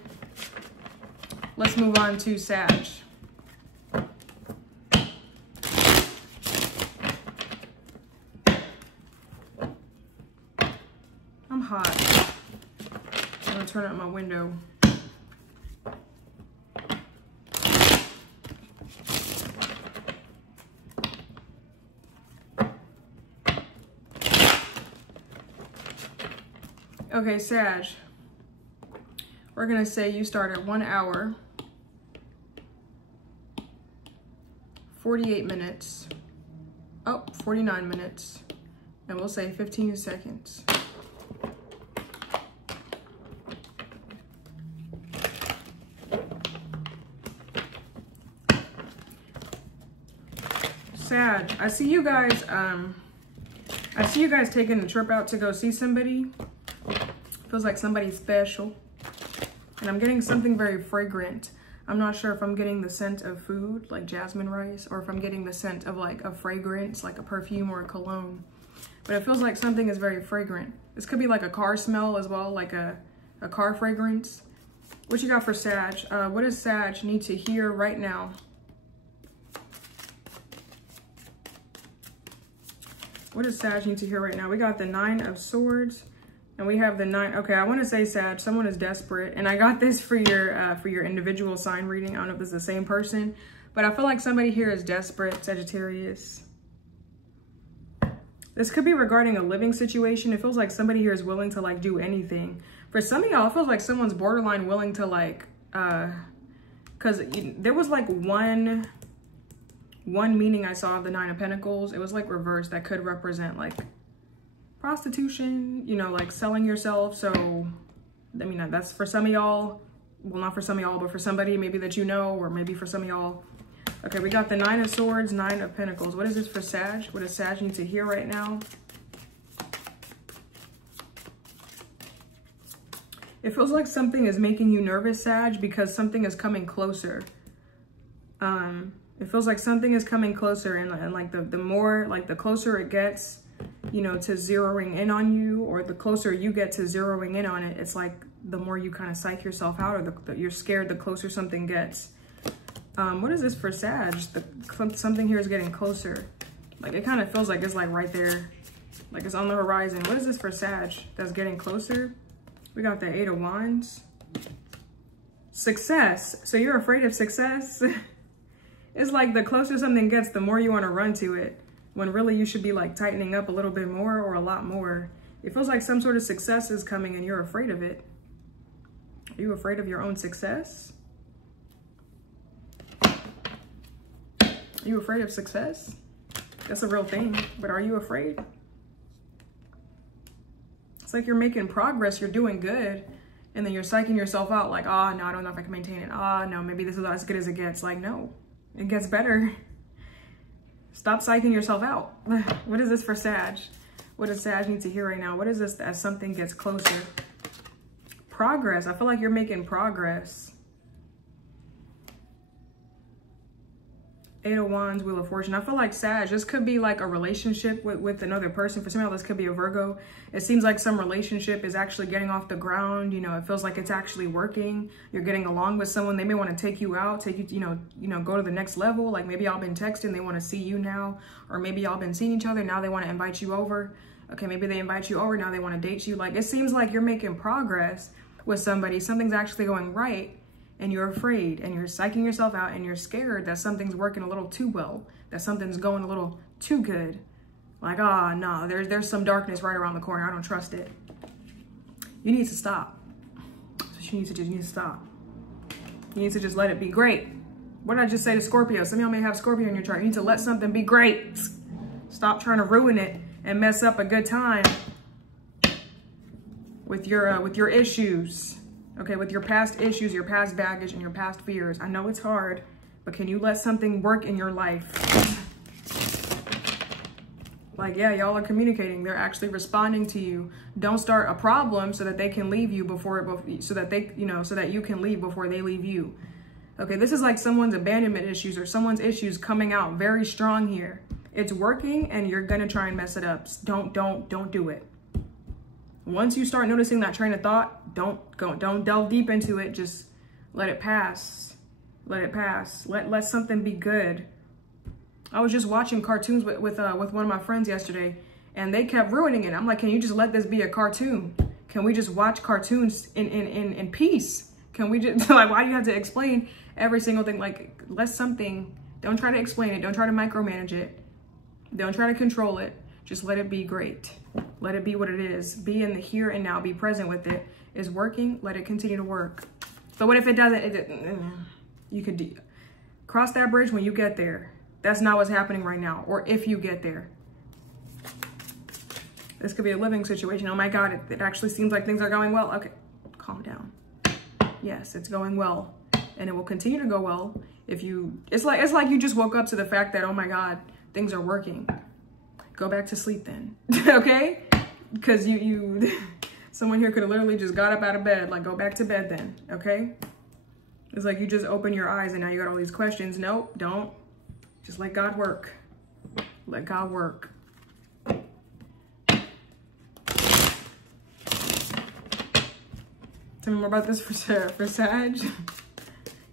Let's move on to Sag. I'm hot. I'm gonna turn out my window. Okay, Sag. We're gonna say you start at 1 hour, 48 minutes, 49 minutes, and we'll say 15 seconds. Sag, I see you guys taking a trip out to go see somebody. Feels like somebody special. And I'm getting something very fragrant. I'm not sure if I'm getting the scent of food, like jasmine rice, or if I'm getting the scent of like a fragrance, like a perfume or a cologne. But it feels like something is very fragrant. This could be like a car smell as well, like a car fragrance. What you got for Sag? What does Sag need to hear right now? What does Sag need to hear right now? We got the 9 of Swords. And we have the 9. Okay, I want to say, Sag, someone is desperate. And I got this for your individual sign reading. I don't know if this is the same person, but I feel like somebody here is desperate, Sagittarius. This could be regarding a living situation. It feels like somebody here is willing to like do anything. For some of y'all, it feels like someone's borderline willing to like, because there was like one meaning I saw of the 9 of Pentacles. It was like reversed. That could represent like prostitution, you know, like selling yourself. So I mean, that's for some of y'all. Well, not for some of y'all, but for somebody maybe that you know, or maybe for some of y'all. Okay, we got the 9 of Swords, 9 of Pentacles. What is this for Sag? What does Sag need to hear right now? It feels like something is making you nervous, Sag, because something is coming closer. It feels like something is coming closer, and like the more, like the closer it gets, you know, to zeroing in on you, or the closer you get to zeroing in on it, it's like the more you kind of psych yourself out, or you're scared the closer something gets. What is this for Sag? Something here is getting closer. Like it kind of feels like it's like right there, like it's on the horizon. What is this for Sag that's getting closer? We got the 8 of Wands. Success. So you're afraid of success? It's like the closer something gets, the more you want to run to it, when really you should be like tightening up a little bit more or a lot more. It feels like some sort of success is coming and you're afraid of it. Are you afraid of your own success? Are you afraid of success? That's a real thing, but are you afraid? It's like you're making progress, you're doing good, and then you're psyching yourself out like, oh, no, I don't know if I can maintain it. Oh, no, maybe this is as good as it gets. Like, no, it gets better. Stop psyching yourself out. What is this for Sag? What does Sag need to hear right now? What is this as something gets closer? Progress. I feel like you're making progress. Eight of Wands, Wheel of Fortune. I feel like Sag, this could be like a relationship with another person. For some of y'all, this could be a Virgo. It seems like some relationship is actually getting off the ground. You know, it feels like it's actually working. You're getting along with someone. They may want to take you out, take you, go to the next level. Like maybe y'all been texting, they want to see you now. Or maybe y'all been seeing each other, now they want to invite you over. Okay, maybe they invite you over, now they want to date you. Like it seems like you're making progress with somebody. Something's actually going right. And you're afraid and you're psyching yourself out and you're scared that something's working a little too well, that something's going a little too good. Like, ah, no, there's some darkness right around the corner. I don't trust it. You need to stop. So you need to stop. You need to just let it be great. What did I just say to Scorpio? Some of y'all may have Scorpio in your chart. You need to let something be great. Stop trying to ruin it and mess up a good time with your issues. Okay, with your past issues, your past baggage, and your past fears. I know it's hard, but can you let something work in your life? Like, yeah, y'all are communicating. They're actually responding to you. Don't start a problem so that they can leave you so that you can leave before they leave you. Okay, this is like someone's abandonment issues or someone's issues coming out very strong here. It's working and you're gonna try and mess it up. Don't do it. Once you start noticing that train of thought, don't delve deep into it. Just let it pass. Let it pass. Let something be good. I was just watching cartoons with one of my friends yesterday, and they kept ruining it. I'm like, can you just let this be a cartoon? Can we just watch cartoons in peace? Can we just, like, why do you have to explain every single thing? Like, let something, don't try to explain it. Don't try to micromanage it. Don't try to control it. Just let it be great. Let it be what it is. Be in the here and now. Be present with it. It's working. Let it continue to work. But what if it doesn't? You could cross that bridge when you get there. That's not what's happening right now. Or if you get there. This could be a living situation. Oh my God, it actually seems like things are going well. Okay, calm down. Yes, it's going well. And it will continue to go well if you, it's like you just woke up to the fact that, oh my God, things are working. Go back to sleep then, okay? Because someone here could have literally just got up out of bed. Like, go back to bed then, okay? It's like you just open your eyes and now you got all these questions. Nope, don't. Just let God work. Let God work. Tell me more about this for Sag. Give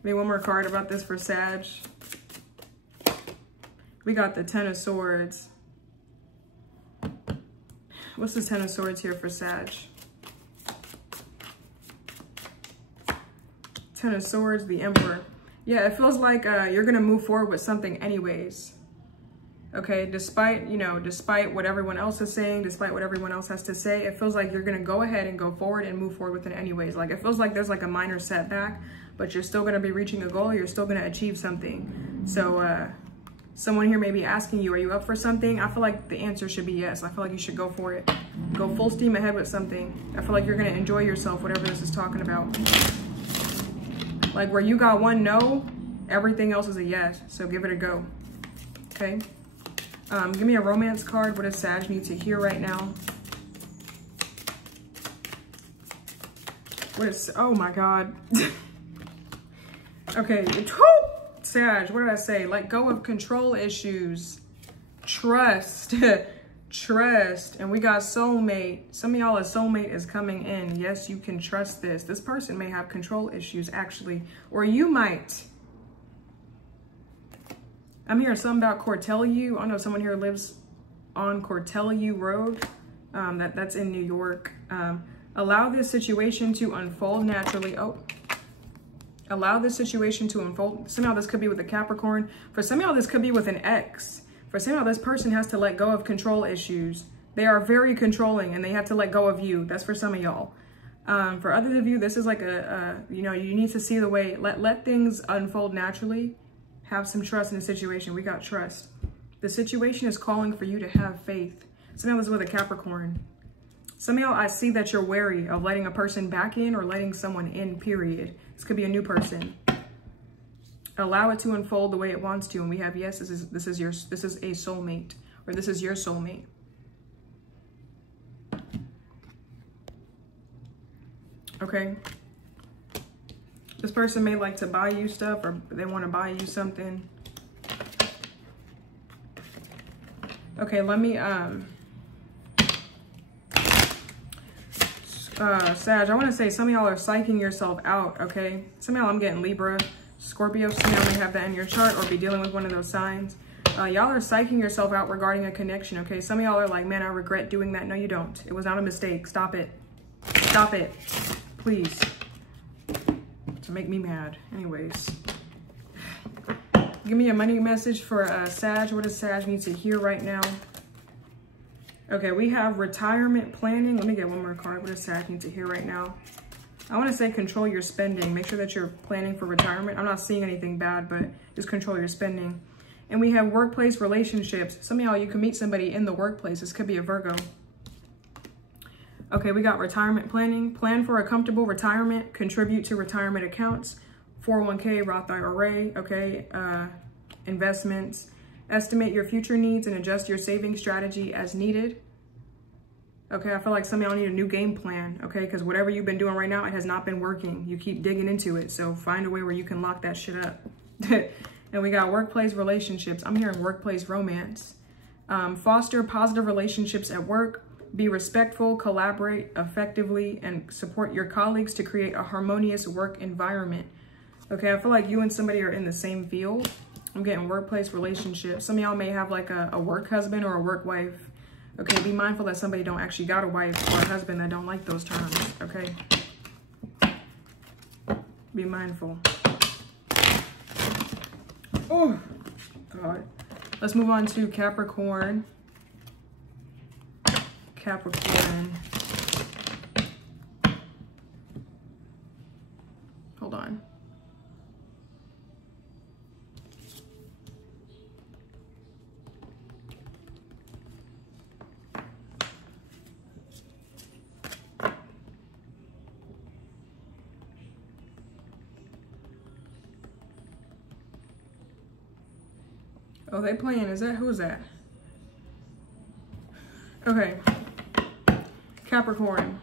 me one more card about this for Sag. We got the Ten of Swords. What's the Ten of Swords here for Sag? Ten of Swords, the Emperor. Yeah, it feels like you're going to move forward with something anyways. Okay, despite what everyone else is saying, despite what everyone else has to say, it feels like you're going to go ahead and go forward and move forward with it anyways. Like, it feels like there's like a minor setback, but you're still going to be reaching a goal. You're still going to achieve something. So, someone here may be asking you, are you up for something? I feel like the answer should be yes. I feel like you should go for it. Go full steam ahead with something. I feel like you're going to enjoy yourself, whatever this is talking about. Like, where you got one no, everything else is a yes. So give it a go. Okay. Give me a romance card. What does Sag need to hear right now? What is, oh my God. Okay. Sag, what did I say? Let go of control issues. Trust. Trust. And we got soulmate. Some of y'all, a soulmate is coming in. Yes, you can trust this. This person may have control issues, actually. Or you might. I'm hearing something about Cortelyou. I don't know if someone here lives on Cortelyou Road. That's in New York. Allow this situation to unfold naturally. Oh. Allow this situation to unfold. Somehow this could be with a Capricorn. For some of y'all, this could be with an ex. For some of y'all, this person has to let go of control issues. They are very controlling and they have to let go of you. That's for some of y'all. For others of you, this is like you need to see the way, let things unfold naturally. Have some trust in the situation. We got trust. The situation is calling for you to have faith. Some of y'all is with a Capricorn. Some of y'all, I see that you're wary of letting a person back in or letting someone in, period. This could be a new person. Allow it to unfold the way it wants to. And we have, yes, this is a soulmate, or this is your soulmate. Okay. This person may like to buy you stuff, or they want to buy you something. Okay, let me, Sag, I want to say some of y'all are psyching yourself out, okay? Some of y'all, I'm getting Libra, Scorpio, some of y'all may have that in your chart or be dealing with one of those signs. Y'all are psyching yourself out regarding a connection, okay? Some of y'all are like, man, I regret doing that. No, you don't. It was not a mistake. Stop it. Stop it. Please. To make me mad. Anyways. Give me a money message for Sag. What does Sag need to hear right now? Okay, we have retirement planning. Let me get one more card. What does Sag need to hear right now? I want to say control your spending. Make sure that you're planning for retirement. I'm not seeing anything bad, but just control your spending. And we have workplace relationships. Some of y'all, you can meet somebody in the workplace. This could be a Virgo. Okay, we got retirement planning. Plan for a comfortable retirement. Contribute to retirement accounts. 401k, Roth IRA, okay? Investments. Estimate your future needs and adjust your saving strategy as needed. Okay, I feel like some of y'all need a new game plan, okay? Because whatever you've been doing right now, it has not been working. You keep digging into it, so find a way where you can lock that shit up. And we got workplace relationships. I'm hearing workplace romance. Foster positive relationships at work. Be respectful, collaborate effectively, and support your colleagues to create a harmonious work environment. Okay, I feel like you and somebody are in the same field. I'm getting workplace relationships. Some of y'all may have like a work husband or a work wife. Okay, be mindful that somebody don't actually got a wife or a husband that don't like those terms, okay? Be mindful. Oh, God. Let's move on to Capricorn. Capricorn. Hold on. Oh, they playing. Is that, who's that? Okay. Capricorn.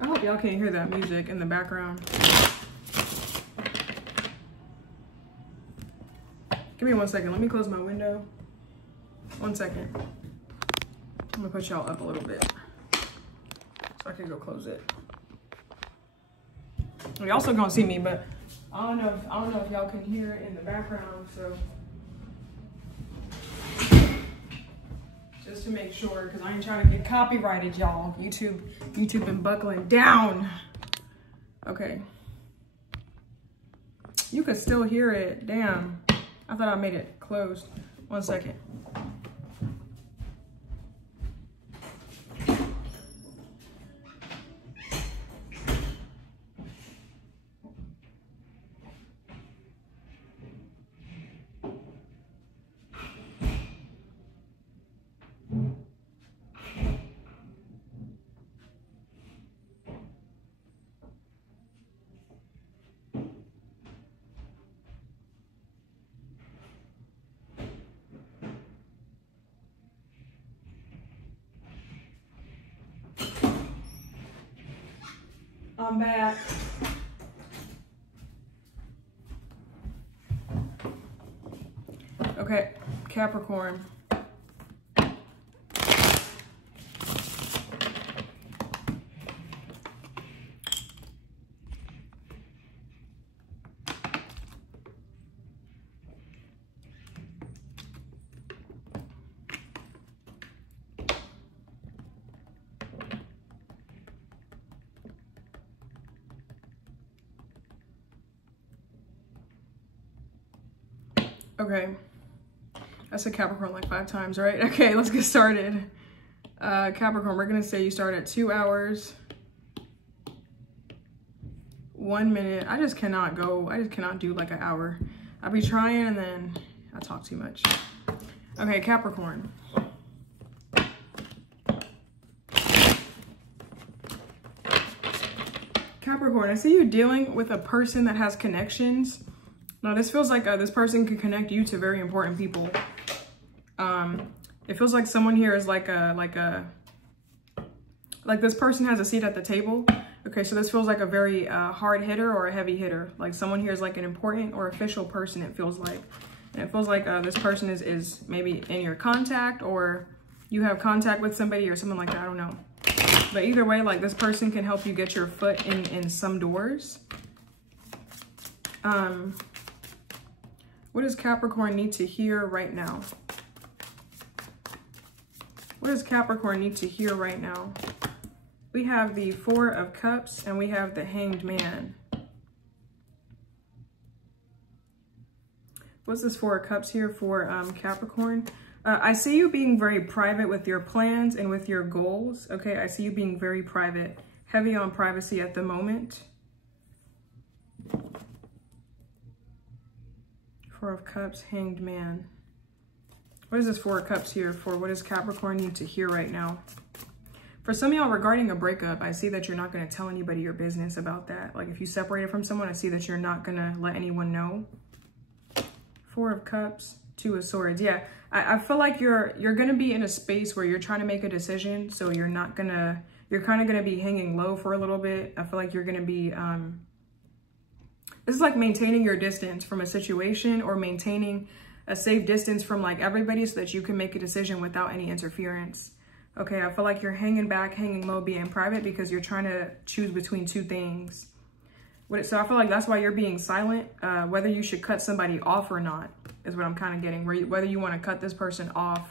I hope y'all can't hear that music in the background. Give me 1 second. Let me close my window. 1 second. I'm gonna put y'all up a little bit so I can go close it. Y'all also gonna see me, but I don't know if y'all can hear it in the background, so just to make sure, because I ain't trying to get copyrighted, y'all. YouTube been buckling down. Okay. You could still hear it. Damn. I thought I made it closed. 1 second. I'm back. Okay, Capricorn. Okay, I said Capricorn like 5 times, right? Okay, let's get started. Capricorn, we're gonna say you start at 2 hours, 1 minute. I just cannot do like an hour. I'll be trying and then I talk too much. Okay, Capricorn. Capricorn, I see you dealing with a person that has connections. Now, this feels like this person can connect you to very important people. It feels like someone here is like this person has a seat at the table. Okay, so this feels like a very hard hitter or a heavy hitter. Like someone here is like an important or official person, it feels like. And it feels like this person is maybe in your contact, or you have contact with somebody or something like that. I don't know. But either way, like this person can help you get your foot in some doors. What does Capricorn need to hear right now? What does Capricorn need to hear right now? We have the Four of Cups and we have the Hanged Man. What's this Four of Cups here for Capricorn? I see you being very private with your plans and with your goals. Okay, I see you being very private, heavy on privacy at the moment. Four of Cups, Hanged Man. What is this Four of Cups here for? What does Capricorn need to hear right now? For some of y'all, regarding a breakup, I see that you're not going to tell anybody your business about that. Like if you separated from someone, I see that you're not going to let anyone know. Four of Cups, Two of Swords. Yeah, I feel like you're going to be in a space where you're trying to make a decision. So you're not going to, you're kind of going to be hanging low for a little bit. I feel like you're going to be, this is like maintaining your distance from a situation, or maintaining a safe distance from like everybody so that you can make a decision without any interference. Okay, I feel like you're hanging back, hanging low, being private because you're trying to choose between two things. So I feel like that's why you're being silent. Whether you should cut somebody off or not is what I'm kind of getting. Whether you want to cut this person off.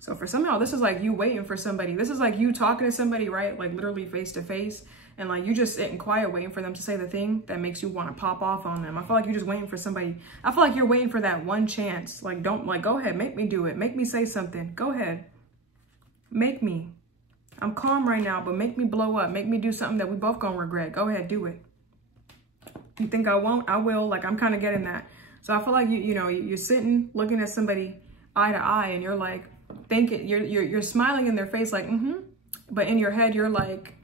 So for some of y'all, this is like you waiting for somebody. This is like you talking to somebody, right? Like literally face to face. And like you just sitting quiet waiting for them to say the thing that makes you want to pop off on them. I feel like you're just waiting for somebody. I feel like you're waiting for that one chance. Like don't, like go ahead, make me do it. Make me say something. Go ahead. Make me. I'm calm right now, but make me blow up. Make me do something that we both gonna regret. Go ahead, do it. You think I won't? I will. Like I'm kind of getting that. So I feel like you're sitting looking at somebody eye to eye, and you're like thinking, you're smiling in their face, like but in your head you're like,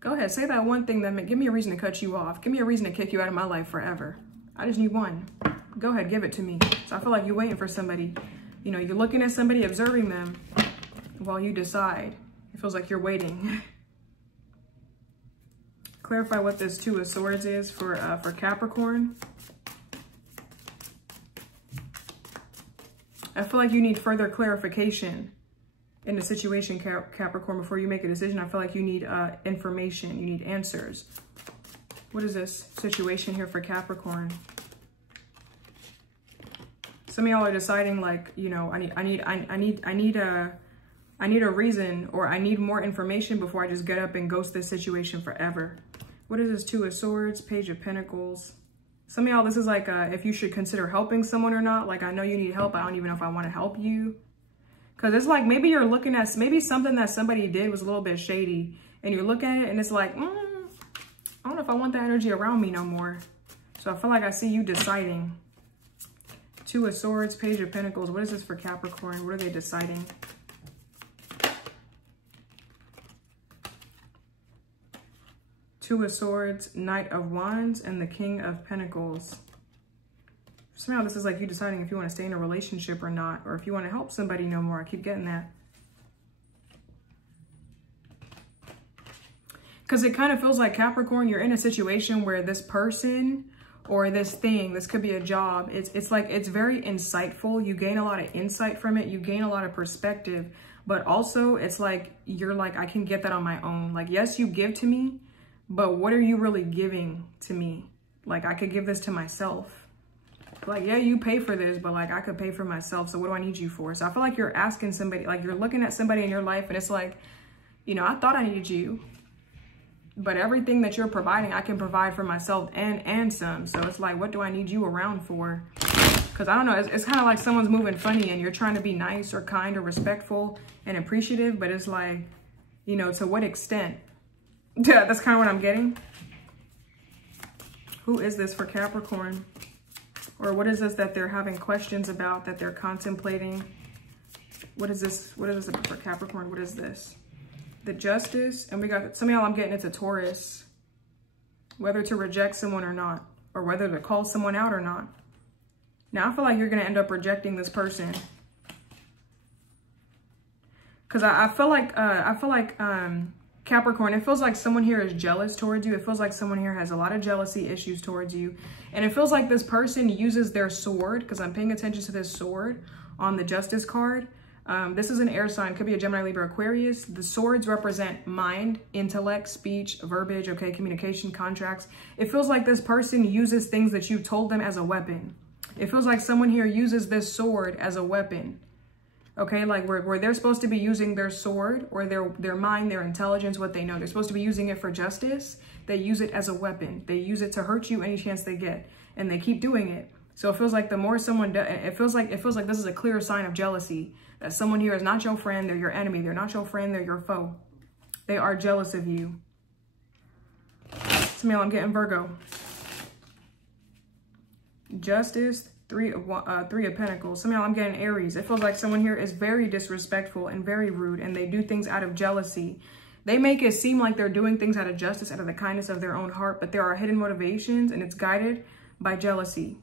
go ahead, say that one thing that give me a reason to cut you off. Give me a reason to kick you out of my life forever. I just need one. Go ahead, give it to me. So I feel like you're waiting for somebody. You're looking at somebody, observing them while you decide. It feels like you're waiting. Clarify what this Two of Swords is for Capricorn. I feel like you need further clarification in the situation, Capricorn, before you make a decision. I feel like you need information. You need answers. What is this situation here for Capricorn? Some of y'all are deciding, like, I need a reason, or I need more information before I just get up and ghost this situation forever. What is this Two of Swords, Page of Pentacles? Some of y'all, this is like if you should consider helping someone or not. Like, I know you need help. I don't even know if I want to help you. Because it's like maybe you're looking at, maybe something that somebody did was a little bit shady. And you're looking at it and it's like, I don't know if I want that energy around me no more. So I feel like I see you deciding. Two of Swords, Page of Pentacles. What is this for Capricorn? What are they deciding? Two of Swords, Knight of Wands, and the King of Pentacles. Somehow this is like you deciding if you want to stay in a relationship or not, or if you want to help somebody no more. I keep getting that. Because it kind of feels like, Capricorn, you're in a situation where this person or this thing, this could be a job, it's like it's very insightful. You gain a lot of insight from it. You gain a lot of perspective. But also it's like, you're like, I can get that on my own. Like, yes, you give to me, but what are you really giving to me? Like, I could give this to myself. Like, yeah, you pay for this, but like, I could pay for myself. So what do I need you for? So I feel like you're asking somebody, like you're looking at somebody in your life and it's like, I thought I needed you, but everything that you're providing, I can provide for myself and some. So it's like, what do I need you around for? Because I don't know, it's kind of like someone's moving funny and you're trying to be nice or kind or respectful and appreciative, but it's like, to what extent? Yeah, that's kind of what I'm getting. Who is this for Capricorn? Or what is this that they're having questions about, that they're contemplating? What is this? What is this for Capricorn? What is this? The Justice. And we got, some of y'all, I'm getting it's a Taurus. Whether to reject someone or not, or whether to call someone out or not. Now, I feel like you're going to end up rejecting this person. Because I feel like Capricorn, it feels like someone here is jealous towards you. It feels like someone here has a lot of jealousy issues towards you. And it feels like this person uses their sword, because I'm paying attention to this sword on the Justice card. This is an air sign, could be a Gemini, Libra, Aquarius. The swords represent mind, intellect, speech, verbiage, okay, communication, contracts. It feels like this person uses things that you told them as a weapon. It feels like someone here uses this sword as a weapon. Okay, like where they're supposed to be using their sword or their mind, their intelligence, what they know. They're supposed to be using it for justice. They use it as a weapon. They use it to hurt you any chance they get. And they keep doing it. So it feels like the more someone does, it feels like this is a clear sign of jealousy. That someone here is not your friend, they're your enemy. They're not your friend, they're your foe. They are jealous of you. Smell, I'm getting Virgo. Justice, Three of Pentacles. Somehow I'm getting Aries. It feels like someone here is very disrespectful and very rude, and they do things out of jealousy. They make it seem like they're doing things out of justice, out of the kindness of their own heart, but there are hidden motivations, and it's guided by jealousy.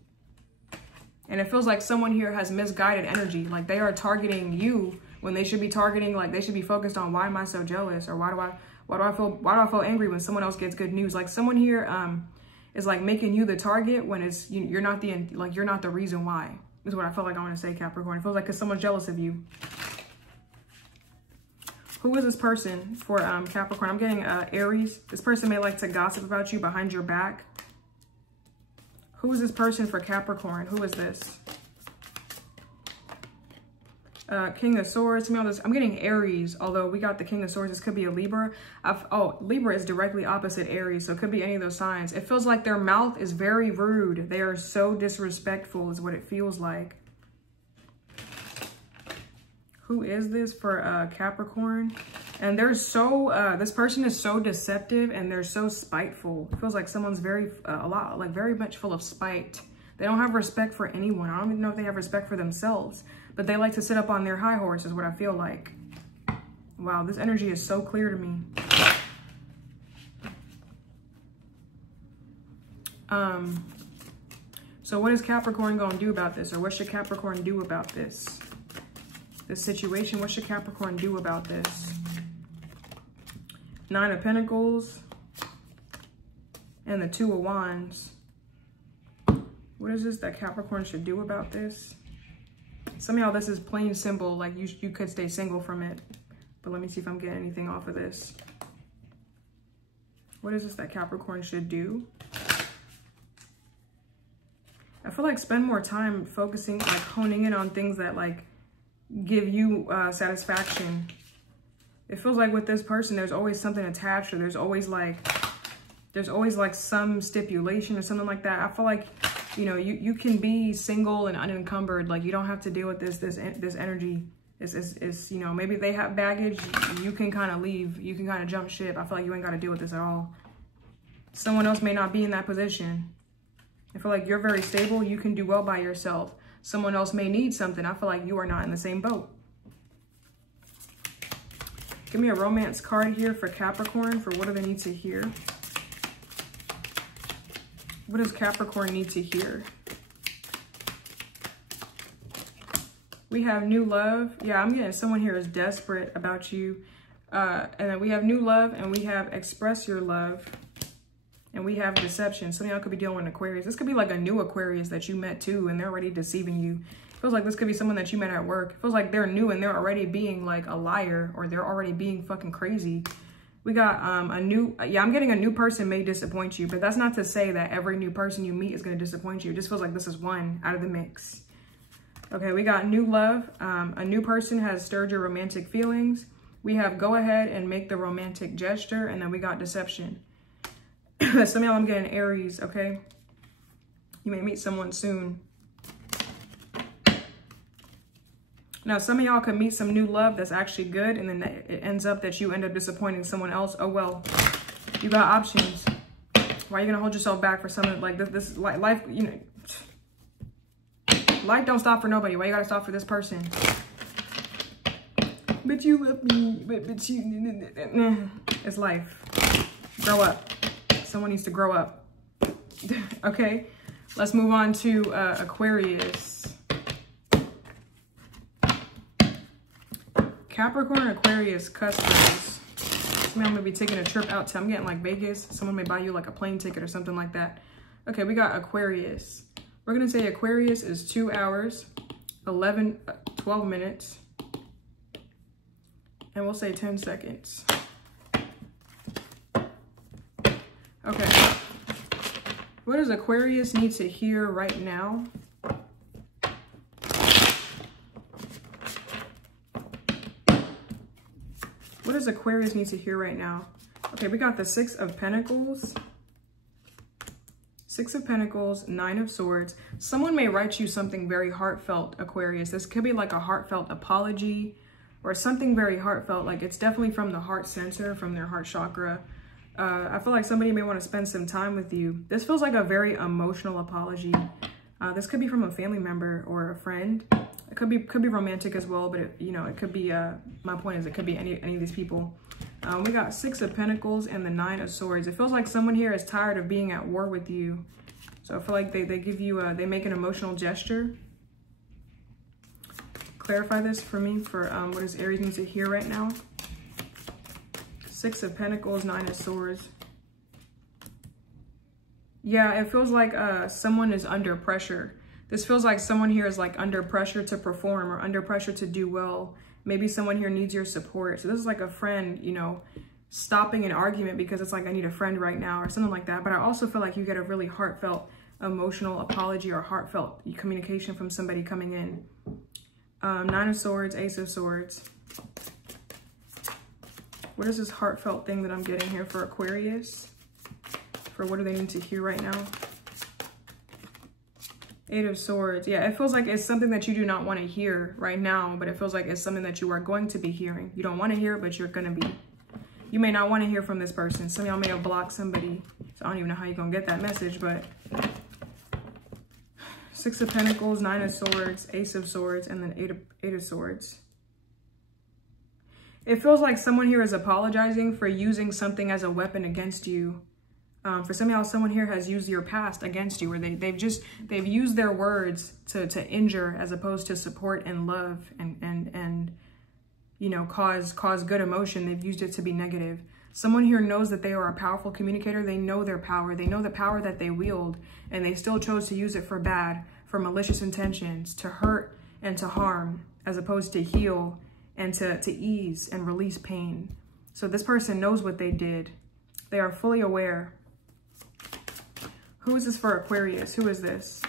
And it feels like someone here has misguided energy. Like they are targeting you when they should be targeting, like they should be focused on, why am I so jealous? Or why do I feel angry when someone else gets good news? Like someone here is like making you the target when it's, you're not the reason why, is what I feel like I want to say, Capricorn. It feels like because someone's jealous of you. Who is this person for Capricorn? I'm getting Aries. This person may like to gossip about you behind your back. Who is this person for Capricorn? Who is this? King of Swords. I'm getting Aries, although we got the King of Swords. This could be a Libra. Libra is directly opposite Aries, so it could be any of those signs. It feels like their mouth is very rude. They are so disrespectful is what it feels like. Who is this for Capricorn? And they're so, this person is so deceptive and they're so spiteful. It feels like someone's very much full of spite. They don't have respect for anyone. I don't even know if they have respect for themselves, but they like to sit up on their high horse is what I feel like. Wow, this energy is so clear to me. So what is Capricorn going to do about this? Or what should Capricorn do about this? This situation, what should Capricorn do about this? Nine of Pentacles and the Two of Wands. What is this that Capricorn should do about this? Somehow this is plain simple, like you could stay single from it. But let me see if I'm getting anything off of this. What is this that Capricorn should do? I feel like spend more time focusing, like honing in on things that like give you satisfaction. It feels like with this person, there's always something attached, or there's always like some stipulation or something like that. I feel like, you know, you can be single and unencumbered. Like you don't have to deal with this energy. It's you know, maybe they have baggage. You can kind of leave. You can kind of jump ship. I feel like you ain't got to deal with this at all. Someone else may not be in that position. I feel like you're very stable. You can do well by yourself. Someone else may need something. I feel like you are not in the same boat. Give me a romance card here for Capricorn for what do they need to hear? What does Capricorn need to hear? We have new love. Yeah, I'm getting someone here is desperate about you. And then we have new love, and we have express your love. And we have deception. Some of y'all could be dealing with an Aquarius. This could be like a new Aquarius that you met too, and they're already deceiving you. Feels like this could be someone that you met at work. Feels like they're new and they're already being like a liar, or they're already being fucking crazy. We got I'm getting a new person may disappoint you, but that's not to say that every new person you meet is going to disappoint you. It just feels like this is one out of the mix. Okay, we got new love. A new person has stirred your romantic feelings. We have go ahead and make the romantic gesture, and then we got deception. Some of y'all, I'm getting Aries, okay? You may meet someone soon. Now, some of y'all could meet some new love that's actually good, and then it ends up that you end up disappointing someone else. Oh, well, you got options. Why are you going to hold yourself back for something like this? This life, you know, life don't stop for nobody. Why you got to stop for this person? But you love me, but you, it's life. Grow up. Someone needs to grow up. Okay, let's move on to Aquarius. Capricorn, Aquarius, customers. Someone may be taking a trip out to, I'm getting like Vegas. Someone may buy you like a plane ticket or something like that. Okay, we got Aquarius. We're gonna say Aquarius is 2 hours, 12 minutes, and we'll say 10 seconds. Okay. What does Aquarius need to hear right now? What does Aquarius need to hear right now? Okay, we got the 6 of Pentacles. 6 of Pentacles, 9 of Swords. Someone may write you something very heartfelt, Aquarius. This could be like a heartfelt apology or something very heartfelt. Like it's definitely from the heart center, from their heart chakra. I feel like somebody may want to spend some time with you. This feels like a very emotional apology. This could be from a family member or a friend. It could be romantic as well, but it could be, my point is it could be any of these people. We got 6 of Pentacles and the 9 of Swords. It feels like someone here is tired of being at war with you. So I feel like they give you, they make an emotional gesture. Clarify this for me for what does Aries need to hear right now? 6 of Pentacles, 9 of Swords. Yeah, it feels like someone is under pressure. This feels like someone here is like under pressure to perform or under pressure to do well. Maybe someone here needs your support. So this is like a friend, stopping an argument because it's like, I need a friend right now or something like that. But I also feel like you get a really heartfelt, emotional apology or heartfelt communication from somebody coming in. 9 of Swords, Ace of Swords. What is this heartfelt thing that I'm getting here for Aquarius? For what do they need to hear right now? 8 of Swords. Yeah, it feels like it's something that you do not want to hear right now, but it feels like it's something that you are going to be hearing. You don't want to hear it, but you're going to be. You may not want to hear from this person. Some of y'all may have blocked somebody. So I don't even know how you're going to get that message, but 6 of Pentacles, 9 of Swords, Ace of Swords, and then 8 of Swords. It feels like someone here is apologizing for using something as a weapon against you. For some of y'all, someone here has used your past against you, or they've used their words to injure as opposed to support and love and cause good emotion. They've used it to be negative. Someone here knows that they are a powerful communicator. They know their power. They know the power that they wield, and they still chose to use it for bad, for malicious intentions, to hurt and to harm, as opposed to heal and to ease and release pain. So this person knows what they did. They are fully aware. Who is this for Aquarius? Who is this?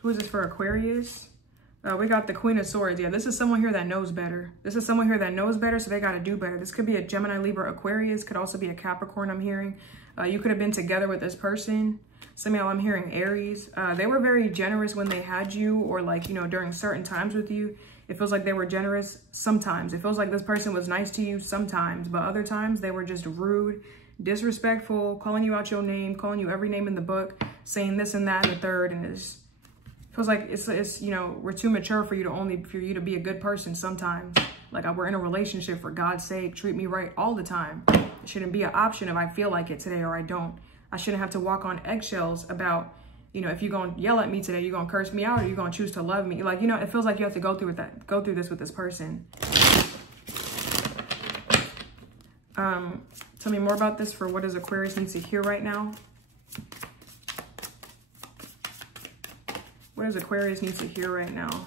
Who is this for Aquarius? We got the Queen of Swords. Yeah, this is someone here that knows better. This is someone here that knows better, so they got to do better. This could be a Gemini, Libra, Aquarius. Could also be a Capricorn, I'm hearing. You could have been together with this person. Some of y'all, I'm hearing Aries. They were very generous when they had you, or like, during certain times with you. It feels like they were generous sometimes. It feels like this person was nice to you sometimes, but other times they were just rude, disrespectful, calling you out your name, calling you every name in the book, saying this and that and the third, and it feels like it's we're too mature for you to be a good person sometimes. Like, we're in a relationship, for God's sake, treat me right all the time. It shouldn't be an option if I feel like it today or I don't. I shouldn't have to walk on eggshells about, if you're going to yell at me today, you're going to curse me out, or you're going to choose to love me. Like, it feels like you have to go through this with this person. Tell me more about this for what does Aquarius need to hear right now? What does Aquarius need to hear right now?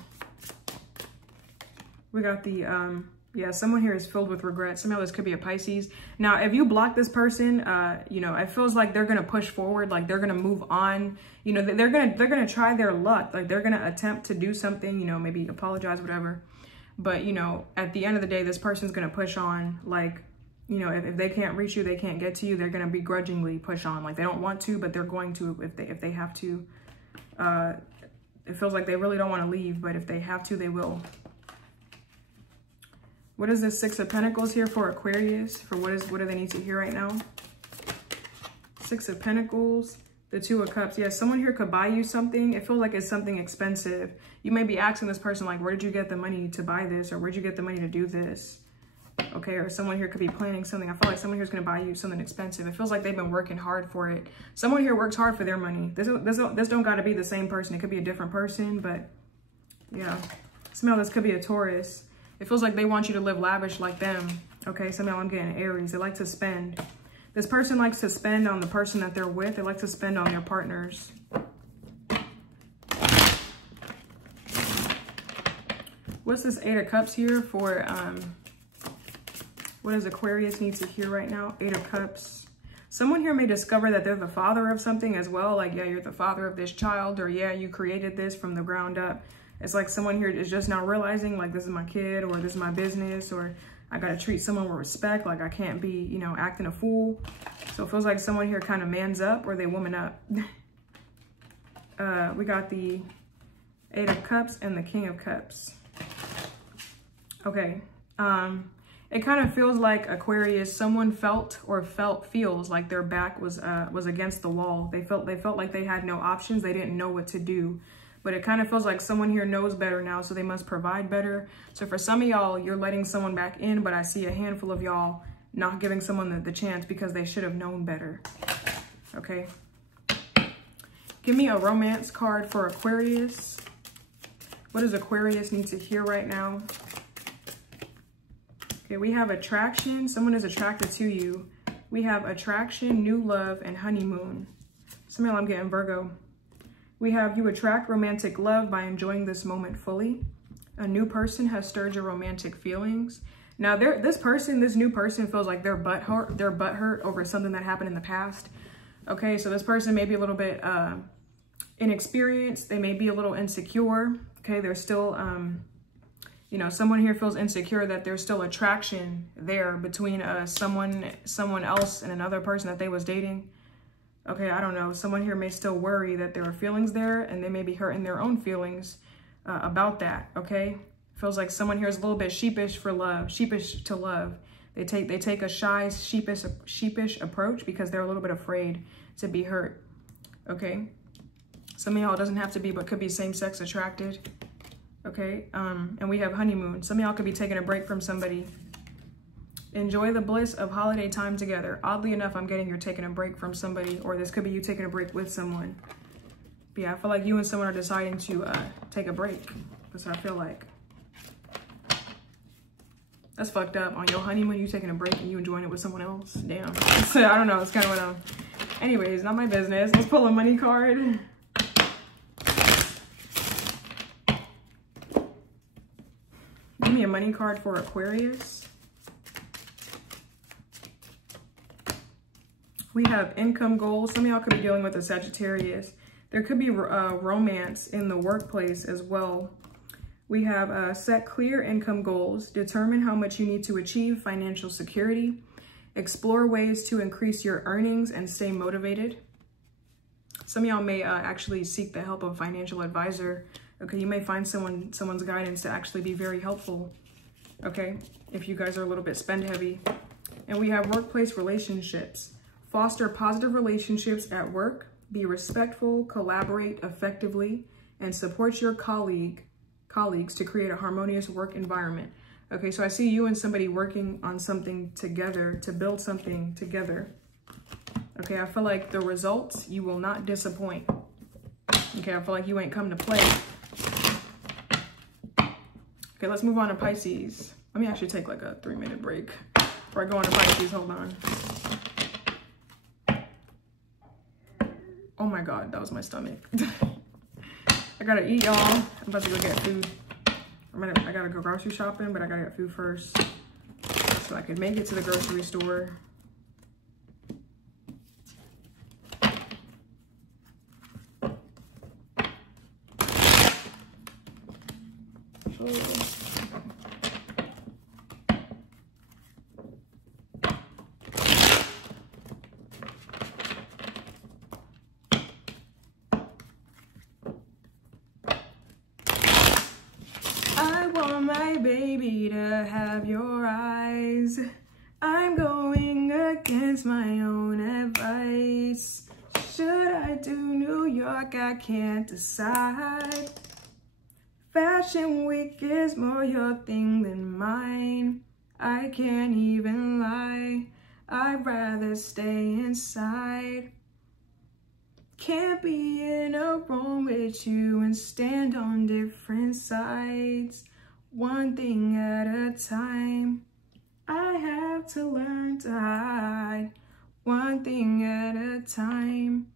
We got the, yeah, someone here is filled with regret. Somehow this could be a Pisces. Now, if you block this person, it feels like they're going to push forward. Like, they're going to move on. They're going to try their luck. Like, they're going to attempt to do something, maybe apologize, whatever. But, at the end of the day, this person's going to push on. Like, if they can't reach you, they can't get to you, they're going to begrudgingly push on. Like, they don't want to, but they're going to if they have to. It feels like they really don't want to leave, but if they have to, they will. What is this 6 of Pentacles here for Aquarius? For what do they need to hear right now? 6 of Pentacles, the 2 of Cups. Yeah, someone here could buy you something. It feels like it's something expensive. You may be asking this person, like, where did you get the money to buy this? Or where'd you get the money to do this? Okay, or someone here could be planning something. I feel like someone here is going to buy you something expensive. It feels like they've been working hard for it. Someone here works hard for their money. This don't got to be the same person. It could be a different person, but yeah. Somehow this could be a Taurus. It feels like they want you to live lavish like them. Okay, somehow I'm getting Aries. They like to spend. This person likes to spend on the person that they're with. They like to spend on their partners. What's this 8 of Cups here for, what does Aquarius need to hear right now? 8 of Cups. Someone here may discover that they're the father of something as well. Like, yeah, you're the father of this child, or yeah, you created this from the ground up. It's like someone here is just now realizing, like, this is my kid, or this is my business, or I got to treat someone with respect. Like, I can't be, you know, acting a fool. So it feels like someone here kind of mans up, or they woman up. We got the 8 of Cups and the King of Cups. Okay. It kind of feels like Aquarius, someone feels like their back was against the wall. They felt like they had no options. They didn't know what to do. But it kind of feels like someone here knows better now, so they must provide better. So for some of y'all, you're letting someone back in, but I see a handful of y'all not giving someone the chance because they should have known better. Okay. Give me a romance card for Aquarius. What does Aquarius need to hear right now? Okay, we have attraction. Someone is attracted to you. We have attraction, new love, and honeymoon. Somehow I'm getting Virgo. We have you attract romantic love by enjoying this moment fully. A new person has stirred your romantic feelings. Now, this new person feels like they're butthurt over something that happened in the past. Okay, so this person may be a little bit inexperienced. They may be a little insecure. Okay, they're still, you know, someone here feels insecure that there's still attraction there between someone else and another person that they was dating. Okay, I don't know. Someone here may still worry that there are feelings there, and they may be hurting their own feelings about that. Okay, feels like someone here is a little bit sheepish to love. They take a shy, sheepish approach because they're a little bit afraid to be hurt. Okay, some of y'all doesn't have to be, but could be same-sex attracted. Okay, and we have honeymoon. Some of y'all could be taking a break from somebody. Enjoy the bliss of holiday time together. Oddly enough, I'm getting you're taking a break from somebody, or this could be you taking a break with someone. But yeah, I feel like you and someone are deciding to take a break. That's what I feel like. That's fucked up. On your honeymoon, you taking a break and you enjoying it with someone else. Damn. So, I don't know. It's kind of what anyways, not my business. Let's pull a money card. Give me a money card for Aquarius. We have income goals. Some of y'all could be dealing with a Sagittarius. There could be romance in the workplace as well. We have set clear income goals. Determine how much you need to achieve financial security. Explore ways to increase your earnings and stay motivated. Some of y'all may actually seek the help of a financial advisor. Okay, you may find someone's guidance to actually be very helpful. Okay, if you guys are a little bit spend heavy. And we have workplace relationships. Foster positive relationships at work. Be respectful, collaborate effectively, and support your colleagues to create a harmonious work environment. Okay, so I see you and somebody working on something together, to build something together. Okay, I feel like the results, you will not disappoint. Okay, I feel like you ain't come to play. Okay, let's move on to Pisces. Let me actually take like a 3-minute break before I go on to Pisces. Hold on. Oh my God, that was my stomach. I gotta eat, y'all. I'm about to go get food. I gotta go grocery shopping, but I gotta get food first so I can make it to the grocery store. I want my baby to have your eyes. I'm going against my own advice. Should I do New York? I can't decide. Fashion Week is more your thing than mine. I can't even lie. I'd rather stay inside. Can't be in a room with you and stand on different sides. one thing at a time. I have to learn to hide one thing at a time.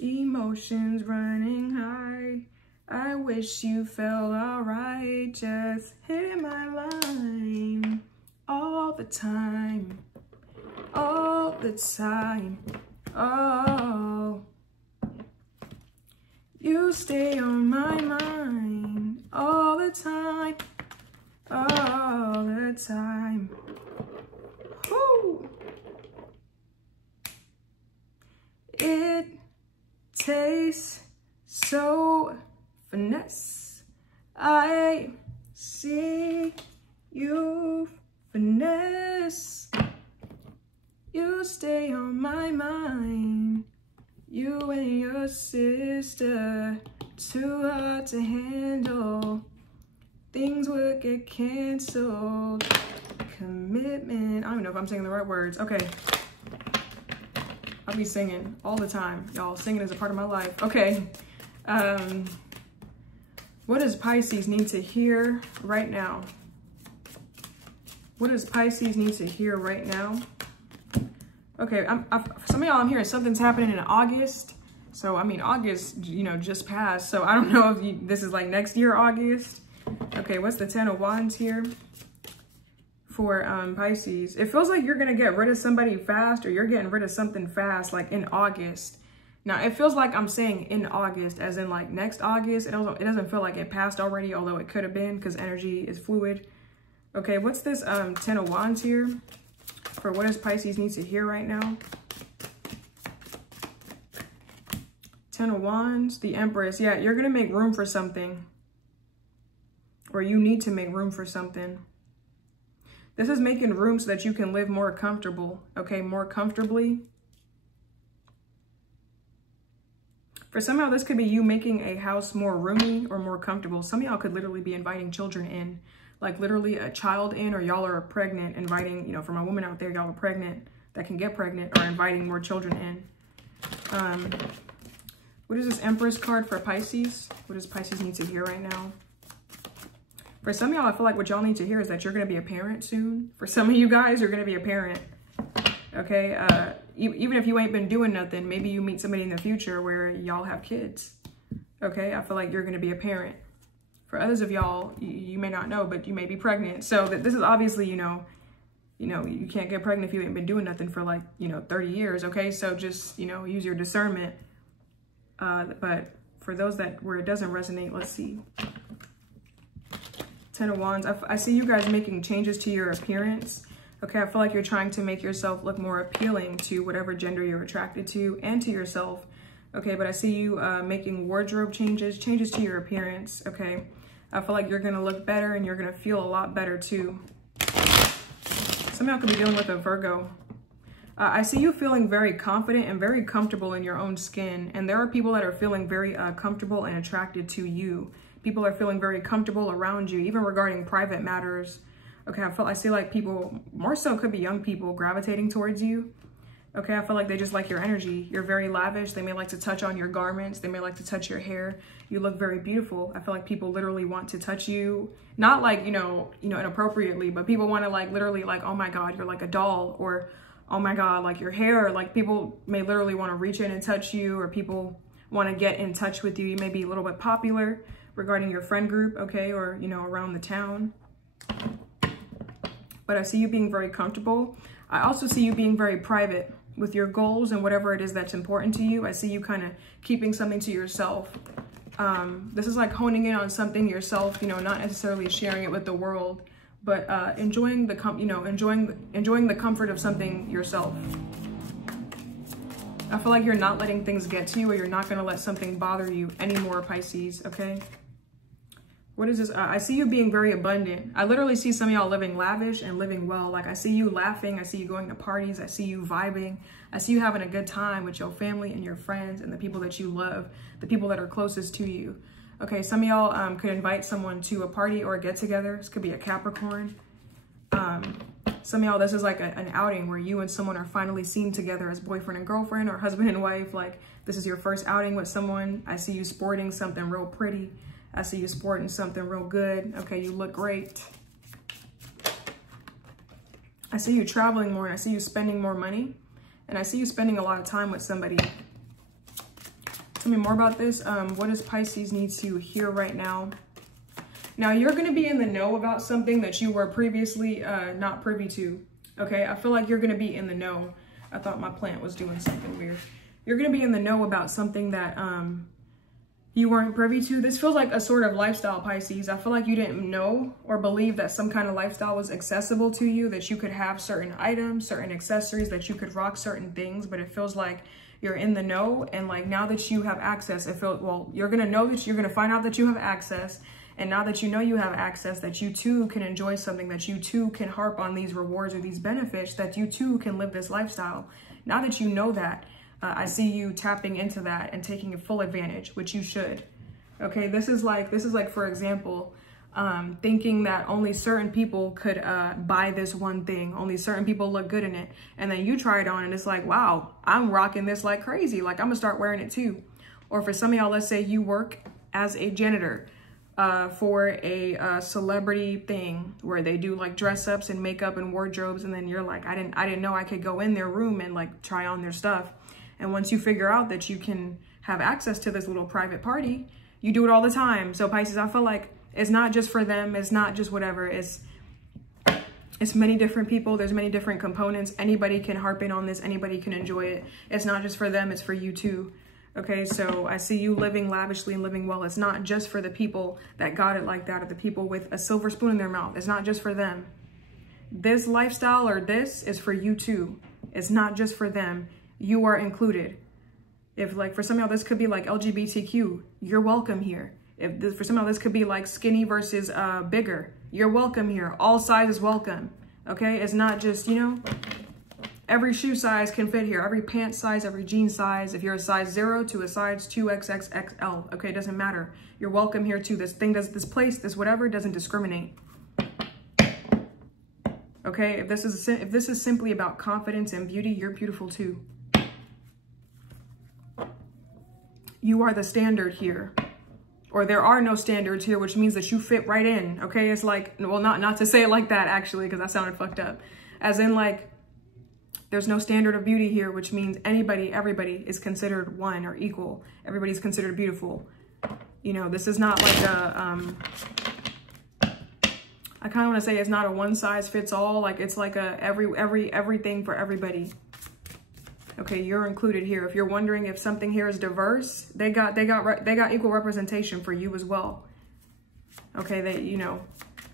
Emotions running high. I wish you felt alright. Just hit my line all the time. All the time. Oh, you stay on my mind all the time. All the time. Woo. It tastes so finesse. I see you finesse. You stay on my mind. You and your sister, too hard to handle. Things would get canceled. Commitment. I don't even know if I'm saying the right words. Okay. I'll be singing all the time. Y'all, singing is a part of my life. Okay. What does Pisces need to hear right now? What does Pisces need to hear right now? Okay, some of y'all, I'm hearing something's happening in August. So, I mean, August, you know, just passed. So, I don't know if this is like next year, August. Okay, what's the 10 of Wands here for Pisces? It feels like you're going to get rid of somebody fast, or you're getting rid of something fast, like in August. Now, it feels like I'm saying in August, as in like next August. It doesn't feel like it passed already, although it could have been, because energy is fluid. Okay, what's this 10 of Wands here for what does Pisces need to hear right now? 10 of Wands, the Empress. Yeah, you're going to make room for something. Or you need to make room for something. This is making room so that you can live more comfortable. Okay, more comfortably. For some of y'all, this could be you making a house more roomy or more comfortable. Some of y'all could literally be inviting children in. Like literally a child in, or y'all are pregnant, inviting, you know, for my woman out there, y'all are pregnant that can get pregnant, or inviting more children in. What is this Empress card for Pisces? What does Pisces need to hear right now? For some of y'all, I feel like what y'all need to hear is that you're going to be a parent soon. For some of you guys, you're going to be a parent. Okay. Even if you ain't been doing nothing, maybe you meet somebody in the future where y'all have kids. Okay. I feel like you're going to be a parent. For others of y'all, you may not know, but you may be pregnant. So this is obviously, you know, you can't get pregnant if you ain't been doing nothing for like, 30 years. Okay. So just, use your discernment. But for those where it doesn't resonate, let's see. 10 of Wands. I see you guys making changes to your appearance. Okay. I feel like you're trying to make yourself look more appealing to whatever gender you're attracted to and to yourself. Okay. But I see you making wardrobe changes to your appearance. Okay. I feel like you're going to look better and you're going to feel a lot better too. Some of y'all could be dealing with a Virgo. I see you feeling very confident and very comfortable in your own skin. And there are people that are feeling very comfortable and attracted to you. People are feeling very comfortable around you, even regarding private matters. Okay, I see like people, more so could be young people, gravitating towards you. Okay, I feel like they just like your energy. You're very lavish. They may like to touch on your garments. They may like to touch your hair. You look very beautiful. I feel like people literally want to touch you. Not like, inappropriately, but people want to like literally like, oh my God, you're like a doll, or oh my God, like your hair. Like people may literally want to reach in and touch you, or people want to get in touch with you. You may be a little bit popular regarding your friend group, okay, or, around the town. But I see you being very comfortable. I also see you being very private with your goals and whatever it is that's important to you. I see you kind of keeping something to yourself. This is like honing in on something yourself, not necessarily sharing it with the world, but enjoying the enjoying the comfort of something yourself. I feel like you're not letting things get to you, or you're not going to let something bother you anymore, Pisces, okay? What is this? I see you being very abundant. I literally see some of y'all living lavish and living well. Like I see you laughing. I see you going to parties. I see you vibing. I see you having a good time with your family and your friends and the people that you love, the people that are closest to you. Okay, some of y'all could invite someone to a party or a get together. This could be a Capricorn. Some of y'all, this is like an outing where you and someone are finally seen together as boyfriend and girlfriend, or husband and wife. Like this is your first outing with someone. I see you sporting something real pretty. I see you sporting something real good. Okay, you look great. I see you traveling more, and I see you spending more money, and I see you spending a lot of time with somebody. Tell me more about this. What does Pisces need to hear right now? Now, you're going to be in the know about something that you were previously not privy to. Okay, I feel like you're going to be in the know. I thought my plant was doing something weird. You're going to be in the know about something that you weren't privy to. This feels like a sort of lifestyle, Pisces. I feel like you didn't know or believe that some kind of lifestyle was accessible to you, that you could have certain items, certain accessories, that you could rock certain things, but it feels like you're in the know. And like now that you have access, it feels, well, you're going to know that you're going to find out that you have access. And now that you know you have access, that you too can enjoy something, that you too can harp on these rewards or these benefits, that you too can live this lifestyle. Now that you know that, I see you tapping into that and taking full advantage, which you should. Okay, this is like, for example, thinking that only certain people could buy this one thing, only certain people look good in it. And then you try it on and it's like, wow, I'm rocking this like crazy. Like I'm gonna start wearing it too. Or for some of y'all, let's say you work as a janitor for a celebrity thing where they do like dress ups and makeup and wardrobes. And then you're like, I didn't know I could go in their room and like try on their stuff. And once you figure out that you can have access to this little private party, you do it all the time. So Pisces, I feel like it's not just for them. It's not just whatever. It's many different people. There's many different components. Anybody can harp in on this. Anybody can enjoy it. It's not just for them. It's for you too. Okay, so I see you living lavishly and living well. It's not just for the people that got it like that, or the people with a silver spoon in their mouth. It's not just for them. This lifestyle or this is for you too. It's not just for them. You are included. If like for some of y'all, this could be like LGBTQ, you're welcome here. If this, for some of y'all, this could be like skinny versus bigger, you're welcome here. All sizes welcome. Okay, it's not just, you know, every shoe size can fit here. Every pant size, every jean size. If you're a size 0 to a size 2XXXL, okay, it doesn't matter. You're welcome here too. This thing does, this place, this whatever, doesn't discriminate. Okay, if this is simply about confidence and beauty, you're beautiful too. You are the standard here, or there are no standards here, which means that you fit right in. Okay, it's like, well, not to say it like that actually, because that sounded fucked up. As in like, there's no standard of beauty here, which means anybody, everybody is considered one or equal. Everybody's considered beautiful. You know, this is not like a, I kind of want to say it's not a one size fits all. Like it's like a everything for everybody. Okay, you're included here. If you're wondering if something here is diverse, they got equal representation for you as well. Okay, you know,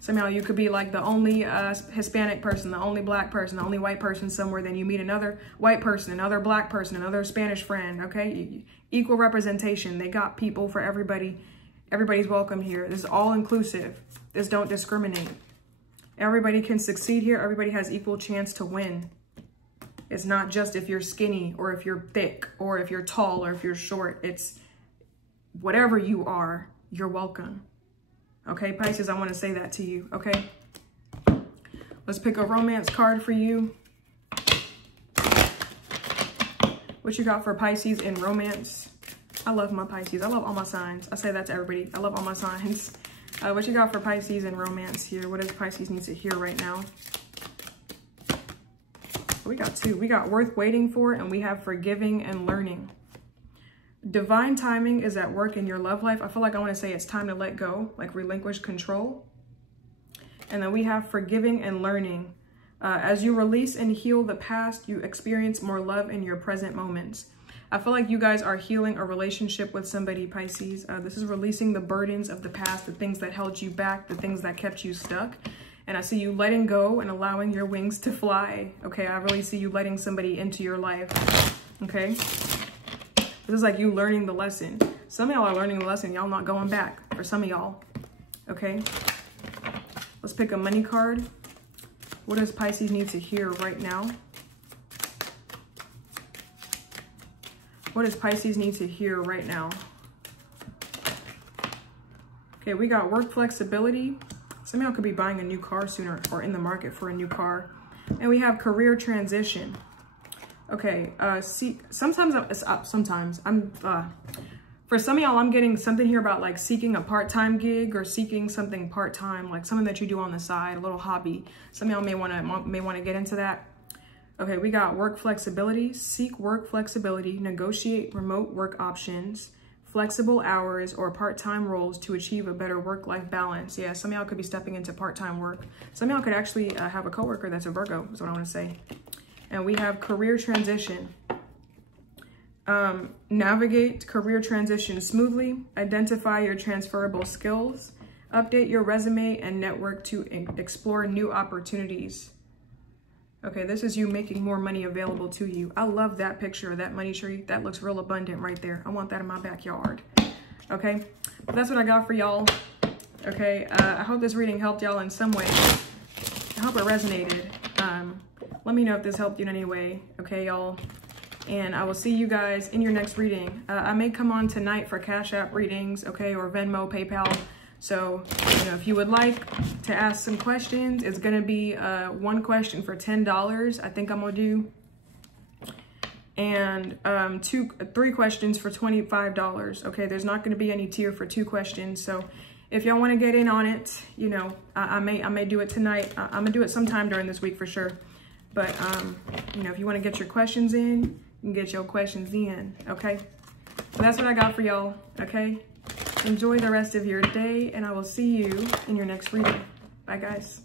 somehow you could be like the only Hispanic person, the only black person, the only white person somewhere. Then you meet another white person, another black person, another Spanish friend. Okay, equal representation. They got people for everybody. Everybody's welcome here. This is all inclusive. This don't discriminate. Everybody can succeed here. Everybody has equal chance to win. It's not just if you're skinny or if you're thick or if you're tall or if you're short. It's whatever you are, you're welcome. Okay, Pisces, I want to say that to you, okay? Let's pick a romance card for you. What you got for Pisces in romance? I love my Pisces. I love all my signs. I say that to everybody. I love all my signs. What you got for Pisces in romance here? What does Pisces need to hear right now? We got two. We got worth waiting for, and we have forgiving and learning. Divine timing is at work in your love life. I feel like I want to say it's time to let go, like relinquish control. And then we have forgiving and learning. As you release and heal the past, you experience more love in your present moments. I feel like you guys are healing a relationship with somebody, Pisces. This is releasing the burdens of the past, the things that held you back, the things that kept you stuck. And I see you letting go and allowing your wings to fly. Okay, I really see you letting somebody into your life. Okay, this is like you learning the lesson. Some of y'all are learning the lesson. Y'all not going back for some of y'all. Okay, let's pick a money card. What does Pisces need to hear right now? What does Pisces need to hear right now? Okay, we got work flexibility. Some of y'all could be buying a new car sooner or in the market for a new car. And we have career transition. Okay, For some of y'all, I'm getting something here about like seeking a part-time gig or seeking something part-time, like something that you do on the side, a little hobby. Some of y'all may want to get into that. Okay, we got work flexibility, seek work flexibility, negotiate remote work options, flexible hours or part-time roles to achieve a better work-life balance. Yeah, some of y'all could be stepping into part-time work. Some of y'all could actually have a coworker that's a Virgo, is what I want to say. And we have career transition. Navigate career transition smoothly, identify your transferable skills, update your resume and network to explore new opportunities. Okay, this is you making more money available to you. I love that picture of that money tree. That looks real abundant right there. I want that in my backyard. Okay, but that's what I got for y'all. Okay, I hope this reading helped y'all in some way. I hope it resonated. Let me know if this helped you in any way. Okay, y'all. And I will see you guys in your next reading. I may come on tonight for Cash App readings, okay, or Venmo, PayPal. So, you know, if you would like to ask some questions, it's going to be one question for $10. I think I'm going to do. And 3 questions for $25. Okay, there's not going to be any tier for 2 questions. So if y'all want to get in on it, you know, I may do it tonight. I'm going to do it sometime during this week for sure. But, you know, if you want to get your questions in, you can get your questions in, okay? So that's what I got for y'all, okay? Enjoy the rest of your day, and I will see you in your next reading. Bye, guys.